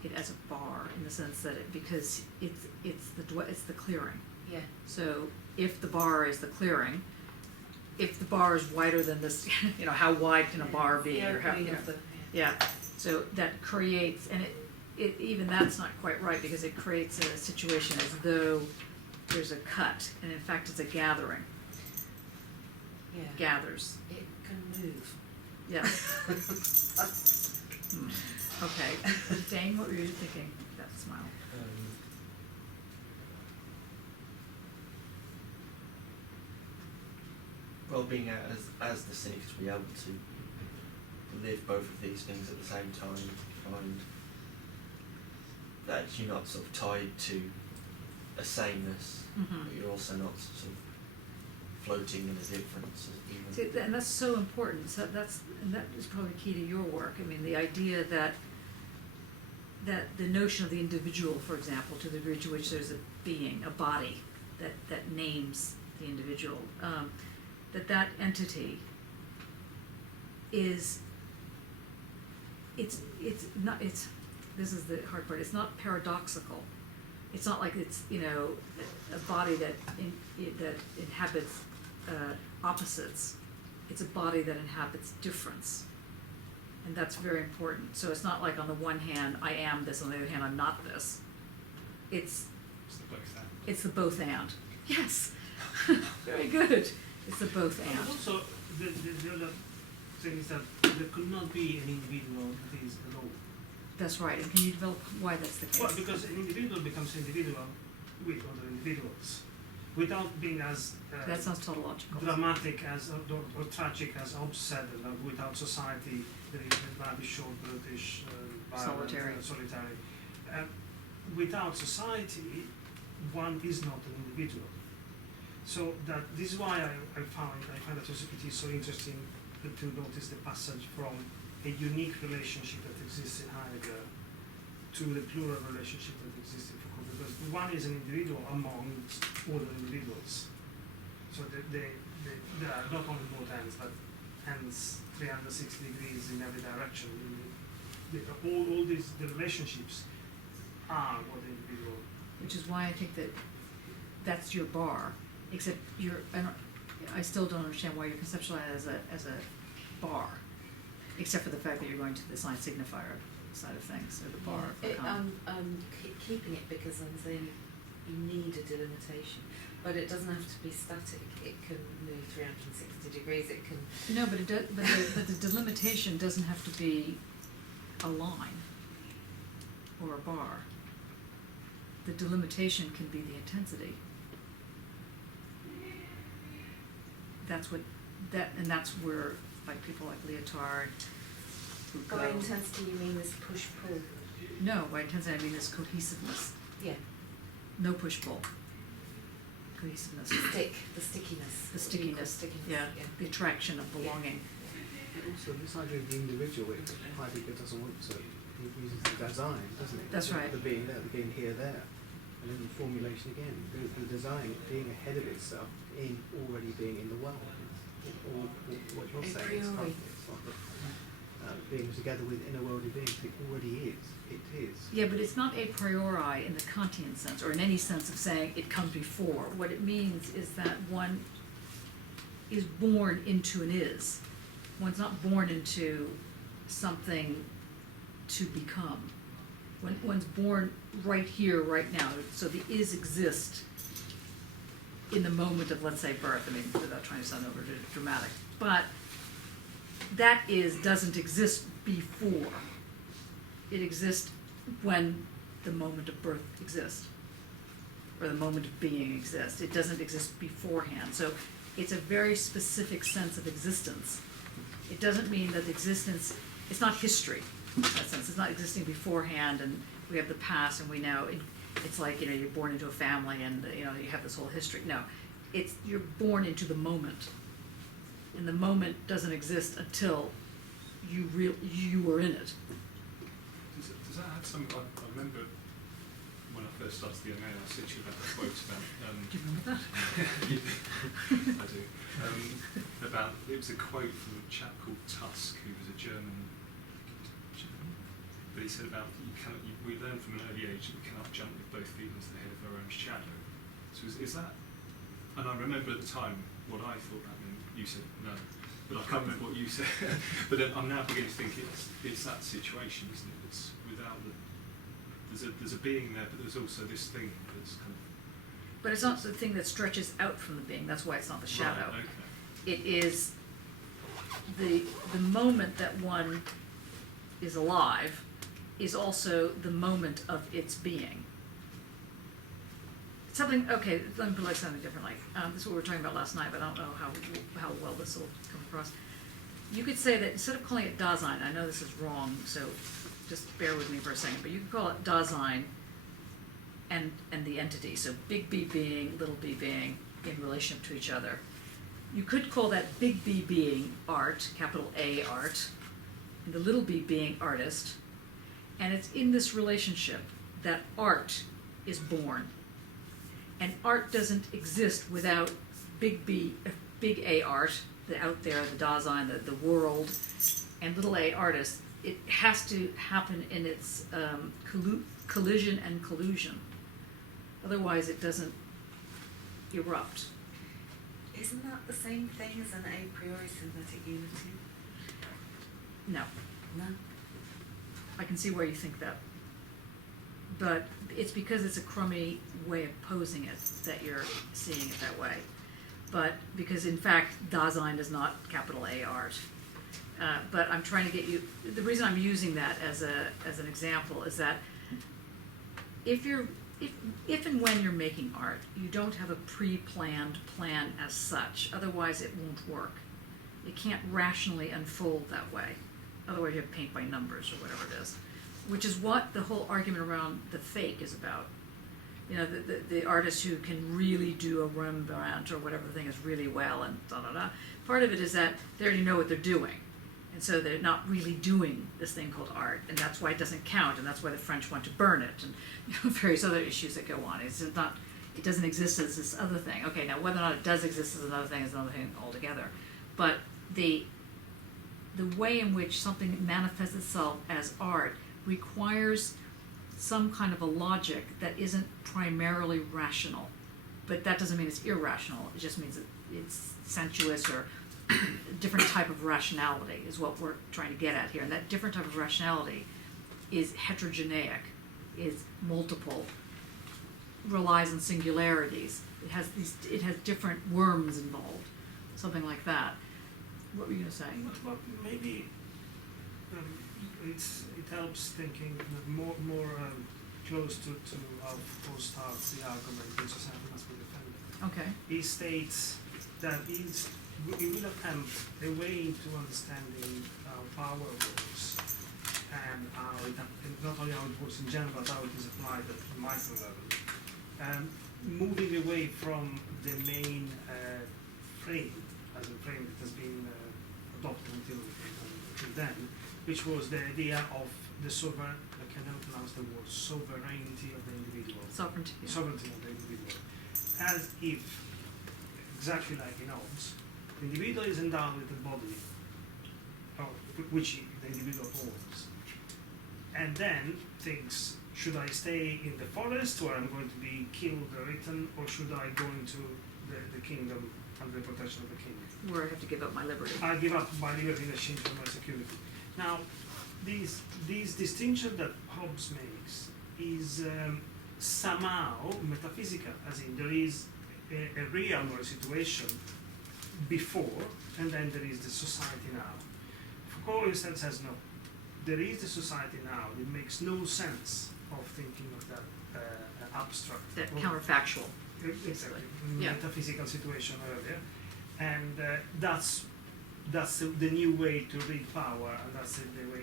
it as a bar in the sense that because it's the clearing. Yeah. So if the bar is the clearing, if the bar is wider than this, you know, how wide can a bar be? Yeah, or how, we you know, have the, yeah, so that creates, and it even that's not quite right because it creates a situation as though there's a cut, and in fact it's a gathering. yeah. Gathers. It can move. Yeah. Okay. Dane, what were you thinking? That smile. Well, being out as the cynic, to be able to live both of these things at the same time, find that you're not sort of tied to a sameness, Mhm. but you're also not sort of floating in a difference. Even. See, and that's so important. So and that is probably key to your work. I mean, the idea that the notion of the individual, for example, to the degree to which there's a being, a body that names the individual, that entity is it's not this is the hard part. It's not paradoxical. It's not like it's, you know, a body that inhabits opposites. It's a body that inhabits difference, and that's very important. So it's not like on the one hand I am this, on the other hand I'm not this. It's the both and. It's the both and. Yes, very good. It's the both But and. also, the other thing is that there could not be an individual that is alone. That's right. And can you develop why that's the case? Well, because an individual becomes individual with other individuals, without being as that sounds tautological. dramatic as or tragic as Hobbes said, that without society there is the lavish, short, brutish, violent, Solitary. Solitary. Without society, one is not an individual. So that this is why I find that it is so interesting to notice the passage from a unique relationship that exists in Heidegger to the plural relationship that exists in Foucault, because one is an individual among other individuals. So they are not only both ends, but ends 360 degrees in every direction. All these the relationships are what the individual. Which is why I think that that's your bar. Except I still don't understand why you're conceptualizing it as a bar, except for the fact that you're going to the sign signifier side of things, or the bar. Keeping it because I'm saying you need a delimitation, but it doesn't have to be static. It can move 360 degrees. It can. No, but it does. But the delimitation doesn't have to be a line or a bar. The delimitation can be the intensity. That's where like people like Lyotard who go. By intensity you mean this push-pull? No, by intensity I mean this cohesiveness. Yeah. No push-pull. Cohesiveness. The stickiness. The stickiness. Yeah. The attraction of belonging. And also this idea of the individual, Heidegger doesn't want to. He uses the design, doesn't he? That's right. The being there, the being here, there. And then the formulation again, the design being ahead of itself in already being in the world. Or what you're saying, it's like being together with inner worldly beings, it already is. It is. Yeah, but it's not a priori in the Kantian sense, or in any sense of saying it comes before. What it means is that one is born into an is. One's not born into something to become. One's born right here, right now. So the is exist in the moment of, let's say, birth. I mean, without trying to sound over dramatic. But that is doesn't exist before. It exists when the moment of birth exists, or the moment of being exists. It doesn't exist beforehand. So it's a very specific sense of existence. It doesn't mean that existence, it's not history in that sense. It's not existing beforehand and we have the past and we know, it's like, you know, you're born into a family and, you know, you have this whole history. No, it's, you're born into the moment. And the moment doesn't exist until you are in it. Does that have some? I remember when I first started the MA, I said to you about the quote about. Do you remember that? I do. About it was a quote from a chap called Tusk, who was a German. But he said about we learn from an early age that we cannot jump with both feet into the head of our own shadow. So is that? And I remember at the time what I thought that meant. You said no, but I can't remember what you said. But then I'm now beginning to think it's that situation, isn't it? It's without there's a being there, but there's also this thing that's kind of. But it's not the thing that stretches out from the being. That's why it's not the shadow. Right, okay. It is the moment that one is alive is also the moment of its being. Something, okay, let me put it something differently. This is what we were talking about last night, but I don't know how well this will come across. You could say that instead of calling it Dasein, I know this is wrong, so just bear with me for a second, but you could call it Dasein and the entity. So big B being, little b being in relationship to each other. You could call that big B being art, capital A art, and the little b being artist. And it's in this relationship that art is born. And art doesn't exist without big B, big A art, the out there, the Dasein, the world, and little a artist. It has to happen in its collision and collusion. Otherwise, it doesn't erupt. Isn't that the same thing as an a priori synthetic unity? No. No? I can see where you think that. But it's because it's a crummy way of posing it that you're seeing it that way. But because in fact Dasein is not capital A art. But I'm trying to get you, the reason I'm using that as an example is that if and when you're making art, you don't have a pre-planned plan as such, otherwise it won't work. It can't rationally unfold that way. Otherwise you have paint by numbers or whatever it is. Which is what the whole argument around the fake is about. You know, the artist who can really do a Rembrandt or whatever the thing is really well and da-da-da. Part of it is that they already know what they're doing. And so they're not really doing this thing called art. And that's why it doesn't count. And that's why the French want to burn it. And various other issues that go on. It doesn't exist as this other thing. Okay, now whether or not it does exist as another thing is another thing altogether. But the way in which something manifests itself as art requires some kind of a logic that isn't primarily rational. But that doesn't mean it's irrational. It just means it's sensuous or a different type of rationality is what we're trying to get at here. And that different type of rationality is heterogeneic, is multiple, relies on singularities. It has different worms involved, something like that. What were you going to say? But maybe it helps thinking more close to how Poe starts the argument that society must be defended. Okay. He states that he will attempt a way to understanding how power works and how not only how it works in general, but how it is applied at the micro level. And moving away from the main frame, as a frame that has been adopted until then, which was the idea of the I can never pronounce the word, sovereignty of the individual. Sovereignty. Yeah. Sovereignty of the individual. As if, exactly like in Hobbes, the individual is endowed with a body, which the individual owns, and then thinks, should I stay in the forest where I'm going to be killed or eaten, or should I go into the kingdom under the protection of the king? Where I have to give up my liberty. I give up my liberty in exchange for my security. Now, these distinction that Hobbes makes is somehow metaphysical, as in there is a real or a situation before, and then there is the society now. Foucault instead says no. There is the society now. It makes no sense of thinking of that abstract. That counterfactual. Exactly. Yeah. Metaphysical situation earlier. And that's the new way to read power, and that's the way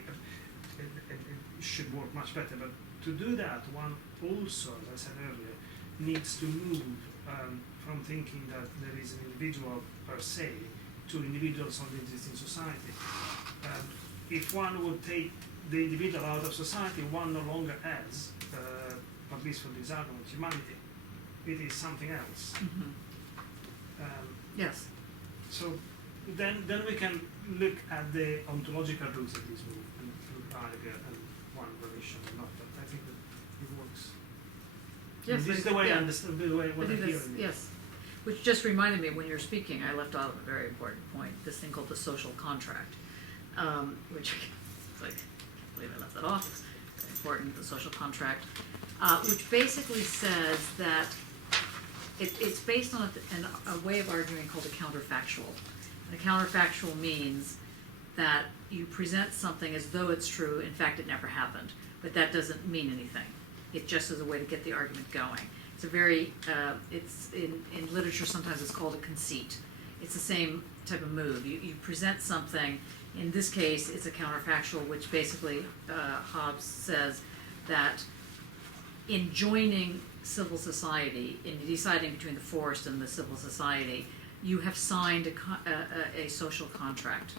it should work much better. But to do that, one also, as I said earlier, needs to move from thinking that there is an individual per se to individuals that exist in society. If one would take the individual out of society, one no longer has, at least for this argument, humanity. It is something else. Mm-hmm. Yes. So then we can look at the ontological roots of this movement through Heidegger and one relation or not, but I think that it works. Yes, This is the way I yeah. understand, the way I what think I'm that's, hearing. yes. Which just reminded me, when you were speaking, I left out a very important point, this thing called the social contract, which, it's like, I believe I left that off, very important, the social contract, which basically says that it's based on a way of arguing called a counterfactual. And a counterfactual means that you present something as though it's true, in fact it never happened, but that doesn't mean anything. It just is a way to get the argument going. It's a very, it's in literature sometimes it's called a conceit. It's the same type of move. You present something, in this case it's a counterfactual, which basically Hobbes says that in joining civil society, in deciding between the forest and the civil society, you have signed a social contract.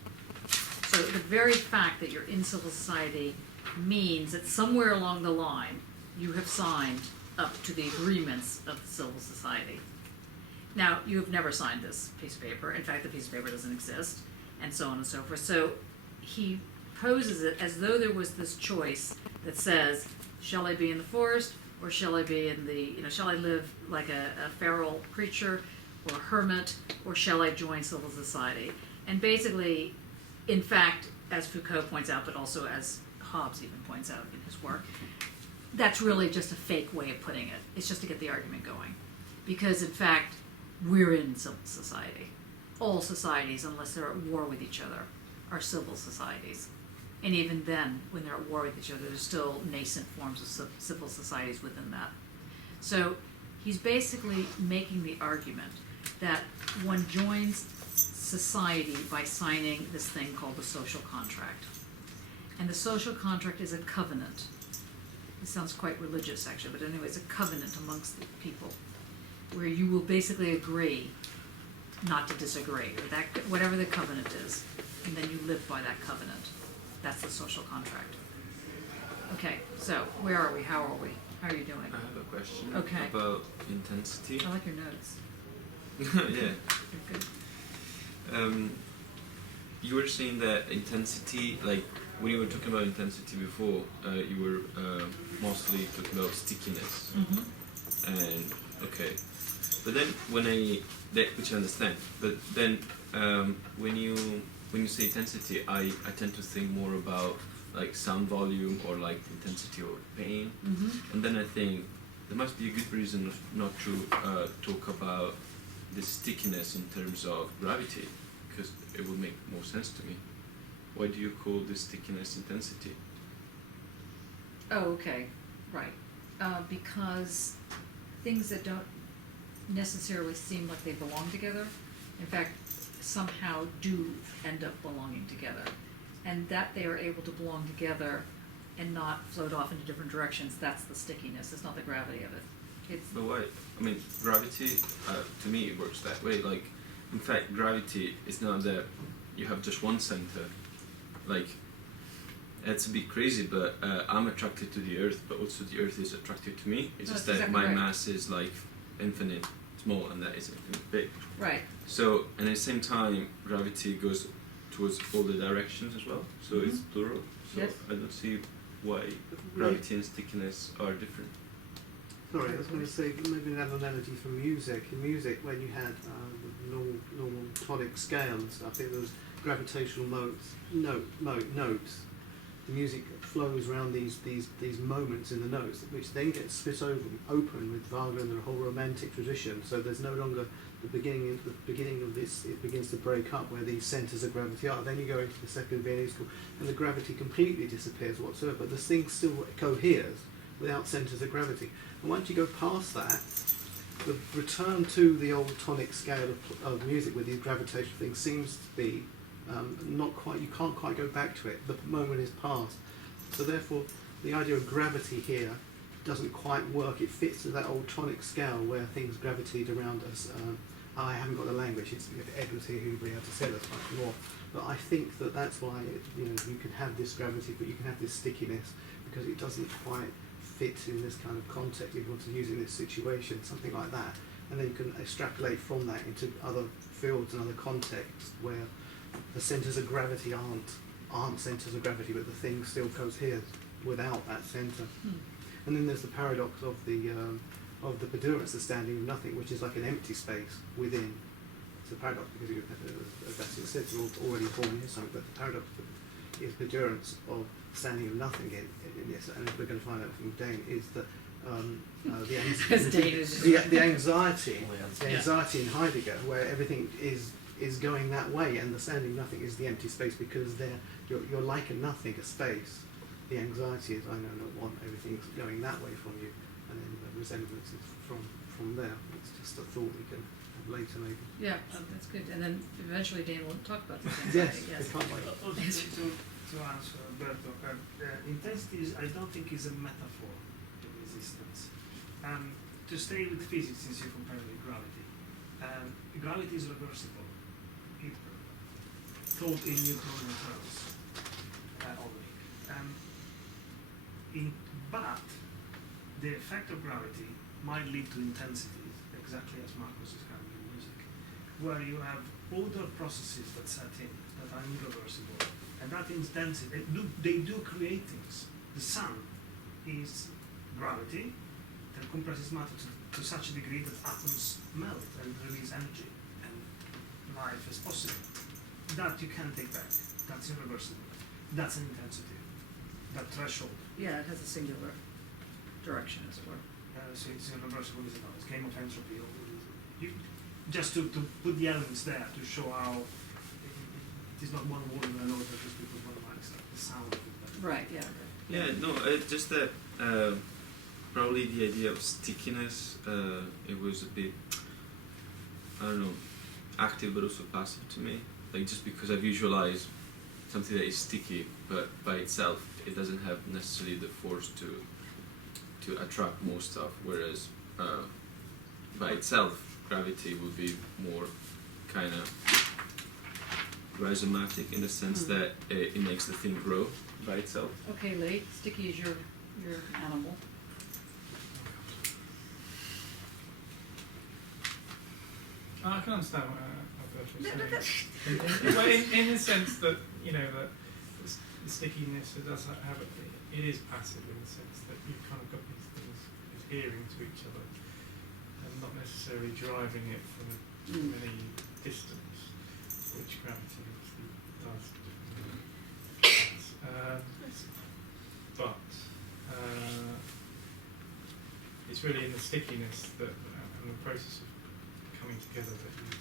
So the very fact that you're in civil society means that somewhere along the line you have signed up to the agreements of the civil society. Now, you have never signed this piece of paper. In fact, the piece of paper doesn't exist, and so on and so forth. So he poses it as though there was this choice that says, shall I be in the forest, or shall I be in the, shall I live like a feral creature or a hermit, or shall I join civil society? And basically, in fact, as Foucault points out, but also as Hobbes even points out in his work, that's really just a fake way of putting it. It's just to get the argument going. Because, in fact, we're in civil society. All societies, unless they're at war with each other, are civil societies. And even then, when they're at war with each other, there's still nascent forms of civil societies within that. So he's basically making the argument that one joins society by signing this thing called the social contract. And the social contract is a covenant. It sounds quite religious, actually, but anyway, it's a covenant amongst the people, where you will basically agree not to disagree, or that whatever the covenant is, and then you live by that covenant. That's the social contract. Okay, so where are we? How are we? How are you doing? I have a question Okay. about intensity. I like your notes. Yeah. You're good. You were saying that intensity, like when you were talking about intensity before, you were mostly talking about stickiness. Mm-hmm. And okay, but then which I understand. But then when you say intensity, I tend to think more about like sound volume or like intensity or pain. Mm-hmm. And then I think there must be a good reason not to talk about the stickiness in terms of gravity, because it would make more sense to me. Why do you call this stickiness intensity? Oh, okay, right. Because things that don't necessarily seem like they belong together, in fact, somehow do end up belonging together. And that they are able to belong together and not float off into different directions, that's the stickiness. It's not the gravity of it. But why? I mean, gravity, to me, it works that way. Like, in fact, gravity is not that you have just one center. Like, it's a bit crazy, but I'm attracted to the Earth, but also the Earth is attracted to me. It's just that exactly my right. mass is like infinite small, and that is infinite big. Right. So, and at the same time, gravity goes towards all the directions as well. So Mhm. it's plural. So Yes. I don't see why gravity and stickiness are different. Sorry, I was going to say maybe an analogy from music. In music, when you had the normal tonic scale and stuff, it was gravitational notes. The music flows around these moments in the notes, which then get split open with Wagner and the whole romantic tradition. So there's no longer the beginning of this. It begins to break up where these centres of gravity are. Then you go into the second Viennese school, and the gravity completely disappears whatsoever. But the thing still coheres without centres of gravity. And once you go past that, the return to the old tonic scale of music with these gravitational things seems to be not quite, you can't quite go back to it. The moment is past. So therefore, the idea of gravity here doesn't quite work. It fits with that old tonic scale where things gravitate around us. I haven't got the language. It's Edward's here who'd be able to say this much more. But I think that that's why you can have this gravity, but you can have this stickiness because it doesn't quite fit in this kind of context. If you want to use it in this situation, something like that, and then you can extrapolate from that into other fields and other contexts where the centres of gravity aren't centres of gravity, but the thing still coheres without that centre. And then there's the paradox of the of the pedurance, the standing of nothing, which is like an empty space within. It's a paradox because, as Bastian said, we're all already forming something, but the paradox is pedurance of standing of nothing in this, and if we're going to find out from Dane, is that the anxiety in Heidegger, where everything is going that way, and the standing nothing is the empty space, because you're like a nothing, a space. The anxiety is, I know not want, everything's going that way from you, and then the resemblance is from there. It's just a thought we can have later maybe. Yeah, that's good. And then eventually Dan will talk about this. Yes, Yes. we can't wait. To answer Alberto, intensity I don't think is a metaphor in resistance. To stay with physics, since you compared with gravity, gravity is reversible. It thought in Newtonian terms only. But the effect of gravity might lead to intensity, exactly as Marcos is having in music, where you have older processes that set in that are irreversible, and that intensity, they do create things. The sun is gravity that compresses matter to such a degree that atoms melt and release energy, and life is possible. That you can take back. That's irreversible. That's an intensity. That threshold. Yeah, it has a singular direction, as it were. So it's irreversible, is it not? It's game of entropy. Just to put the elements there to show how it is not one word and another, just because one likes the sound of it. Right, yeah. Yeah, no, just that probably the idea of stickiness, it was a bit, I don't know, active but also passive to me. Like, just because I visualize something that is sticky, but by itself, it doesn't have necessarily the force to attract more stuff, whereas by itself, gravity would be more kind of rhizomatic in the sense that it makes the thing grow by itself. Okay, Lee, sticky is your animal. I can understand what Alberto was saying. Well, in the sense that, you know, that the stickiness, it does have it is passive in the sense that you've kind of got these things adhering to each other and not necessarily driving it from any distance, which gravity obviously does. But it's really in the stickiness that and the process of coming together that you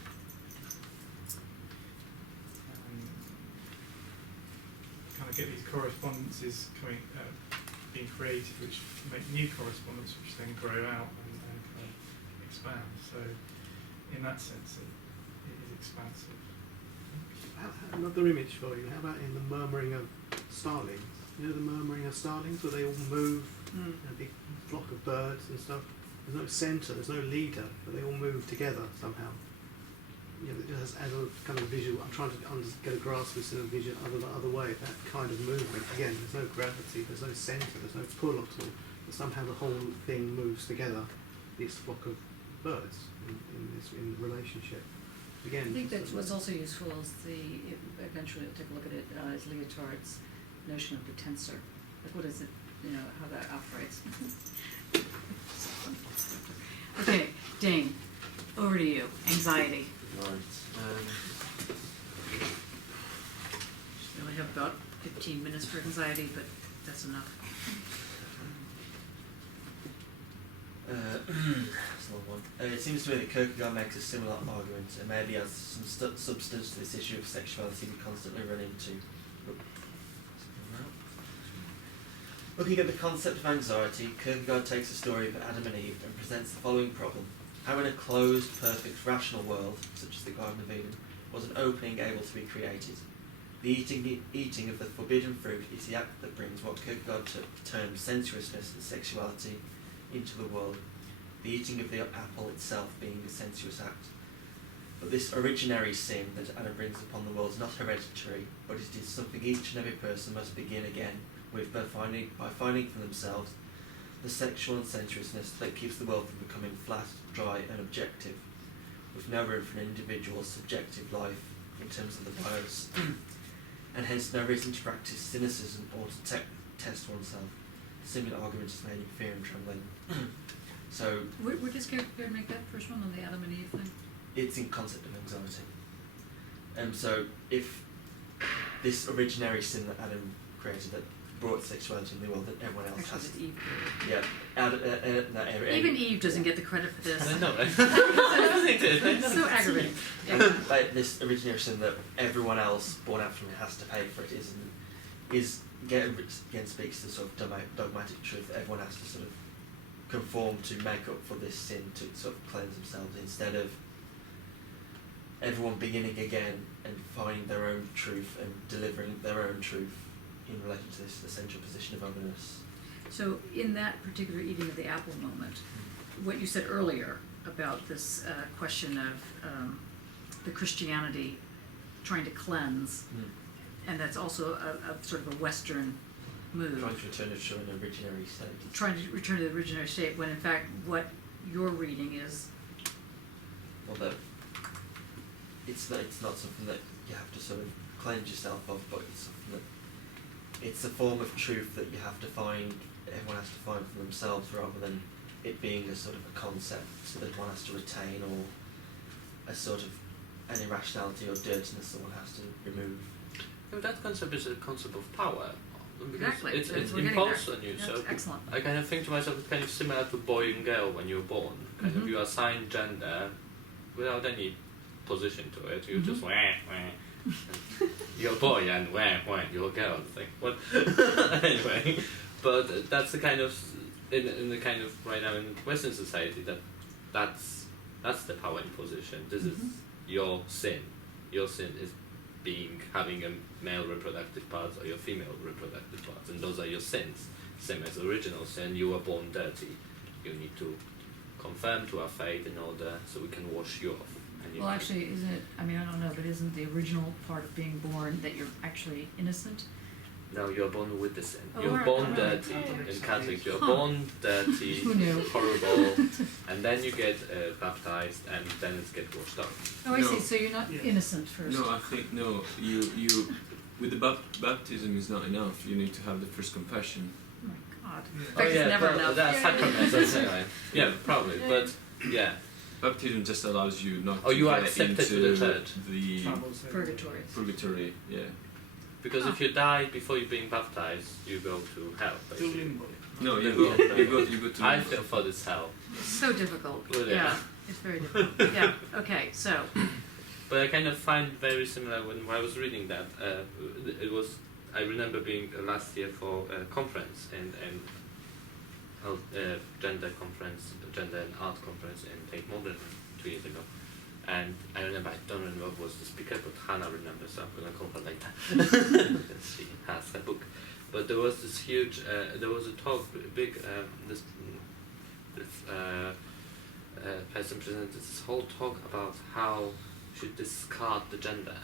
kind of get these correspondences being created, which make new correspondence, which then grow out and kind of expand. So, in that sense, it is expansive. Another image for you. How about in the murmuring of starlings? You know the murmuring of starlings, where they all move, a big flock of birds and stuff. There's no centre, there's no leader, but they all move together somehow. You know, as a kind of visual, I'm trying to get a grasp of this in a visual other way, that kind of movement. Again, there's no gravity, there's no centre, there's no pull at all, but somehow the whole thing moves together, this flock of birds in relationship. Again, I think that's what's also useful is eventually we'll take a look at it, is Lyotard's notion of the tensor. Like, what is it, you know, how that operates. Okay, Dane, over to you. Anxiety. Right. We only have about 15 minutes for anxiety, but that's enough. That's another one. It seems to me that Kierkegaard makes a similar argument, and maybe has some substance to this issue of sexuality we constantly run into. Looking at the concept of anxiety, Kierkegaard takes the story of Adam and Eve and presents the following problem. How in a closed, perfect, rational world, such as the Garden of Eden, was an opening able to be created? The eating of the forbidden fruit is the act that brings what Kierkegaard termed sensuousness and sexuality into the world, the eating of the apple itself being a sensuous act. But this originary sin that Adam brings upon the world is not hereditary, but it is something each and every person must begin again with by finding for themselves the sexual and sensuousness that keeps the world from becoming flat, dry and objective, with no room for an individual's subjective life in terms of the bios, and hence no reason to practice cynicism or to test oneself. Similar argument is made in Fear and Trembling. So Where does Kierkegaard make that first one on the Adam and Eve thing? it's in concept of anxiety. So if this originary sin that Adam created that brought sexuality in the world that everyone else Actually, has, it's Eve. yeah, that area. Even Eve doesn't get the credit for this. I know, right? It's so aggravating. Yeah. Like this originary sin that everyone else born after him has to pay for it is again speaks to sort of dogmatic truth that everyone has to sort of conform to make up for this sin to sort of cleanse themselves instead of everyone beginning again and finding their own truth and delivering their own truth in relation to this essential position of otherness. So in that particular eating of the apple moment, what you said earlier about this question of the Christianity trying to cleanse, and that's also a sort of a Western move. Trying to return it to an originary state. Trying to return to the originary state, when in fact what you're reading is... Well, it's not something that you have to sort of cleanse yourself of, but it's something that it's a form of truth that you have to find, everyone has to find for themselves, rather than it being a sort of a concept that one has to retain, or a sort of an irrationality or dirtiness that one has to remove. And that concept is a concept of power. Because Exactly. it's We're getting imposed there. on you. That's So excellent. I kind of think to myself, it's kind of similar to boy and girl when you're born. Kind of Mhm. you assign gender without any position to it. You just wah, wah. You're a boy and wah, wah, you're a girl. It's like, what? Anyway, but that's the kind of in the kind of right now in Western society that's the power imposition. This is your sin. Your sin is having a male reproductive parts or your female reproductive parts, and those are your sins. Same as original sin. You were born dirty. You need to confirm to our faith in order so we can wash you off. And you Well, can- actually, isn't it, I mean, I don't know, but isn't the original part of being born that you're actually innocent? No, you're born with the sin. Oh, you're right, born right. dirty. Oh. In Catholic, you're Huh. born dirty, Who knew? horrible, and then you get baptized, and then it gets washed off. Oh, I No. see, so you're not Yeah. innocent first. No, I think no. You with the baptism is not enough. You need to have the first confession. Oh my God. Yeah. In fact, it's never enough. That's sacrament, that's anyway. Yeah, probably, Yeah. but yeah. Baptism just allows you not Oh, to you are get accepted into to the church. the Troubles there. Purgatory. purgatory. Yeah. Because Huh. if you die before you're being baptized, you go to hell, To basically. limbo. No, you go to. I feel for this hell. It's so difficult. Well, yeah. Yeah, it's very difficult. Yeah, okay, so, But I kind of find very similar when I was reading that. It was, I remember being last year for a conference and gender conference, gender and art conference in Tate Modern 2 years ago. And I remember, I don't remember who was the speaker, but Hannah remembers, so I'm going to call her later. She has her book. But there was this huge, there was a talk, big, this person presented this whole talk about how we should discard the gender,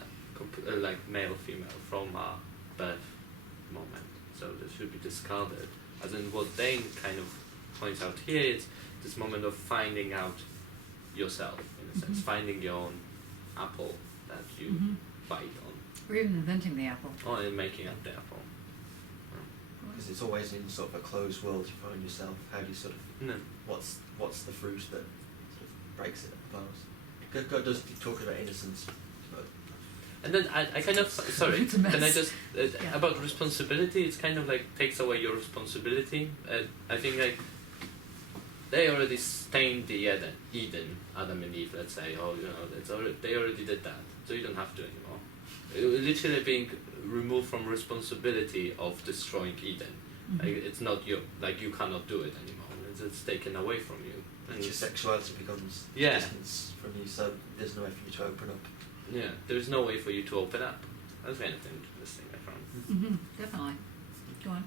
like male, female, from our birth moment. So this should be discarded. As in what Dane kind of points out here is this moment of finding out yourself, in a sense, finding your own apple that you bite on, or even inventing the apple. or in making up the apple. Because it's always in sort of a closed world you find yourself. How do you sort of No. what's the fruit that sort of breaks it apart? God does talk about innocence, but And then I kind of, sorry, It's a mess. can I just, Yeah. about responsibility, it's kind of like takes away your responsibility. I think like, they already stained the Eden, Adam and Eve, let's say, or, you know, they already did that, so you don't have to anymore. Literally being removed from responsibility of destroying Eden. Like, it's not your, like you cannot do it anymore, it's taken away from you. and your sexuality becomes Yeah. distance from you, so there's no way for you to open up. Yeah, there's no way for you to open up. That's kind of interesting, I found. Definitely. Go on.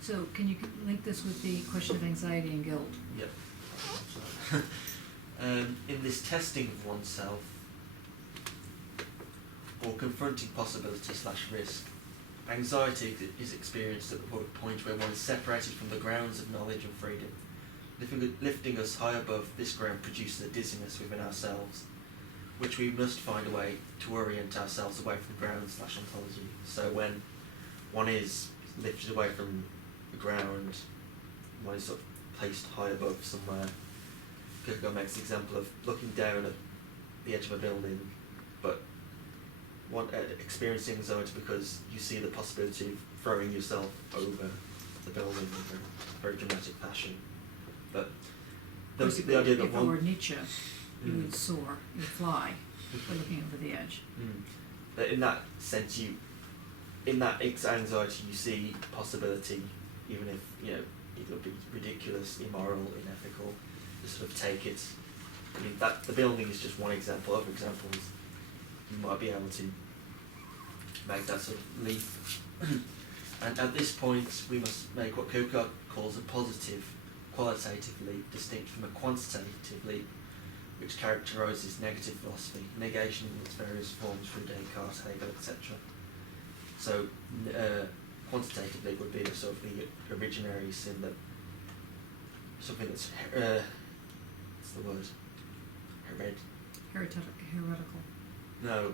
So can you link this with the question of anxiety and guilt? Yep. In this testing of oneself, or confronting possibility/risk, anxiety is experienced at the point where one is separated from the grounds of knowledge and freedom. Lifting us high above this ground produces a dizziness within ourselves, which we must find a way to orient ourselves away from ground/ontology. So when one is lifted away from the ground, one is sort of placed high above somewhere. Kierkegaard makes the example of looking down at the edge of a building, but experiencing anxiety because you see the possibility of throwing yourself over the building in a very dramatic fashion. But the idea that if it were Nietzsche, you would soar, you would fly, by looking over the edge. But in that sense, in that anxiety, you see possibility, even if it would be ridiculous, immoral, unethical. You sort of take it. I mean, that the building is just one example. Other examples, you might be able to make that sort of leap. And at this point, we must make what Kierkegaard calls a positive, qualitative leap, distinct from a quantitative leap, which characterises negative philosophy, negation in its various forms through Descartes, Hegel, etc. So, quantitative leap would be the sort of the originary sin, that something that's what's the word? Heretical. No,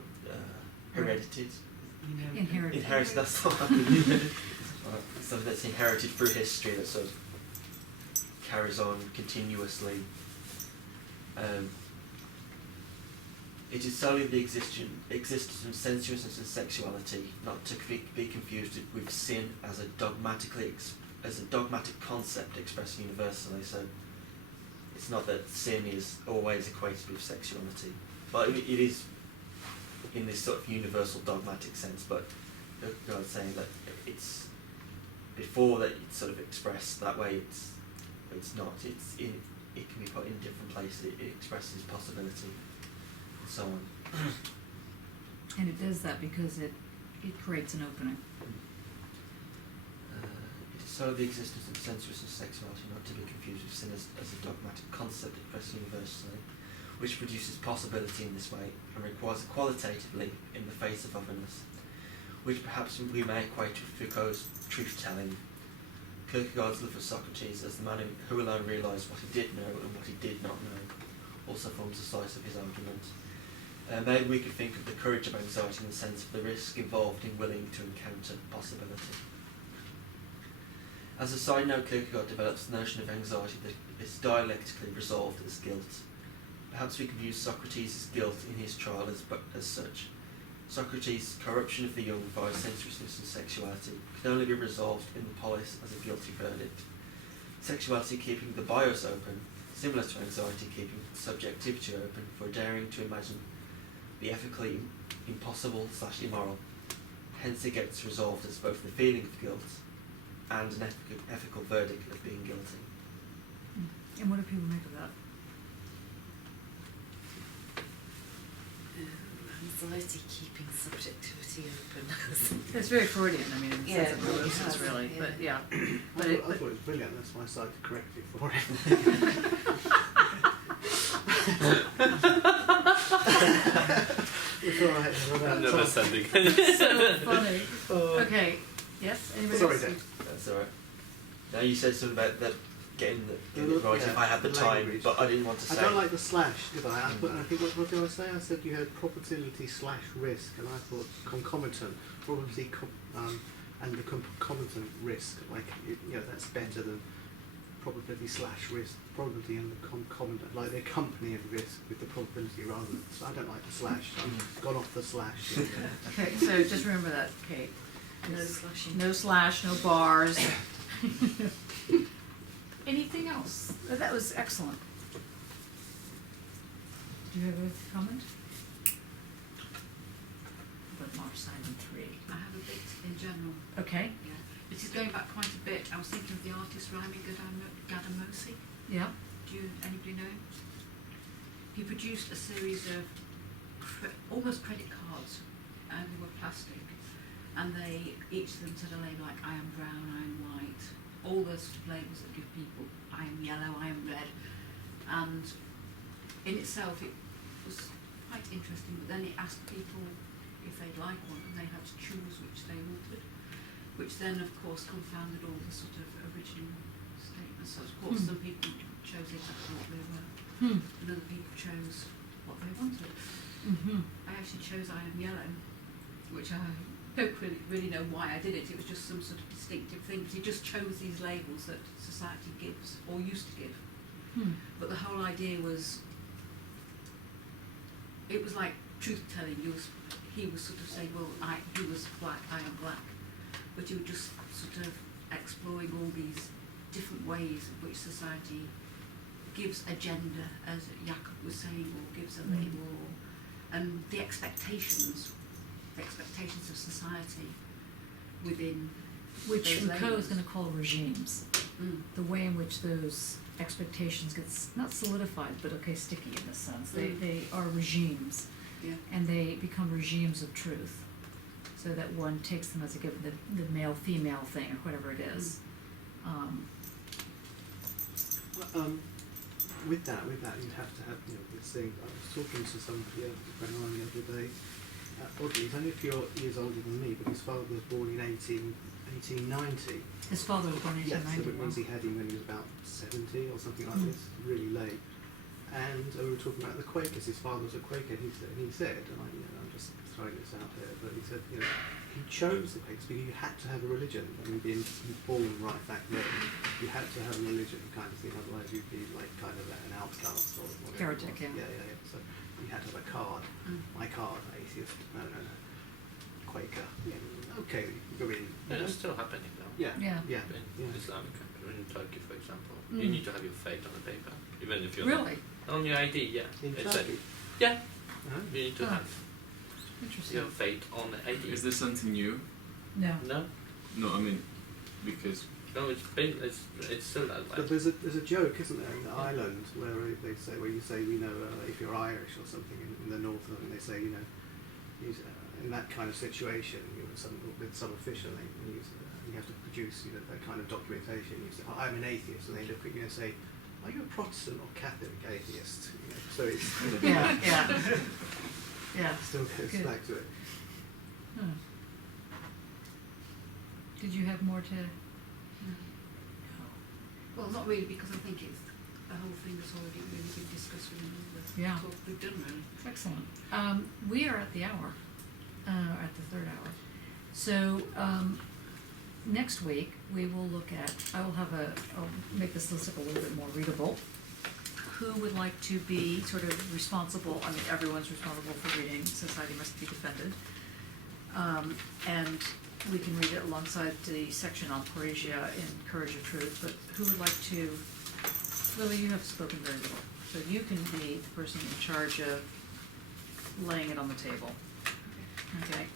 heredited. Inherited. Inherited. That's the one. Something that's inherited through history that sort of carries on continuously. It is solely the existence of sensuousness and sexuality, not to be confused with sin as a dogmatic concept expressed universally. So it's not that sin is always equated with sexuality, but it is in this sort of universal dogmatic sense. But God's saying that it's before that it's sort of expressed that way. It's not. It can be put in different places. It expresses possibility, and so on. And it does that because it creates an opening. It is so the existence of sensuousness and sexuality, not to be confused with sin as a dogmatic concept expressed universally, which produces possibility in this way and requires a qualitative leap in the face of otherness, which perhaps we may equate with Foucault's truth-telling. Kierkegaard's love of Socrates as the man who alone realised what he did know and what he did not know also forms the size of his argument. Maybe we could think of the courage of anxiety in the sense of the risk involved in willing to encounter possibility. As a side note, Kierkegaard develops the notion of anxiety that is dialectically resolved as guilt. Perhaps we could view Socrates' guilt in his trial as such. Socrates' corruption of the young via sensuousness and sexuality can only be resolved in the polis as a guilty verdict. Sexuality keeping the bios open, similar to anxiety keeping subjectivity open for daring to imagine the ethically impossible/immoral. Hence it gets resolved as both the feeling of guilt and an ethical verdict of being guilty. And what do people make of that? Anxiety keeping subjectivity open. It's very Freudian, I mean, in the Yeah, sense of it neurosis, has, really. yeah. But yeah. I But thought it was brilliant, that's why I started to correct it for him. It's alright, I'm never sending. so funny. Okay. Yes. Anybody Sorry, else? Dave. That's alright. Now you said something about that getting it right Yeah, if I had the the time, language. but I didn't want to I say. don't like the slash, did I? I think what did I say? I said you had probability slash risk, and I thought concomitant, probability and the concomitant risk, like that's better than probability slash risk, probability and the concomitant, like the accompany of risk with the probability rather than. So I don't like the slash. So I've gone off the slash. Okay. So just remember that, Kate. No slashing. No slash. No bars. Anything else? That was excellent. Do you have a comment? About March Simon 3. I have a bit in general. Okay. Yeah. This is going back quite a bit. I was thinking of the artist Raimi Gadamosi. Yeah. Do anybody know him? He produced a series of almost credit cards, and they were plastic, and they each of them said a label like I am brown, I am white, all those labels that give people I am yellow, I am red, and in itself it was quite interesting. But then it asked people if they'd like one, and they had to choose which they wanted, which then of course confounded all the sort of original statements. So of course some people chose exactly what they were, and other people chose what they wanted. I actually chose I am yellow, which I don't really know why I did it. It was just some sort of distinctive thing. Because he just chose these labels that society gives, or used to give. But the whole idea was, it was like truth-telling. He was sort of saying, well, he was black, I am black. But he was just sort of exploring all these different ways in which society gives a gender, as Jakob was saying, or gives a label, and the expectations of society within Which those Foucault is labels. going to call regimes. The way in which those expectations get not solidified, but sticky in this sense. They are regimes, Yeah. and they become regimes of truth, so that one takes them as a given, the male-female thing, or whatever it is. With that, you'd have to have this thing. I was talking to somebody, a friend of mine the other day. Oddly, he's only a few years older than me, but his father was born in 1890. His father was born in Yes, so 1890. it means he had him when he was about 70 or something like this, really late. And we were talking about the Quakers. His father was a Quaker, and he said, and I'm just throwing this out here, but he said, he chose the Quakers because you had to have a religion. I mean, being born right back then, you had to have a religion kind of thing, otherwise you'd be like kind of an outcast or whatever. Heretic, yeah. Yeah. So you had to have a card. My card, atheist. No. Quaker. Yeah. Okay, you go in. It's still happening now. Yeah. In Islamic country, in Turkey, for example, you need to have your faith on the paper, even if you're Really? not on your ID. Yeah, In it's Turkey? yeah. Oh. You need to have Interesting. your faith on the ID. Is there something new? No. No, No, I mean, because no, it's still that way. But there's a joke, isn't there, in Ireland, where they say, where you say, if you're Irish or something in the north, and they say, in that kind of situation, with some official, you have to produce, that kind of documentation. You say, I'm an atheist, and they look at you and say, are you a Protestant or Catholic atheist? So it's Yeah. still goes Good. back to it. Did you have more to? Well, not really, because I think the whole thing has already really been discussed within all the talk we've done, really. Excellent. We are at the hour, at the third hour. So next week we will look at. I'll make this list up a little bit more readable. Who would like to be sort of responsible? I mean, everyone's responsible for reading. Society must be defended, and we can read it alongside the section on Poesia in Courage of Truth. But who would like to? Lily, you have spoken very little, so you can be the person in charge of laying it on the table. Okay.